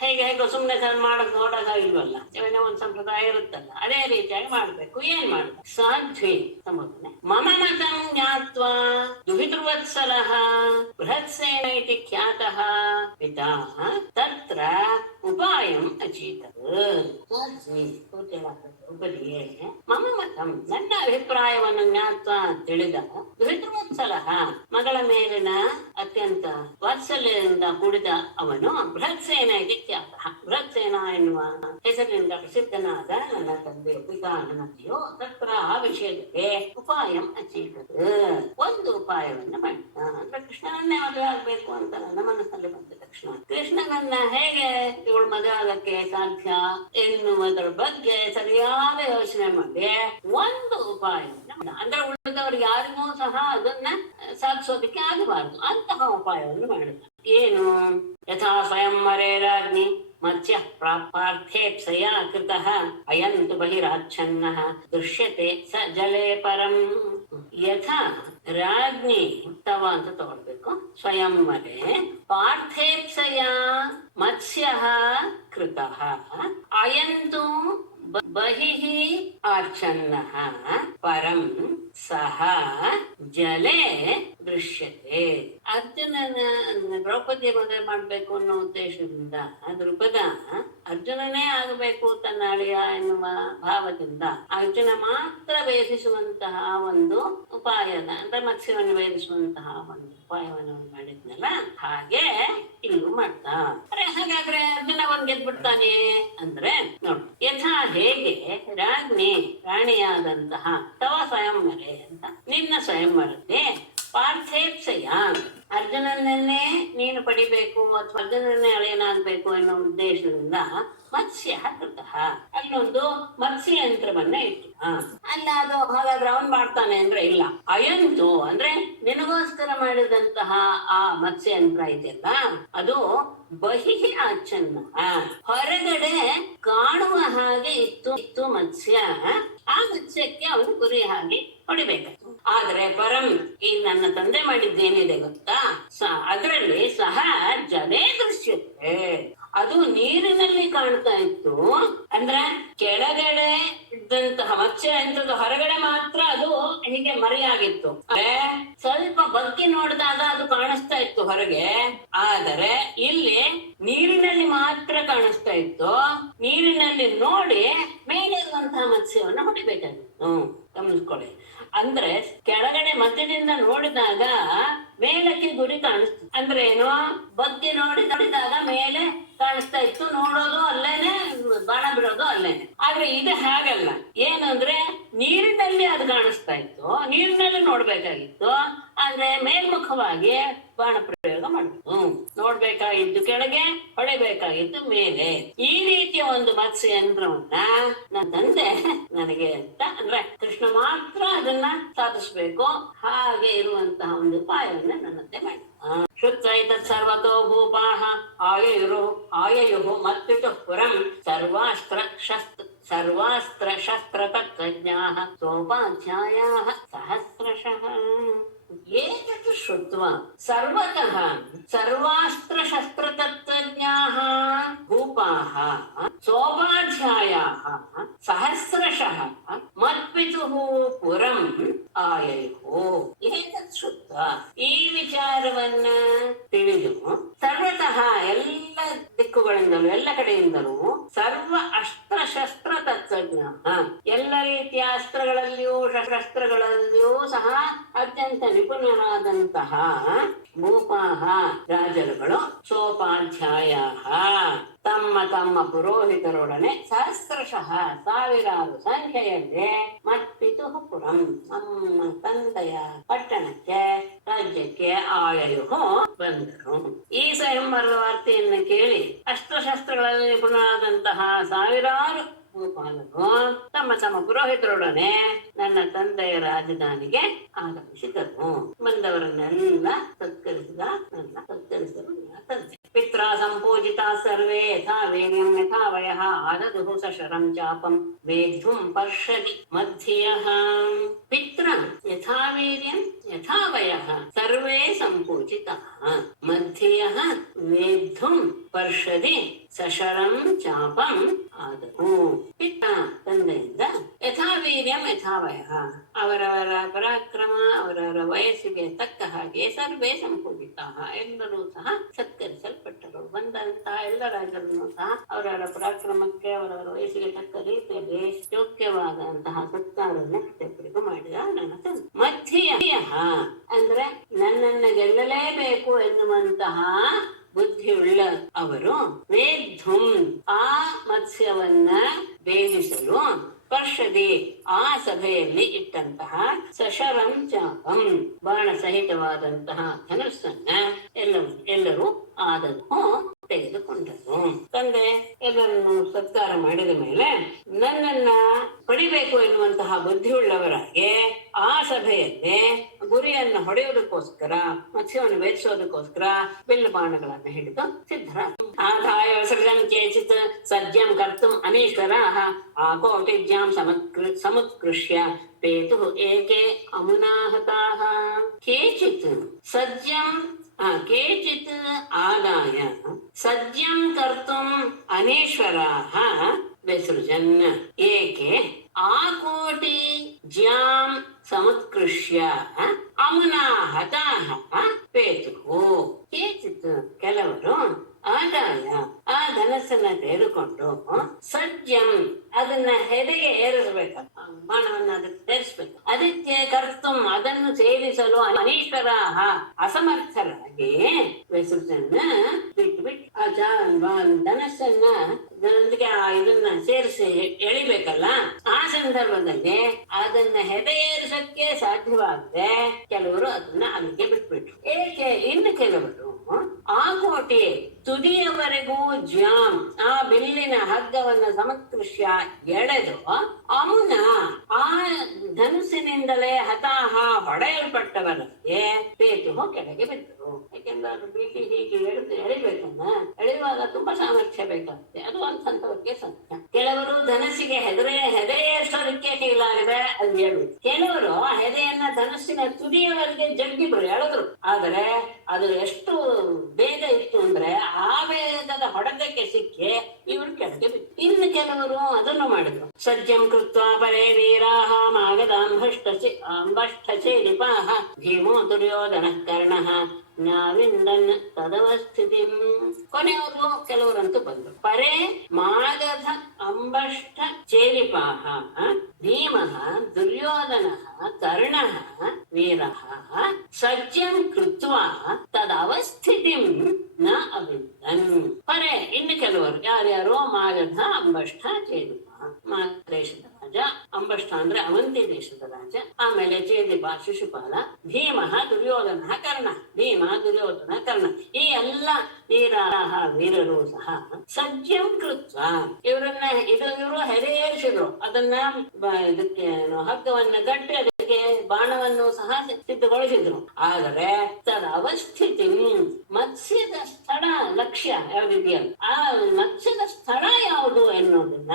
ಹೇಗೋ ಸುಮ್ನೆ ಮಾಡಕ್ ನೋಡಕ ಇಲ್ವಲ್ಲ, ಏನೋ ಒಂದ್ ಸಂಪ್ರದಾಯ ಇರುತ್ತಲ್ಲ, ಅದೇ ರೀತಿಯಾಗಿ ಮಾಡ್ಬೇಕು. ಏನ್ ಮಾಡ್ಬೇಕು? ಸಾಧ್ವಿ ಸಂಬೋಧನೆ ಮಮ ಮತಂ ಜ್ಞಾತ್ವಾ ದುಹಿತೃವತ್ಸಲಃ ಬೃಹತ್ಸೇನ ಇತಿ ಖ್ಯಾತಃ ಪಿತಾ ತತ್ರ ಉಪಾಯಂ ಅಚೀಕರತ್. ಸಾಧ್ವಿ ಉಪದಿಯೇ ಮಮ ಮತಂ ನನ್ನ ಅಭಿಪ್ರಾಯವನ್ನು ಜ್ಞಾತ್ವ ತಿಳಿದ ದುಹಿತೃವತ್ಸಲಃ ಮಗಳ ಮೇಲಿನ ಅತ್ಯಂತ ವಾತ್ಸಲ್ಯದಿಂದ ಕೂಡಿದ ಅವನು ಬೃಹತ್ಸೇನ ಇತಿ ಖ್ಯಾತಃ ಬೃಹತ್ಸೇನ ಎನ್ನುವ ಹೆಸರಿನಿಂದ ಪ್ರಸಿದ್ಧನಾದ ನನ್ನ ತಂದೆ ಪಿತಾ ನನ್ನದೆಯೋ ತತ್ರ ಆ ವಿಷಯಕ್ಕೆ ಉಪಾಯಂ ಅಚೀಕರತ್ ಒಂದು ಉಪಾಯವನ್ನ ಮಾಡಿದ. ಅಂದ್ರೆ ಕೃಷ್ಣನನ್ನೇ ಮದುವೆ ಆಗ್ಬೇಕು ಅಂತ ನನ್ನ ಮನಸ್ಸಲ್ಲಿ ಬಂದ ತಕ್ಷಣ ಕೃಷ್ಣನನ್ನ ಹೇಗೆ ಇವಳು ಮದುವೆ ಆಗಕ್ಕೆ ಸಾಧ್ಯ ಎನ್ನುವುದರ ಬಗ್ಗೆ ಸರಿಯಾದ ಯೋಚನೆ ಮಾಡಿ ಒಂದು ಉಪಾಯವನ್ನ, ಅಂದ್ರೆ ಉಳಿದವರು ಯಾರಿಗೂ ಸಹ ಅದನ್ನ ಸಾಧಿಸೋದಕ್ಕೆ ಆಗಬಾರದು ಅಂತಹ ಉಪಾಯವನ್ನು ಮಾಡಿದ. ಏನು? ಯಥಾ ಸ್ವಯಂವರೇ ರಾಜ್ಞಿ ಮತ್ಸ್ಯ ಪ್ರಾಪಾರ್ಥೇಪ್ಸಯ ಕೃತಃ ಅಯಂತು ಬಹಿರಾಚ್ಛನ್ನಃ ದೃಶ್ಯತೆ ಸ ಜಲೇ ಪರಂ. ಯಥಾ ರಾಜ್ಞಿ ತವ ಅಂತ ತಗೊಳ್ಬೇಕು. ಸ್ವಯಂವರೆ ಪಾರ್ಥೇಪ್ಸಯ ಮತ್ಸ್ಯ ಕೃತಃ ಅಯಂತು ಬಹಿಃ ಆಚ್ಛನ್ನಃ ಪರಂ ಸಹ ಜಲೇ ದೃಶ್ಯತೆ. ಅರ್ಜುನನ ದ್ರೌಪದಿ ಮದುವೆ ಮಾಡ್ಬೇಕು ಅನ್ನೋ ಉದ್ದೇಶದಿಂದ ದೃಪದ ಅರ್ಜುನನೇ ಆಗಬೇಕು ತನ್ನ ಅಳಿಯ ಎನ್ನುವ ಭಾವದಿಂದ ಅರ್ಜುನ ಮಾತ್ರ ವೇದಿಸುವಂತಹ ಒಂದು ಉಪಾಯದ, ಅಂದ್ರೆ ಮತ್ಸ್ಯವನ್ನು ವೇದಿಸುವಂತಹ ಒಂದು ಉಪಾಯವನ್ನು ಮಾಡಿದ್ನಲ್ಲ, ಹಾಗೆ ಇಲ್ಲೂ ಮಾಡ್ತಾ. ಹಾಗಾದ್ರೆ ಅರ್ಜುನ ಒಂದ್ ಗೆದ್ಬಿಡ್ತಾನೆ ಅಂದ್ರೆ ನೋಡು, ಯಥಾ ಹೇಗೆ ರಾಜ್ಞಿ ರಾಣಿಯಾದಂತಹ ತವ ಸ್ವಯಂವರೆ ಅಂತ ನಿನ್ನ ಸ್ವಯಂವರಕ್ಕೆ ಪಾರ್ಥೇಪ್ಸಯ ಅರ್ಜುನನ್ನೇ ನೀನು ಪಡಿಬೇಕು ಅಥವಾ ಅರ್ಜುನನ್ನೇ ಅಳಿಯನಾಗ್ಬೇಕು ಅನ್ನೋ ಉದ್ದೇಶದಿಂದ ಮತ್ಸ್ಯ ಕೃತಃ ಅಲ್ಲೊಂದು ಮತ್ಸ್ಯ ಯಂತ್ರವನ್ನ ಇಟ್ಟು ಅಲ್ಲ ಅದು ಹಾಗಾದ್ರೆ ಅವನ್ ಮಾಡ್ತಾನೆ ಅಂದ್ರೆ ಇಲ್ಲ. ಅಯಂತು ಅಂದ್ರೆ ನಿನಗೋಸ್ಕರ ಮಾಡಿದಂತಹ ಆ ಮತ್ಸ್ಯ ಯಂತ್ರ ಇದೆಯಲ್ಲ ಅದು ಬಹಿಃ ಆಚ್ಛನ್ನ ಹೊರಗಡೆ ಕಾಣುವ ಹಾಗೆ ಇತ್ತು ಮತ್ಸ್ಯ. ಆ ಮತ್ಸ್ಯಕ್ಕೆ ಅವನು ಗುರಿ ಹಾಗೆ ಹೊಡಿಬೇಕಾಯ್ತು. ಆದ್ರೆ ಪರಂ ಈ ನನ್ನ ತಂದೆ ಮಾಡಿದ್ದೇನಿದೆ ಗೊತ್ತಾ, ಅದರಲ್ಲಿ ಸಹ ಜಲೇ ದೃಶ್ಯತೆ ಅದು ನೀರಿನಲ್ಲಿ ಕಾಣ್ತಾ ಇತ್ತು. ಅಂದ್ರೆ ಕೆಳಗಡೆ ಇದ್ದಂತಹ ಮತ್ಸ್ಯ ಯಂತ್ರದ ಹೊರಗಡೆ ಮಾತ್ರ ಅದು ಹೀಗೆ ಮರೆಯಾಗಿತ್ತು. ಸ್ವಲ್ಪ ಬಗ್ಗಿ ನೋಡಿದಾಗ ಅದು ಕಾಣಿಸ್ತಾ ಇತ್ತು ಹೊರಗೆ, ಆದರೆ ಇಲ್ಲಿ ನೀರಿನಲ್ಲಿ ಮಾತ್ರ ಕಾಣಿಸ್ತಾ ಇತ್ತು. ನೀರಿನಲ್ಲಿ ನೋಡಿ ಮೇಲೆ ಇರುವಂತಹ ಮತ್ಸ್ಯವನ್ನು ಹೊಡಿಬೇಕಾಗಿತ್ತು. ಗಮನಿಸ್ಕೊಳ್ಳಿ, ಅಂದ್ರೆ ಕೆಳಗಡೆ ಮಧ್ಯದಿಂದ ನೋಡಿದಾಗ ಮೇಲಕ್ಕೆ ಗುರಿ ಕಾಣಿಸ್ತು. ಅಂದ್ರೆ ಏನು, ಬಗ್ಗೆ ನೋಡಿದಾಗ ಮೇಲೆ ಕಾಣಿಸ್ತಾ ಇತ್ತು, ನೋಡೋದು ಅಲ್ಲೇನೆ, ಬಾಣ ಬಿಡೋದು ಅಲ್ಲೇನೆ. ಆದ್ರೆ ಇದು ಹಾಗಲ್ಲ. ಏನಂದ್ರೆ ನೀರಿನಲ್ಲಿ ಅದು ಕಾಣಿಸ್ತಾ ಇತ್ತು, ನೀರಿನಲ್ಲಿ ನೋಡ್ಬೇಕಾಗಿತ್ತು, ಆದ್ರೆ ಮೇಲ್ಮುಖವಾಗಿ ಬಾಣ ಪ್ರಯೋಗ ಮಾಡ್ಬೇಕು. ನೋಡ್ಬೇಕಾಗಿದ್ದು ಕೆಳಗೆ, ಹೊಳೆಬೇಕಾಗಿದ್ದು ಮೇಲೆ. ಈ ರೀತಿಯ ಒಂದು ಮತ್ಸ್ಯ ಯಂತ್ರವನ್ನ ನನ್ನ ತಂದೆ ನನಗೆ ಅಂತ ಅಂದ್ರೆ ಕೃಷ್ಣ ಮಾತ್ರ ಅದನ್ನ ಸಾಧಿಸ್ಬೇಕು, ಹಾಗೆ ಇರುವಂತಹ ಒಂದು ಉಪಾಯವನ್ನ ನನ್ನಂತೆ ಮಾಡಿ. ಶುತ್ವೈತತ್ ಸರ್ವತೋ ಭೂಪಾಃ ಆಯಯುಃ ಮತ್ಪಿತುಃ ಪುರಂ ಸರ್ವಾಸ್ತ್ರ ಶಸ್ತ್ರ ತತ್ವಜ್ಞಾಃ ಸೋಪಾಧ್ಯಾಯಾಃ ಸಹಸ್ರಶಃ. ಏತತ್ ಶ್ರುತ್ವಾ ಸರ್ವತಃ ಸರ್ವಾಸ್ತ್ರ ಶಸ್ತ್ರ ತತ್ವಜ್ಞಾಃ ಭೂಪಾಃ ಸೋಪಾಧ್ಯಾಯಾಃ ಸಹಸ್ರಶಃ ಮತ್ಪಿತುಃ ಪುರಂ ಆಯಯುಃ. ಏತತ್ ಶ್ರುತ್ವಾ, ಈ ವಿಚಾರವನ್ನ ತಿಳಿದು ಸರ್ವತಃ ಎಲ್ಲ ದಿಕ್ಕುಗಳಿಂದಲೂ ಎಲ್ಲ ಕಡೆಯಿಂದಲೂ ಸರ್ವ ಅಸ್ತ್ರ ಶಸ್ತ್ರ ತತ್ವಜ್ಞಾಃ, ಎಲ್ಲ ರೀತಿಯ ಅಸ್ತ್ರಗಳಲ್ಲಿಯೂ ಶಸ್ತ್ರಗಳಲ್ಲಿಯೂ ಸಹ ಅತ್ಯಂತ ನಿಪುಣರಾದಂತಹ ಭೂಪಾಃ ರಾಜರುಗಳು ಸೋಪಾಧ್ಯಾಯಾಃ ತಮ್ಮ ತಮ್ಮ ಪುರೋಹಿತರೊಡನೆ ಸಹಸ್ರಶಃ ಸಾವಿರಾರು ಸಂಖ್ಯೆಯಲ್ಲಿ ಮತ್ಪಿತುಃ ಪುರಂ ನಮ್ಮ ತಂದೆಯ ಪಟ್ಟಣಕ್ಕೆ ರಾಜ್ಯಕ್ಕೆ ಆಯಯುಃ ಬಂದರು. ಈ ಸ್ವಯಂವರದ ವಾರ್ತೆಯನ್ನು ಕೇಳಿ ಅಸ್ತ್ರಶಸ್ತ್ರಗಳಲ್ಲಿ ನಿಪುಣರಾದಂತಹ ಸಾವಿರಾರು ಭೂಪಾಲರು ತಮ್ಮ ತಮ್ಮ ಪುರೋಹಿತರೊಡನೆ ನನ್ನ ತಂದೆಯ ರಾಜಧಾನಿಗೆ ಆಗಮಿಸಿದರು. ಬಂದವರನ್ನೆಲ್ಲ ಸತ್ಕರಿಸಿದ ಸತ್ಕರಿಸಲು ತಂದೆ. ಪಿತ್ರ ಸಂಪೂಜಿತಾ ಸರ್ವೇ ಯಥಾ ವೀರ್ಯಂ ಯಥಾ ವಯಃ ಆದದುಃ ಸಶರಂ ಚಾಪಂ ವೇದ್ಧುಂ ಪರ್ಷದಿ ಮಧ್ಯಯಃ. ಪಿತ್ರ ಯಥಾ ವೀರ್ಯಂ ಯಥಾ ವಯಃ ಸರ್ವೇ ಸಂಪೂಜಿತಾಃ ಮಧ್ಯಯಃ ವೇದ್ಧುಂ ಪರ್ಷದಿ ಸಶರಂ ಚಾಪಂ ಆದವು. ಪಿತ್ತ ತಂದೆಯಿಂದ ಯಥಾ ವೀರ್ಯಂ ಯಥಾ ವಯಃ ಅವರವರ ಪರಾಕ್ರಮ ಅವರವರ ವಯಸ್ಸಿಗೆ ತಕ್ಕ ಹಾಗೆ ಸರ್ವೇ ಸಂಪೂಜಿತಾಃ ಎಲ್ಲರೂ ಸಹ ಸತ್ಕರಿಸಲ್ಪಟ್ಟರು. ಬಂದಂತಹ ಎಲ್ಲ ರಾಜರನ್ನು ಸಹ ಅವರವರ ಪರಾಕ್ರಮಕ್ಕೆ ಅವರವರ ವಯಸ್ಸಿಗೆ ತಕ್ಕ ರೀತಿಯಲ್ಲಿ ಯೋಗ್ಯವಾದಂತಹ ಸತ್ಕಾರವನ್ನು ಪ್ರತಿಯೊಬ್ಬರಿಗೂ ಮಾಡಿದ ನನ್ನ ತಂದೆ. ಮಧ್ಯಯ ಅಂದ್ರೆ ನನ್ನನ್ನ ಗೆಲ್ಲಲೇಬೇಕು ಎನ್ನುವಂತಹ ಬುದ್ಧಿಯುಳ್ಳ ಅವರು ವೇದ್ಧುಂ ಆ ಮತ್ಸ್ಯವನ್ನ ಭೇದಿಸಲು ಪರ್ಷದಿ ಆ ಸಭೆಯಲ್ಲಿ ಇಟ್ಟಂತಹ ಸಶರಂ ಚಾಪಂ ಬಾಣ ಸಹಿತವಾದಂತಹ ಧನುಸ್ಸನ್ನ ಎಲ್ಲರೂ ಆದನ್ನು ತೆಗೆದುಕೊಂಡರು. ತಂದೆ ಎಲ್ಲರನ್ನು ಸತ್ಕಾರ ಮಾಡಿದ ಮೇಲೆ ನನ್ನನ್ನ ಪಡಿಬೇಕು ಎನ್ನುವಂತಹ ಬುದ್ಧಿಯುಳ್ಳವರಾಗಿ ಆ ಸಭೆಯಲ್ಲಿ ಗುರಿಯನ್ನು ಹೊಡೆಯುವುದಕ್ಕೋಸ್ಕರ ಮತ್ಸ್ಯವನ್ನು ಭೇದಿಸೋದಕ್ಕೋಸ್ಕರ ಬಿಲ್ಲು ಬಾಣಗಳನ್ನು ಹಿಡಿದು ಸಿದ್ಧರ. ಆದಾಯ ವಿಸರ್ಜನ್ ಕೇಚಿತ್ ಸಜ್ಜಂ ಕರ್ತುಂ ಅನೀಶ್ವರಾಃ ಆಕೋಟಿಜ್ಯಾಂ ಸಮುತ್ಕೃಷ್ಯ ಪೇತುಃ ಏಕೆ ಅಮುನಾಹತಾಃ. ಕೇಚಿತ್ ಸಜ್ಜಂ ಕೇಚಿತ್ ಆದಾಯ ಸಜ್ಜಂ ಕರ್ತುಂ ಅನೀಶ್ವರಾಃ ವಿಸೃಜನ್ ಏಕೆ ಆಕೋಟಿ ಜ್ಯಾಂ ಸಮುತ್ಕೃಷ್ಯ ಅಮುನಾಹತಾಃ ಪೇತುಃ. ಕೇಚಿತ್ ಕೆಲವರು ಆದಾಯ ಆ ಧನಸ್ಸನ್ನ ತೆಗೆದುಕೊಂಡು ಸಜ್ಜಂ ಅದನ್ನ ಹೆದೆಗೆ ಏರಿಸಬೇಕು, ಬಾಣವನ್ನ ಅದಕ್ಕೆ ಸೇರಿಸ್ಬೇಕು. ಅದಕ್ಕೆ ಕರ್ತುಂ ಅದನ್ನು ಸೇರಿಸಲು ಅನೀಶ್ವರಾಃ ಅಸಮರ್ಥರಾಗಿ ವಿಸರ್ಜನ ಬಿಟ್ಟು ಆ ಧನಸ್ಸನ್ನ ಇದನ್ನ ಸೇರಿಸಿ ಎಳಿಬೇಕಲ್ಲ, ಆ ಸಂದರ್ಭದಲ್ಲಿ ಅದನ್ನ ಹೆದೆ ಏರಿಸಕ್ಕೆ ಸಾಧ್ಯವಾಗದೆ ಕೆಲವರು ಅದನ್ನ ಅಲ್ಲಿಗೆ ಬಿಟ್ಬಿಟ್ರು. ಏಕೆ ಇನ್ನು ಕೆಲವರು ಆ ಕೋಟೆ ತುದಿಯವರೆಗೂ ಜ್ಯಾಮ್ ಆ ಬಿಲ್ಲಿನ ಹಗ್ಗವನ್ನ ಸಮತ್ಕೃಷ್ಯ ಎಳೆದು ಅಮುನ ಆ ಧನುಸ್ಸಿನಿಂದಲೇ ಹತಾಹ ಹೊಡೆಯಲ್ಪಟ್ಟವರಿಗೆ ಪೇತುಹು ಕೆಳಗೆ ಬಿದ್ದರು. ಯಾಕೆಂದ್ರೆ ಬಿಲ್ಲಿ ಹೀಗೆ ಎಳಿಬೇಕನ್ನ ಎಳೆಯುವಾಗ ತುಂಬಾ ಸಾಮರ್ಥ್ಯ ಬೇಕಾಗುತ್ತೆ, ಅದು ಅಂತವರಿಗೆ ಸತ್ಯ. ಕೆಲವರು ಧನಸ್ಸಿಗೆ ಹೆದೆ ಏರಿಸೋದಕ್ಕೆ ಕೈಲಾಗದೆ ಅದು ಹೇಳ್ಬಿಟ್ಟು, ಕೆಲವರು ಆ ಹೆದೆಯನ್ನ ಧನಸ್ಸಿನ ತುದಿಯವರೆಗೆ ಜಗ್ಗಿದ್ರು ಎಳೆದ್ರು. ಆದರೆ ಅದು ಎಷ್ಟು ಬೇಗ ಇತ್ತು ಅಂದ್ರೆ ಆ ವೇಗದ ಹೊಡೆದಕ್ಕೆ ಸಿಕ್ಕಿ ಇವರು ಕೆಳಗೆ ಬಿತ್ತು. ಇನ್ನು ಕೆಲವರು ಅದನ್ನು ಮಾಡಿದ್ರು. ಸಜ್ಜಂ ಕೃತ್ವಾ ಪರೇ ವೀರಾಃ ಮಾಗಧಾಂಬಷ್ಠಚೇದಿಪಾಃ ಭೀಮೋ ದುರ್ಯೋಧನ ಕರ್ಣಃ ನಾವಿಂದನ್ ತದವಸ್ಥಿತಿಂ. ಕೊನೆಯವರು ಕೆಲವರಂತೂ ಬಂದರು. ಪರೇ ಮಾಗಧ ಅಂಬಷ್ಠ ಚೇಲಿಪಾಃ ಭೀಮಃ ದುರ್ಯೋಧನಃ ಕರ್ಣಃ ವೀರಃ ಸಜ್ಜಂ ಕೃತ್ವಾ ತದವಸ್ಥಿತಿಂ ನ ಅವಿಂದನ್. ಪರೇ ಇನ್ನು ಕೆಲವರು ಯಾರ್ಯಾರೋ ಮಾಗಧ ಅಂಬಷ್ಠ ಚೇಲಿಪ, ಮಾಗಧೇಶದ ರಾಜ ಸಂಪಷ್ಟ ಅಂದ್ರೆ ಅವಂತಿ ದೇಶದ ರಾಜ, ಆಮೇಲೆ ಚೇದಿಪ ಶಿಶುಪಾಲ, ಭೀಮ ದುರ್ಯೋಧನ ಕರ್ಣ, ಭೀಮ ದುರ್ಯೋಧನ ಕರ್ಣ, ಈ ಎಲ್ಲ ವೀರರು ಸಹ ಸಜ್ಜಂ ಕೃತ್ವ ಇವರನ್ನ ಇವರು ಹೆರೆಯೇರಿಸಿದ್ರು. ಅದನ್ನ ಇದಕ್ಕೆ ಹಗ್ಗವನ್ನ ಕಟ್ಟಿ ಅದಕ್ಕೆ ಬಾಣವನ್ನು ಸಹ ಸಿದ್ಧಗೊಳಿಸಿದ್ರು. ಆದರೆ ತದ ಅವಸ್ಥಿತಿ ಮತ್ಸ್ಯದ ಸ್ಥಳ ಲಕ್ಷ್ಯ ಯಾವ್ದಿದೆಯಲ್ಲ, ಆ ಮತ್ಸ್ಯದ ಸ್ಥಳ ಯಾವುದು ಎನ್ನುವುದನ್ನ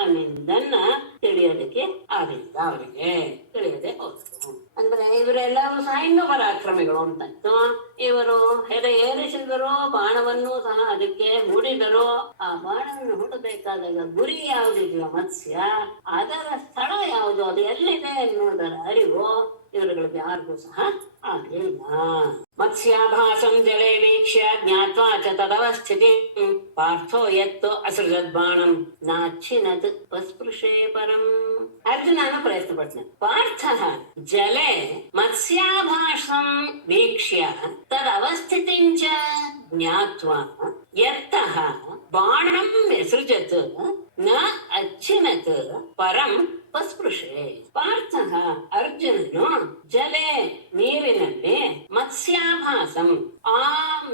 ಅದನ್ನ ತಿಳಿಯೋದಕ್ಕೆ ಆಗಲಿಲ್ಲ, ಅವರಿಗೆ ತಿಳಿಯದೆ ಹೋದ್ರು. ಅಂದ್ರೆ ಇವರೆಲ್ಲರೂ ಸಹ ಇನ್ನೂ ಪರಾಕ್ರಮಿಗಳು ಅಂತಾಯ್ತು. ಇವರು ಹೆರೆ ಏರಿಸಿದರು, ಬಾಣವನ್ನು ಸಹ ಅದಕ್ಕೆ ಹೂಡಿದರು. ಆ ಬಾಣವನ್ನು ಹೂಡಬೇಕಾದಾಗ ಗುರಿ ಯಾವುದಿದೆಯೋ ಮತ್ಸ್ಯ, ಅದರ ಸ್ಥಳ ಯಾವುದು, ಅದು ಎಲ್ಲಿದೆ ಎನ್ನುವುದರ ಅರಿವು ಇವರುಗಳಿಗೆ ಯಾರಿಗೂ ಸಹ ಆಗಲಿಲ್ಲ. ಮತ್ಸ್ಯಾಭಾಸಂ ಜಲೇ ವೀಕ್ಷ್ಯ ಜ್ಞಾತ್ವಾ ಚ ತದವಸ್ಥಿತಿ ಪಾರ್ಥೋ ಯತ್ತು ಅಸೃಜದ್ಬಾಣಂ ನಾಚ್ಛಿನತ್ ಪಸ್ಪೃಶೇ ಪರಂ. ಅರ್ಜುನನು ಪ್ರಯತ್ನ ಪಡ್ತಾನೆ. ಪಾರ್ಥ ಜಲೆ ಮತ್ಸ್ಯಾಭಾಸಂ ವೀಕ್ಷ್ಯ ತದವಸ್ಥಿತಿಂ ಚ ಜ್ಞಾತ್ವಾ ಯತ್ತಃ ಬಾಣಂ ವಿಸೃಜತ್ ನ ಅಚ್ಛಿನತ್ ಪರಂ ಪಸ್ಪೃಶೆ. ಪಾರ್ಥ ಅರ್ಜುನನು ಜಲೆ ನೀರಿನಲ್ಲಿ ಮತ್ಸ್ಯಾಭಾಸಂ ಆ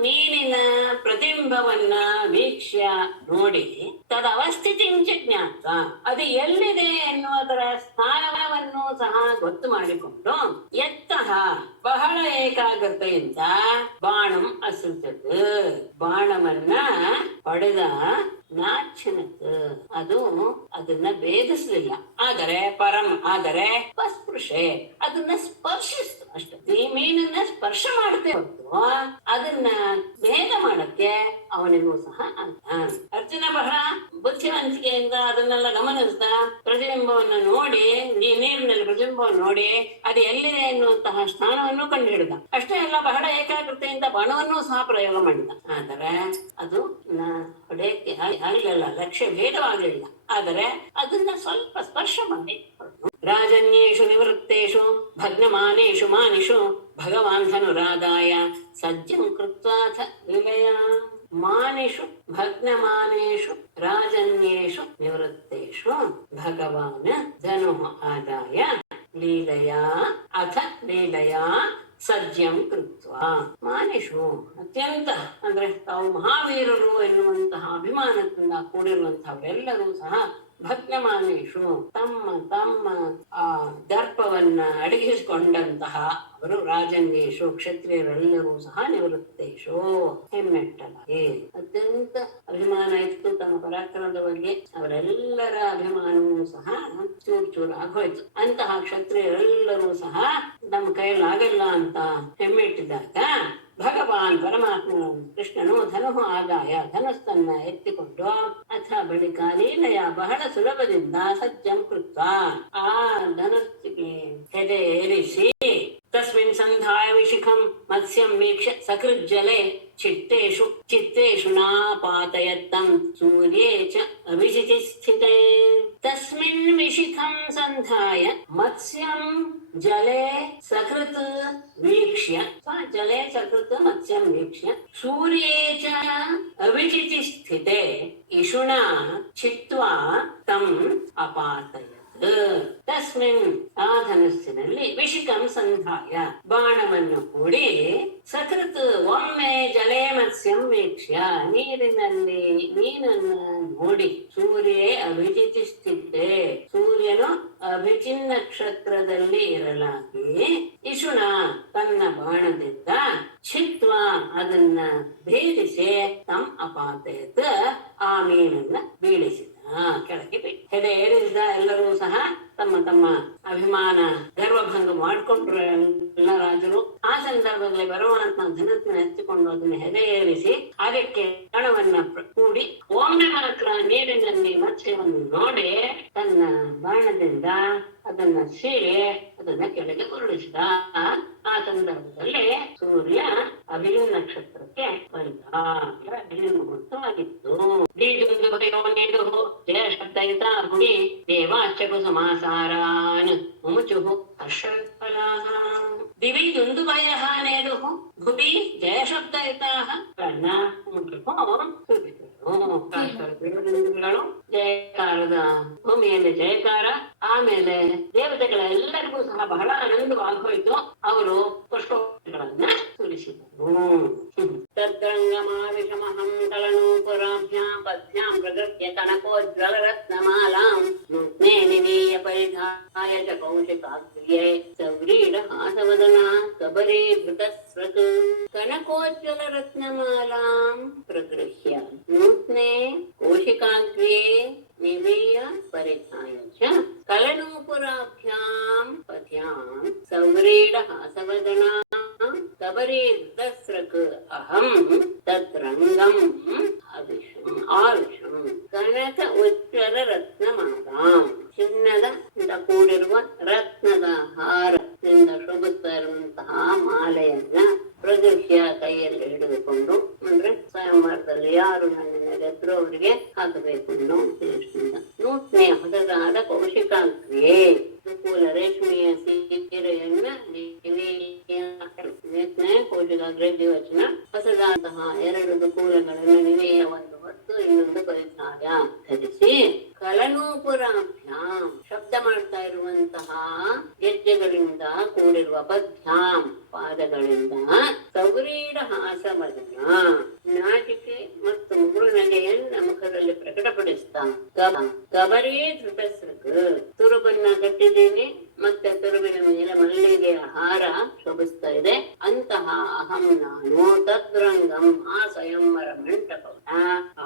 ಮೀನಿನ ಪ್ರತಿಬಿಂಬವನ್ನ ವೀಕ್ಷ್ಯ ನೋಡಿ, ತದವಸ್ಥಿತಿಂಚ ಜ್ಞಾತ ಅದು ಎಲ್ಲಿದೆ ಎನ್ನುವುದರ ಸ್ಥಾನವನ್ನು ಸಹ ಗೊತ್ತು ಮಾಡಿಕೊಂಡು, ಎತ್ತಃ ಬಹಳ ಏಕಾಗ್ರತೆಯಿಂದ ಬಾಣಂ ಅಸೃಜತ್ ಬಾಣವನ್ನ ಪಡೆದ ನಾಚ್ಛಿನತ್ ಅದನ್ನ ಭೇದಿಸ್ಲಿಲ್ಲ. ಆದರೆ ಸ್ಪರ್ಶೆ ಅದನ್ನ ಸ್ಪರ್ಶಿಸ್ತು ಅಷ್ಟೇ. ಈ ಮೀನನ್ನ ಸ್ಪರ್ಶ ಮಾಡುತ್ತೆ ಹೊತ್ತು ಅದನ್ನ ಭೇದ ಮಾಡಕ್ಕೆ ಅವನಿಗೂ ಸಹ ಅಂತ. ಅರ್ಜುನ ಬಹಳ ಬುದ್ಧಿವಂತಿಕೆಯಿಂದ ಅದನ್ನೆಲ್ಲ ಗಮನಿಸ್ತಾ ಪ್ರತಿಬಿಂಬವನ್ನು ನೋಡಿ, ನೀರಿನಲ್ಲಿ ಪ್ರತಿಬಿಂಬವನ್ನು ನೋಡಿ ಅದು ಎಲ್ಲಿದೆ ಎನ್ನುವಂತಹ ಸ್ಥಾನವನ್ನು ಕಂಡು ಹಿಡಿದ. ಅಷ್ಟೇ ಅಲ್ಲ, ಬಹಳ ಏಕಾಗ್ರತೆಯಿಂದ ಬಾಣವನ್ನು ಸಹ ಪ್ರಯೋಗ ಮಾಡಿದ. ಆದರೆ ಅದು ಹೊಡೆಯಕ್ಕೆ ಆಗಲಿಲ್ಲ, ಲಕ್ಷ್ಯ ಭೇದವಾಗಲಿಲ್ಲ. ಆದರೆ ಅದನ್ನ ಸ್ವಲ್ಪ ಸ್ಪರ್ಶ ಮಾಡಿ ರಾಜನ್ಯೇಷು ನಿವೃತ್ತೇಷು ಭಗ್ನಮಾನೇಷು ಮಾನಿಷು ಭಗವಾನ್ ಧನುರಾದಾಯ ಸಜ್ಜಂ ಕೃತ್ವಾಥ ಲೀಲೆಯ. ಮಾನಿಷು ಭಗ್ನಮಾನೇಷು ರಾಜನ್ಯೇಷು ನಿವೃತ್ತೇಷು ಭಗವಾನ್ ಧನು ಆದಾಯ ಲೀಲೆಯಾ ಅಥ ಲೀಲೆಯಾ ಸಜ್ಜಂ ಕೃತ್ವ. ಮಾನಿಷು ಅತ್ಯಂತ ಅಂದ್ರೆ ತಾವು ಮಹಾವೀರರು ಎನ್ನುವಂತಹ ಅಭಿಮಾನದಿಂದ ಕೂಡಿರುವಂತಹವರೆಲ್ಲರೂ ಸಹ ಭಗ್ನಮಾನೇಷು ತಮ್ಮ ಆ ದರ್ಪವನ್ನ ಅಡಗಿಸಿಕೊಂಡಂತಹ ಅವರು ರಾಜನ್ಯೇಷು ಕ್ಷತ್ರಿಯರೆಲ್ಲರೂ ಸಹ ನಿವೃತ್ತೇಷು ಹೆಮ್ಮೆಟ್ಟಲಾಗಿ ಅತ್ಯಂತ ಅಭಿಮಾನ ಇತ್ತು ತಮ್ಮ ಪರಾಕ್ರಮದ ಬಗ್ಗೆ. ಅವರೆಲ್ಲರ ಅಭಿಮಾನವೂ ಸಹ ಚೂರು ಆಗೋಯ್ತು. ಅಂತಹ ಕ್ಷತ್ರಿಯರೆಲ್ಲರೂ ಸಹ ನಮ್ಮ ಕೈಲಾಗಲ್ಲ ಅಂತ ಹೆಮ್ಮೆಟ್ಟಿದಾಗ ಭಗವಾನ್ ಪರಮಾತ್ಮ ಕೃಷ್ಣನು ಧನು ಆದಾಯ ಧನಸ್ಸನ್ನ ಎತ್ತಿಕೊಂಡು ಅಥ ಬಳಿಕ ಲೀಲೆಯ ಬಹಳ ಸುಲಭದಿಂದ ಸಜ್ಜಂ ಕೃತ್ವ ಆ ಧನಸ್ಸಿಗೆ ಹೆದೆ ಏರಿಸಿ ತಸ್ಮಿನ್ ಸಂಧಾಯ ವಿಶಿಖಂ ಮತ್ಸ್ಯಂ ವೀಕ್ಷ್ಯ ಸಕೃಜ್ಜಲೆ ಚಿತ್ತೇಷು ನಾಪಾತಯತ್ತಂ ಸೂರ್ಯೇ ಚ ಅಭಿಜಿತಿ ಸ್ಥಿತೇ. ತಸ್ಮಿನ್ ವಿಶಿಖಂ ಸಂಧಾಯ ಮತ್ಸ್ಯಂ ಜಲೆ ಸಕೃತ್ ವೀಕ್ಷ್ಯ ಜಲೆ ಸಕೃತ್ ಮತ್ಸ್ಯಂ ವೀಕ್ಷ್ಯ ಸೂರ್ಯೇ ಚ ಅಭಿಜಿತಿ ಸ್ಥಿತೇ ಇಷುಣಾ ಚಿತ್ವಾ ತಂ ಅಪಾತಯತ್. ತಸ್ಮಿನ್ ಆ ಧನಸ್ಸಿನಲ್ಲಿ ವಿಶಿಖಂ ಸಂಧಾಯ ಬಾಣವನ್ನು ಹೂಡಿ ಸಕೃತ್ ಒಮ್ಮೆ ಜಲೆ ಮತ್ಸ್ಯಂ ವೀಕ್ಷ್ಯ ನೀರಿನಲ್ಲಿ ಮೀನನ್ನು ನೋಡಿ ಸೂರ್ಯೇ ಅಭಿಜಿತಿಸ್ತಿದ್ದೆ ಸೂರ್ಯನು ಅಭಿಜಿನ್ ನಕ್ಷತ್ರದಲ್ಲಿ ಇರಲಾಗಿ ಇಷುಣ ತನ್ನ ಬಾಣದಿಂದ ಚಿತ್ವ ಅದನ್ನ ಭೇದಿಸಿ ತಂ ಅಪಾತಯತ್ ಆ ಮೀನನ್ನ ಬೀಳಿಸಿದ, ಕೆಳಗೆ ಬಿಟ್ಟು. ಹೆದೆ ಏರಿಸಿದ ಎಲ್ಲರೂ ಸಹ ತಮ್ಮ ಅಭಿಮಾನ ಗರ್ವಭಂಗ ಮಾಡಿಕೊಂಡ್ರು ಎಲ್ಲ ರಾಜರು. ಆ ಸಂದರ್ಭದಲ್ಲಿ ಪರಮಾತ್ಮ ಧನಸ್ಸನ್ನು ಎತ್ತಿಕೊಂಡು ಅದನ್ನು ಹೆದೆ ಏರಿಸಿ ಅದಕ್ಕೆ ಕಣವನ್ನ ಕೂಡಿ ಒಮ್ಮೆ ಮಾತ್ರ ನೀರಿನಲ್ಲಿ ಮತ್ಸ್ಯವನ್ನು ನೋಡಿ ತನ್ನ ಬಾಣದಿಂದ ಅದನ್ನ ಸೀಳಿ ಅದನ್ನ ಕೆಳಗೆ ಉರುಳಿಸಿದ. ಆ ಸಂದರ್ಭದಲ್ಲಿ ಸೂರ್ಯ ಅಭಿಜಿನ್ ನಕ್ಷತ್ರಕ್ಕೆ ಬಂದ. ಅಭಿಜಿನ್ ಮುಹೂರ್ತವಾಗಿತ್ತು. ದೀದುಂದು ಭಯೋ ನೀಡು ಜಯ ಶಬ್ದಯುತ ಹುಡಿ ದೇವಾಶ್ಚಕು ಸಮಾಸಾರಾನ್ ಮುಮುಚುಹು ಹರ್ಷಫಲಾಹ. ದಿವಿ ದುಂದುಭಯಃ ನೇದುಃ ಭುವಿ ಜಯ ಶಬ್ದಯುತಾಃ ಕರ್ಣ ಜಯಕಾರದ ಭೂಮಿಯಲ್ಲಿ ಜಯಕಾರ, ಆ ಆಮೇಲೆ ದೇವತೆಗಳೆಲ್ಲರಿಗೂ ಸಹ ಬಹಳ ಆನಂದವಾಗಿ ಹೋಯ್ತು. ಅವರು ಪುಷ್ಪಗಳನ್ನ ಸುರಿಸಿದರು. ತದ್ರಂಗಮಾವಿಷಮಹಂ ಕಲನೂಪುರಾಭ್ಯಾಂ ಪದ್ಭ್ಯಾಂ ಪ್ರಗೃಹ್ಯ ಕನಕೋಜ್ವಲ ರತ್ನಮಾಲಾಂ ನೂತ್ನೇ ನಿವೀಯ ಪರಿಧಾಯ ಚ ಕೌಶಿಕಾಗ್ರ್ಯೇ ಸವ್ರೀಡ ಹಾಸವದನಾ ಕಬರೀಭೃತಸ್ರಕ್ ಕನಕೋಜ್ವಲ ರತ್ನಮಾಲಾಂ ಪ್ರಗೃಹ್ಯ ನೂತ್ನೇ ಕೌಶಿಕಾಗ್ರ್ಯೇ ನಿವೀಯ ಪರಿಧಾಯ ಚ ಕಲನೂಪುರಾಭ್ಯಾಂ ಪದ್ಭ್ಯಾಂ ಸವ್ರೀಡ ಹಾಸವದನಾ ಕಬರೀಭೃತಸ್ರಕ್ ಅಹಂ ತದ್ರಂಗಂ ಆವಿಷಂ ಕನಕ ಉಜ್ವಲ ರತ್ನಮಾಲಾಂ ಚಿನ್ನದಿಂದ ಕೂಡಿರುವ ರತ್ನದ ಹಾರದಿಂದ ಶೋಭಿಸ್ತಾ ಇರುವಂತಹ ಮಾಲೆಯನ್ನ ಪ್ರಗೃಹ್ಯ ಕೈಯಲ್ಲಿ ಹಿಡಿದುಕೊಂಡು, ಅಂದ್ರೆ ಸ್ವಯಂವರದಲ್ಲಿ ಯಾರು ನನ್ನನ್ನು ಗೆದ್ರು ಅವರಿಗೆ ಹಾಕಬೇಕು ಅನ್ನೋ ಉದ್ದೇಶದಿಂದ ನೂತನೆ ಹೊಸದಾದ ಕೌಶಿಕಾಗ್ರಿಯೇ ದುಕೂಲ ರೇಷ್ಮೆಯ ಸೀರೆಯನ್ನ ಕೌಶಿಕಾಗ್ರೆ ದ್ವಿವಚನ ಹೊಸದಾದಂತಹ 2 ದುಕೂಲಗಳನ್ನು ನಿವೇಯ ಒಂದು ಹೊತ್ತು ಇನ್ನೊಂದು ಪರಿಧಾಯ ಧರಿಸಿ ಕಲನೂಪುರಾಭ್ಯಾಂ ಶಬ್ದ ಮಾಡ್ತಾ ಇರುವಂತಹ ಗೆಜ್ಜೆಗಳಿಂದ ಕೂಡಿರುವ ಪದ್ಭ್ಯಾಂ ಪಾದಗಳಿಂದ ಸೌರೀಢ ಹಾಸವದನ ನಾಚಿಕೆ ಮತ್ತು ಮುಗುಳುನಗೆಯನ್ನ ಮುಖದಲ್ಲಿ ಪ್ರಕಟಪಡಿಸ್ತಾ ಕಬರೇ ಧೃತಸ್ರಕ್ ತುರುಬನ್ನ ಕಟ್ಟಿದ್ದೀನಿ, ಮತ್ತೆ ತುರುಬಿನ ಮೇಲೆ ಮಲ್ಲಿಗೆಯ ಹಾರ ಶೋಭಿಸ್ತಾ ಇದೆ. ಅಂತಹ ಅಹಂ ನಾನು ತದ್ರಂಗಂ ಆ ಸ್ವಯಂವರ ಮಂಟಪವನ್ನ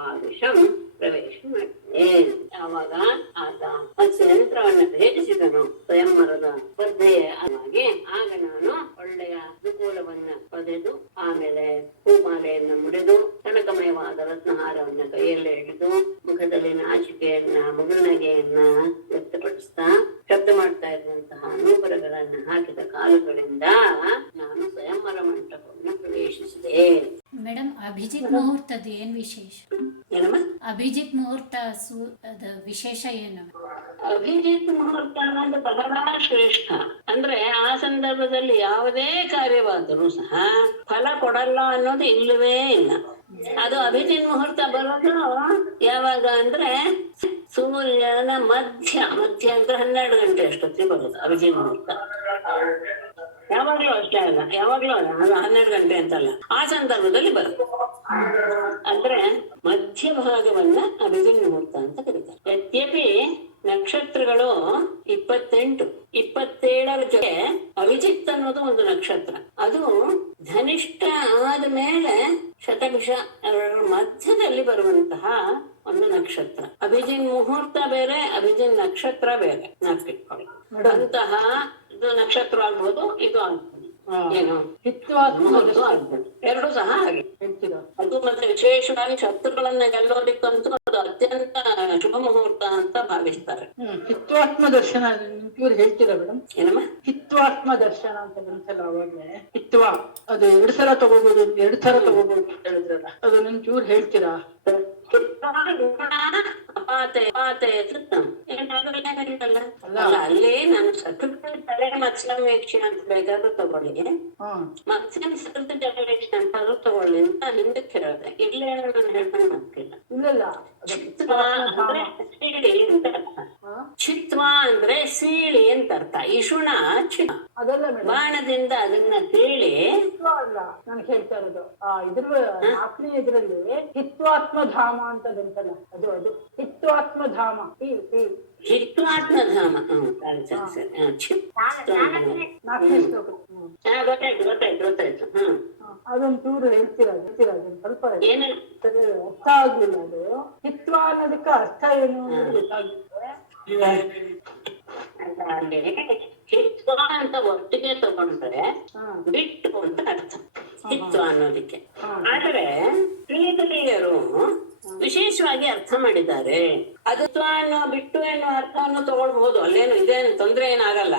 ಆವಿಷಂ ಪ್ರವೇಶ ಮಾಡಿದೆ. ಆವಾಗ ಆತ ಮತ್ಸ್ಯಯಂತ್ರವನ್ನ ಭೇದಿಸಿದನು ಸ್ವಯಂವರದ ಸ್ಪರ್ಧೆಯ ಆಗಿ. ಆಗ ನಾನು ಒಳ್ಳೆಯ ದುಕೂಲವನ್ನ ಪಡೆದು ಆಮೇಲೆ ಹೂಮಾಲೆಯನ್ನ ಮುಡಿದು ಕನಕಮಯವಾದ ರತ್ನಹಾರವನ್ನ ಕೈಯಲ್ಲೇ ಹಿಡಿದು ಮುಖದಲ್ಲಿ ನಾಚಿಕೆಯನ್ನ ಮುಗುಳ್ನಗೆಯನ್ನ ವ್ಯಕ್ತಪಡಿಸ್ತಾ ಶಬ್ದ ಮಾಡ್ತಾ ಇರುವಂತಹ ನೂಪುರಗಳನ್ನ ಹಾಕಿದ ಕಾಲುಗಳಿಂದ ನಾನು ಸ್ವಯಂವರ ಮಂಟಪವನ್ನು ಪ್ರವೇಶಿಸಿದೆ. ಮೇಡಮ್, ಅಭಿಜಿತ್ ಮುಹೂರ್ತದ ಏನ್ ವಿಶೇಷ? ಏನಮ್ಮ? ಅಭಿಜಿತ್ ಮುಹೂರ್ತ ಅದ ವಿಶೇಷ ಏನು? ಅಭಿಜಿತ್ ಮುಹೂರ್ತ ಅನ್ನೋದು ಬಹಳ ಶ್ರೇಷ್ಠ. ಅಂದ್ರೆ ಆ ಸಂದರ್ಭದಲ್ಲಿ ಯಾವುದೇ ಕಾರ್ಯವಾದರೂ ಸಹ ಫಲ ಕೊಡಲ್ಲ ಅನ್ನೋದು ಇಲ್ಲವೇ ಇಲ್ಲ. ಅದು ಅಭಿಜಿತ್ ಮುಹೂರ್ತ ಬರೋದು ಯಾವಾಗ ಅಂದ್ರೆ ಸೂರ್ಯನ ಮಧ್ಯ ಅಂದ್ರೆ 12 ಗಂಟೆ ಅಷ್ಟೊತ್ತಿಗೆ ಬರೋದು ಅಭಿಜಿತ್ ಮುಹೂರ್ತ. ಯಾವಾಗ್ಲೂ ಅಷ್ಟೇ ಅಲ್ಲ, ಯಾವಾಗ್ಲೂ ಅಲ್ಲ, 12 ಗಂಟೆ ಅಂತಲ್ಲ, ಆ ಸಂದರ್ಭದಲ್ಲಿ ಬರುತ್ತೆ. ಅಂದ್ರೆ ಮಧ್ಯ ಭಾಗವನ್ನ ಅಭಿಜಿತ್ ಮುಹೂರ್ತ ಅಂತ ಕರೀತಾರೆ. ಯದ್ಯಪಿ ನಕ್ಷತ್ರಗಳು 28, 27ರ ಜೊತೆ ಅಭಿಜಿತ್ ಅನ್ನೋದು ಒಂದು ನಕ್ಷತ್ರ. ಅದು ಧನಿಷ್ಠ ಆದ್ಮೇಲೆ ಶತಭಿಷ ಮಧ್ಯದಲ್ಲಿ ಬರುವಂತಹ ಒಂದು ನಕ್ಷತ್ರ. ಅಭಿಜಿತ್ ಮುಹೂರ್ತ ಬೇರೆ, ಅಭಿಜಿತ್ ನಕ್ಷತ್ರ ಬೇರೆ. ಅಂತಹ ಇದು ನಕ್ಷತ್ರ ಆಗ್ಬೋದು, ಇದು ಆಗ್ಬೋದು, ಏನು ಆಗ್ಬೋದು, ಎರಡು ಸಹ ಹಾಗೆ. ಅದು ಮತ್ತೆ ವಿಶೇಷವಾಗಿ ಶತ್ರುಗಳನ್ನ ಗೆಲ್ಲೋದಿಕ್ಕಂತೂ ಅದು ಅತ್ಯಂತ ಶುಭ ಮುಹೂರ್ತ ಅಂತ ಭಾವಿಸ್ತಾರೆ. ಹಿತ್ವಾತ್ಮ ದರ್ಶನ ಇವ್ರು ಹೇಳ್ತೀರಾ ಮೇಡಮ್? ಏನಮ್ಮ? ಹಿತ್ವಾತ್ಮ ದರ್ಶನ ಅಂತ ಬಂತಲ್ಲ ಅವಾಗ್ಲೇ, ಹಿತ್ವ ಅದು 2 ಸಲ ತಗೋಬಹುದು, 2 ಥರ ತಗೋಬಹುದು ಅಂತ ಹೇಳಿದ್ರಲ್ಲ, ಅದು ನನ್ ಚೂರ್ ಹೇಳ್ತೀರಾ? ಅಲ್ಲಿ ನಾನು ತಲೆ ಮತ್ಸ್ಯವೀಕ್ಷೆ ಅಂತ ಬೇಕಾದ್ರೂ ತಗೊಳ್ಳಿ, ಮತ್ಸ್ಯ ಜಲವೀಕ್ಷೆ ಅಂತ ತಗೊಳ್ಳಿ ಅಂತ ಹಿಂದಕ್ಕೆ ಹೇಳಿದೆ. ಇಲ್ಲೇ ನಾನು ಹೇಳ್ಕೊಂಡು ಮಾಡ್ತಿಲ್ಲ. ಚಿತ್ವ ಅಂದ್ರೆ ಸೀಳಿ ಅಂತ ಅರ್ಥ. ಇಶುಣ ಬಾಣದಿಂದ ಅದನ್ನ ತೇಳಿ ಅಲ್ಲ ನಾನು ಹೇಳ್ತಾ ಇರೋದು. ಇದ್ರ 4ನೇ ಇದ್ರಲ್ಲಿ ಹಿತ್ವಾತ್ಮಧಾಮ ಅಂತ ಬಂತಲ್ಲ, ಅದು ಹಿತ್ವಾತ್ಮಧಾಮ. ಹಿತ್ವಾತ್ಮಧಾಮ ಗೊತ್ತಾಯ್ತು. ಅದೊಂದು ಚೂರು ಹೇಳ್ತೀರಾ? ಅದೊಂದು ಸ್ವಲ್ಪ ಅರ್ಥ ಆಗ್ಲಿಲ್ಲ. ಅದು ಹಿತ್ವ ಅನ್ನೋದಕ್ಕೆ ಅರ್ಥ ಏನು ಗೊತ್ತಾಗುತ್ತೆ. ಹಿತ್ವ ಅಂತ ಒಟ್ಟಿಗೆ ತಗೊಂಡ್ರೆ ಬಿಟ್ಟು ಅಂತ ಅರ್ಥ ಹಿತ್ವ ಅನ್ನೋದಕ್ಕೆ. ಆದ್ರೆ ಪ್ರೀತಲೀಯರು ವಿಶೇಷವಾಗಿ ಅರ್ಥ ಮಾಡಿದ್ದಾರೆ. ಅದು ಅನ್ನೋ ಬಿಟ್ಟು ಎನ್ನುವ ಅರ್ಥವನ್ನು ತಗೊಳ್ಬಹುದು, ಅಲ್ಲೇನು ಇದೇನು ತೊಂದ್ರೆ ಏನಾಗಲ್ಲ.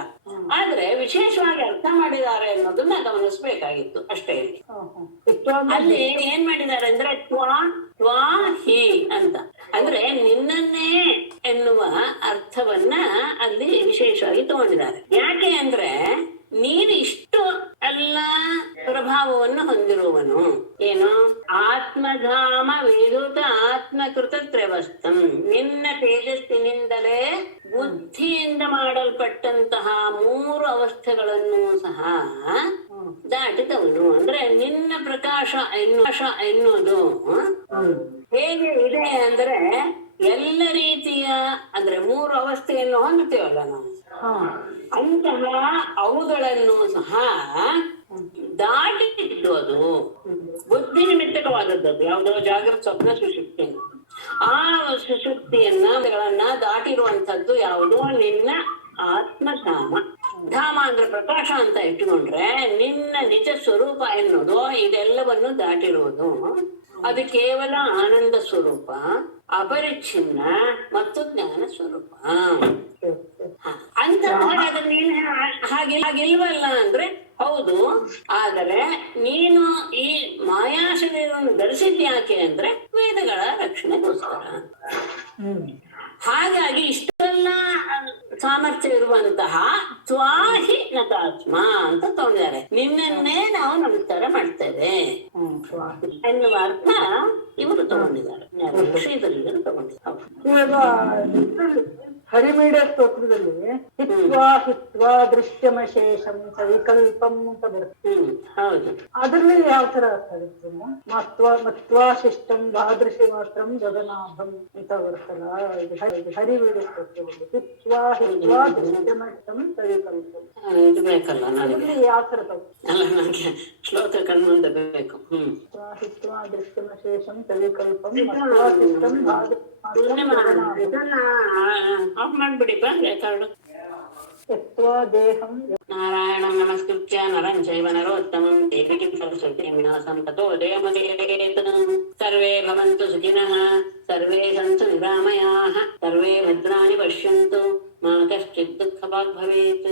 ಆದ್ರೆ ವಿಶೇಷವಾಗಿ ಅರ್ಥ ಮಾಡಿದ್ದಾರೆ ಅನ್ನೋದನ್ನ ಗಮನಿಸ್ಬೇಕಾಗಿತ್ತು ಅಷ್ಟೇ. ಅಲ್ಲಿ ಏನ್ ಮಾಡಿದ್ದಾರೆ ಅಂದ್ರೆ ತ್ವಾ ಹಿ ಅಂತ, ಅಂದ್ರೆ ನಿನ್ನನ್ನೇ ಎನ್ನುವ ಅರ್ಥವನ್ನ ಅಲ್ಲಿ ವಿಶೇಷವಾಗಿ ತಗೊಂಡಿದ್ದಾರೆ. ಯಾಕೆ ಅಂದ್ರೆ ನೀನು ಇಷ್ಟು ಎಲ್ಲ ಪ್ರಭಾವವನ್ನು ಹೊಂದಿರುವವನು. ಏನು? ಆತ್ಮಧಾಮ ವಿದುತ ಆತ್ಮಕೃತ ತ್ರೆವಸ್ತಂ. ನಿನ್ನ ತೇಜಸ್ಸಿನಿಂದಲೇ ಬುದ್ಧಿಯಿಂದ ಮಾಡಲ್ಪಟ್ಟಂತಹ 3 ಅವಸ್ಥೆಗಳನ್ನು ಸಹ ದಾಟಿದವನು. ಅಂದ್ರೆ ನಿನ್ನ ಪ್ರಕಾಶ ಎನ್ನುವುದು ಹೇಗೆ ಇದೆ ಅಂದ್ರೆ ಎಲ್ಲ ರೀತಿಯ ಅಂದ್ರೆ 3 ಅವಸ್ಥೆಯನ್ನು ಹೊಂದುತ್ತೇವಲ್ಲ ನಾವು, ಅಂತಹ ಅವುಗಳನ್ನು ಸಹ ದಾಟಿದ್ದು ಅದು ಬುದ್ಧಿ ನಿಮಿತ್ತಕವಾದದ್ದು. ಯಾವುದೋ ಜಾಗೃತ ಸ್ವಪ್ನ ಸುಷುಪ್ತಿ, ಆ ಸುಷುಪ್ತಿಯನ್ನ ದಾಟಿರುವಂತದ್ದು ಯಾವುದೋ ನಿನ್ನ ಆತ್ಮಧಾಮ. ಧಾಮ ಅಂದ್ರೆ ಪ್ರಕಾಶ ಅಂತ ಇಟ್ಟುಕೊಂಡ್ರೆ ನಿನ್ನ ನಿಜ ಸ್ವರೂಪ ಎನ್ನುವುದು ಇದೆಲ್ಲವನ್ನು ದಾಟಿರುವುದು. ಅದು ಕೇವಲ ಆನಂದ ಸ್ವರೂಪ, ಅಪರಿಚ್ಛಿನ್ನ ಮತ್ತು ಜ್ಞಾನ ಸ್ವರೂಪ ಅಂತ. ನೀನು ಹಾಗಿಲ್ವಲ್ಲ ಅಂದ್ರೆ ಹೌದು. ಆದರೆ ನೀನು ಈ ಮಾಯಾ ಶರೀರವನ್ನು ಧರಿಸಿದ್ಯಾಕೆ ಅಂದ್ರೆ ವೇದಗಳ ರಕ್ಷಣೆಗೋಸ್ಕರ. ಹಾಗಾಗಿ ಇಷ್ಟೆಲ್ಲ ಸಾಮರ್ಥ್ಯ ಇರುವಂತಹ ತ್ವಾಹಿ ನತಾತ್ಮ ಅಂತ ತಗೊಂಡಿದ್ದಾರೆ. ನಿನ್ನನ್ನೇ ನಾವು ನಮಸ್ಕಾರ ಮಾಡ್ತೇವೆ ಎನ್ನುವ ಅರ್ಥ ಇವರು ತಗೊಂಡಿದ್ದಾರೆ, ಶ್ರೀಧರಿಗಳು ತಗೊಂಡಿದ್ದಾರೆ. ಹರಿಮೀಡ ಸ್ತೋತ್ರದಲ್ಲಿ ಹಿತ್ವಾ ಹಿತ್ವಾ ದೃಶ್ಯಮಶೇಷಂ ಸವಿಕಲ್ಪಂ ಅಂತ ಬರುತ್ತೆ. ಹೌದು. ಅದ್ರಲ್ಲಿ ಯಾವ ತರ ಅರ್ಥ ಆಗುತ್ತೆ? ಮತ್ವಾ ಶಿಷ್ಟಂ ದಾದೃಶಿ ಮಾತ್ರಂ ಜಗನ್ನಾಭಂ ಅಂತ ಬರುತ್ತಲ್ಲ ಹರಿಮೀಡ ಸ್ತೋತ್ರದಲ್ಲಿ. ಹಿತ್ವಾ ಹಿತ್ವಾ ದೃಶ್ಯಮಶಂ ಸವಿಕಲ್ಪಂ ಇದು ಬೇಕಲ್ಲ ನನಗೆ, ಯಾವ ತರ ಅಲ್ಲ ನನಗೆ ಶ್ಲೋಕ ಕಣ್ಮುಂದೆ ಬೇಕು. ಹಿತ್ವಾ ದೃಶ್ಯಮಶೇಷಂ ಸವಿಕಲ್ಪಂ ಮತ್ವಾ ಶಿಷ್ಟಂ ಇದನ್ನ ಆಫ್ ಮಾಡ್ಬಿಡಿಪ್ಪ ರೆಕಾರ್ಡು. ನಾರಾಯಣಂ ನಮಸ್ಕೃತ್ಯ ನರಂ ಚೈವ ನರೋತ್ತಮಂ ದೇವಿಂ ಸರಸ್ವತೀಂ ವಿನಾಶಂ ತತೋ ಜಯಮುದೀರಯೇತ್. ಸರ್ವೇ ಭವಂತು ಸುಖಿನಃ, ಸರ್ವೇ ಸಂತು ನಿರಾಮಯಾಃ, ಸರ್ವೇ ಭದ್ರಾಣಿ ಪಶ್ಯಂತು, ಮಾ ಕಶ್ಚಿತ್ ದುಃಖಭಾಗ್ ಭವೇತ್.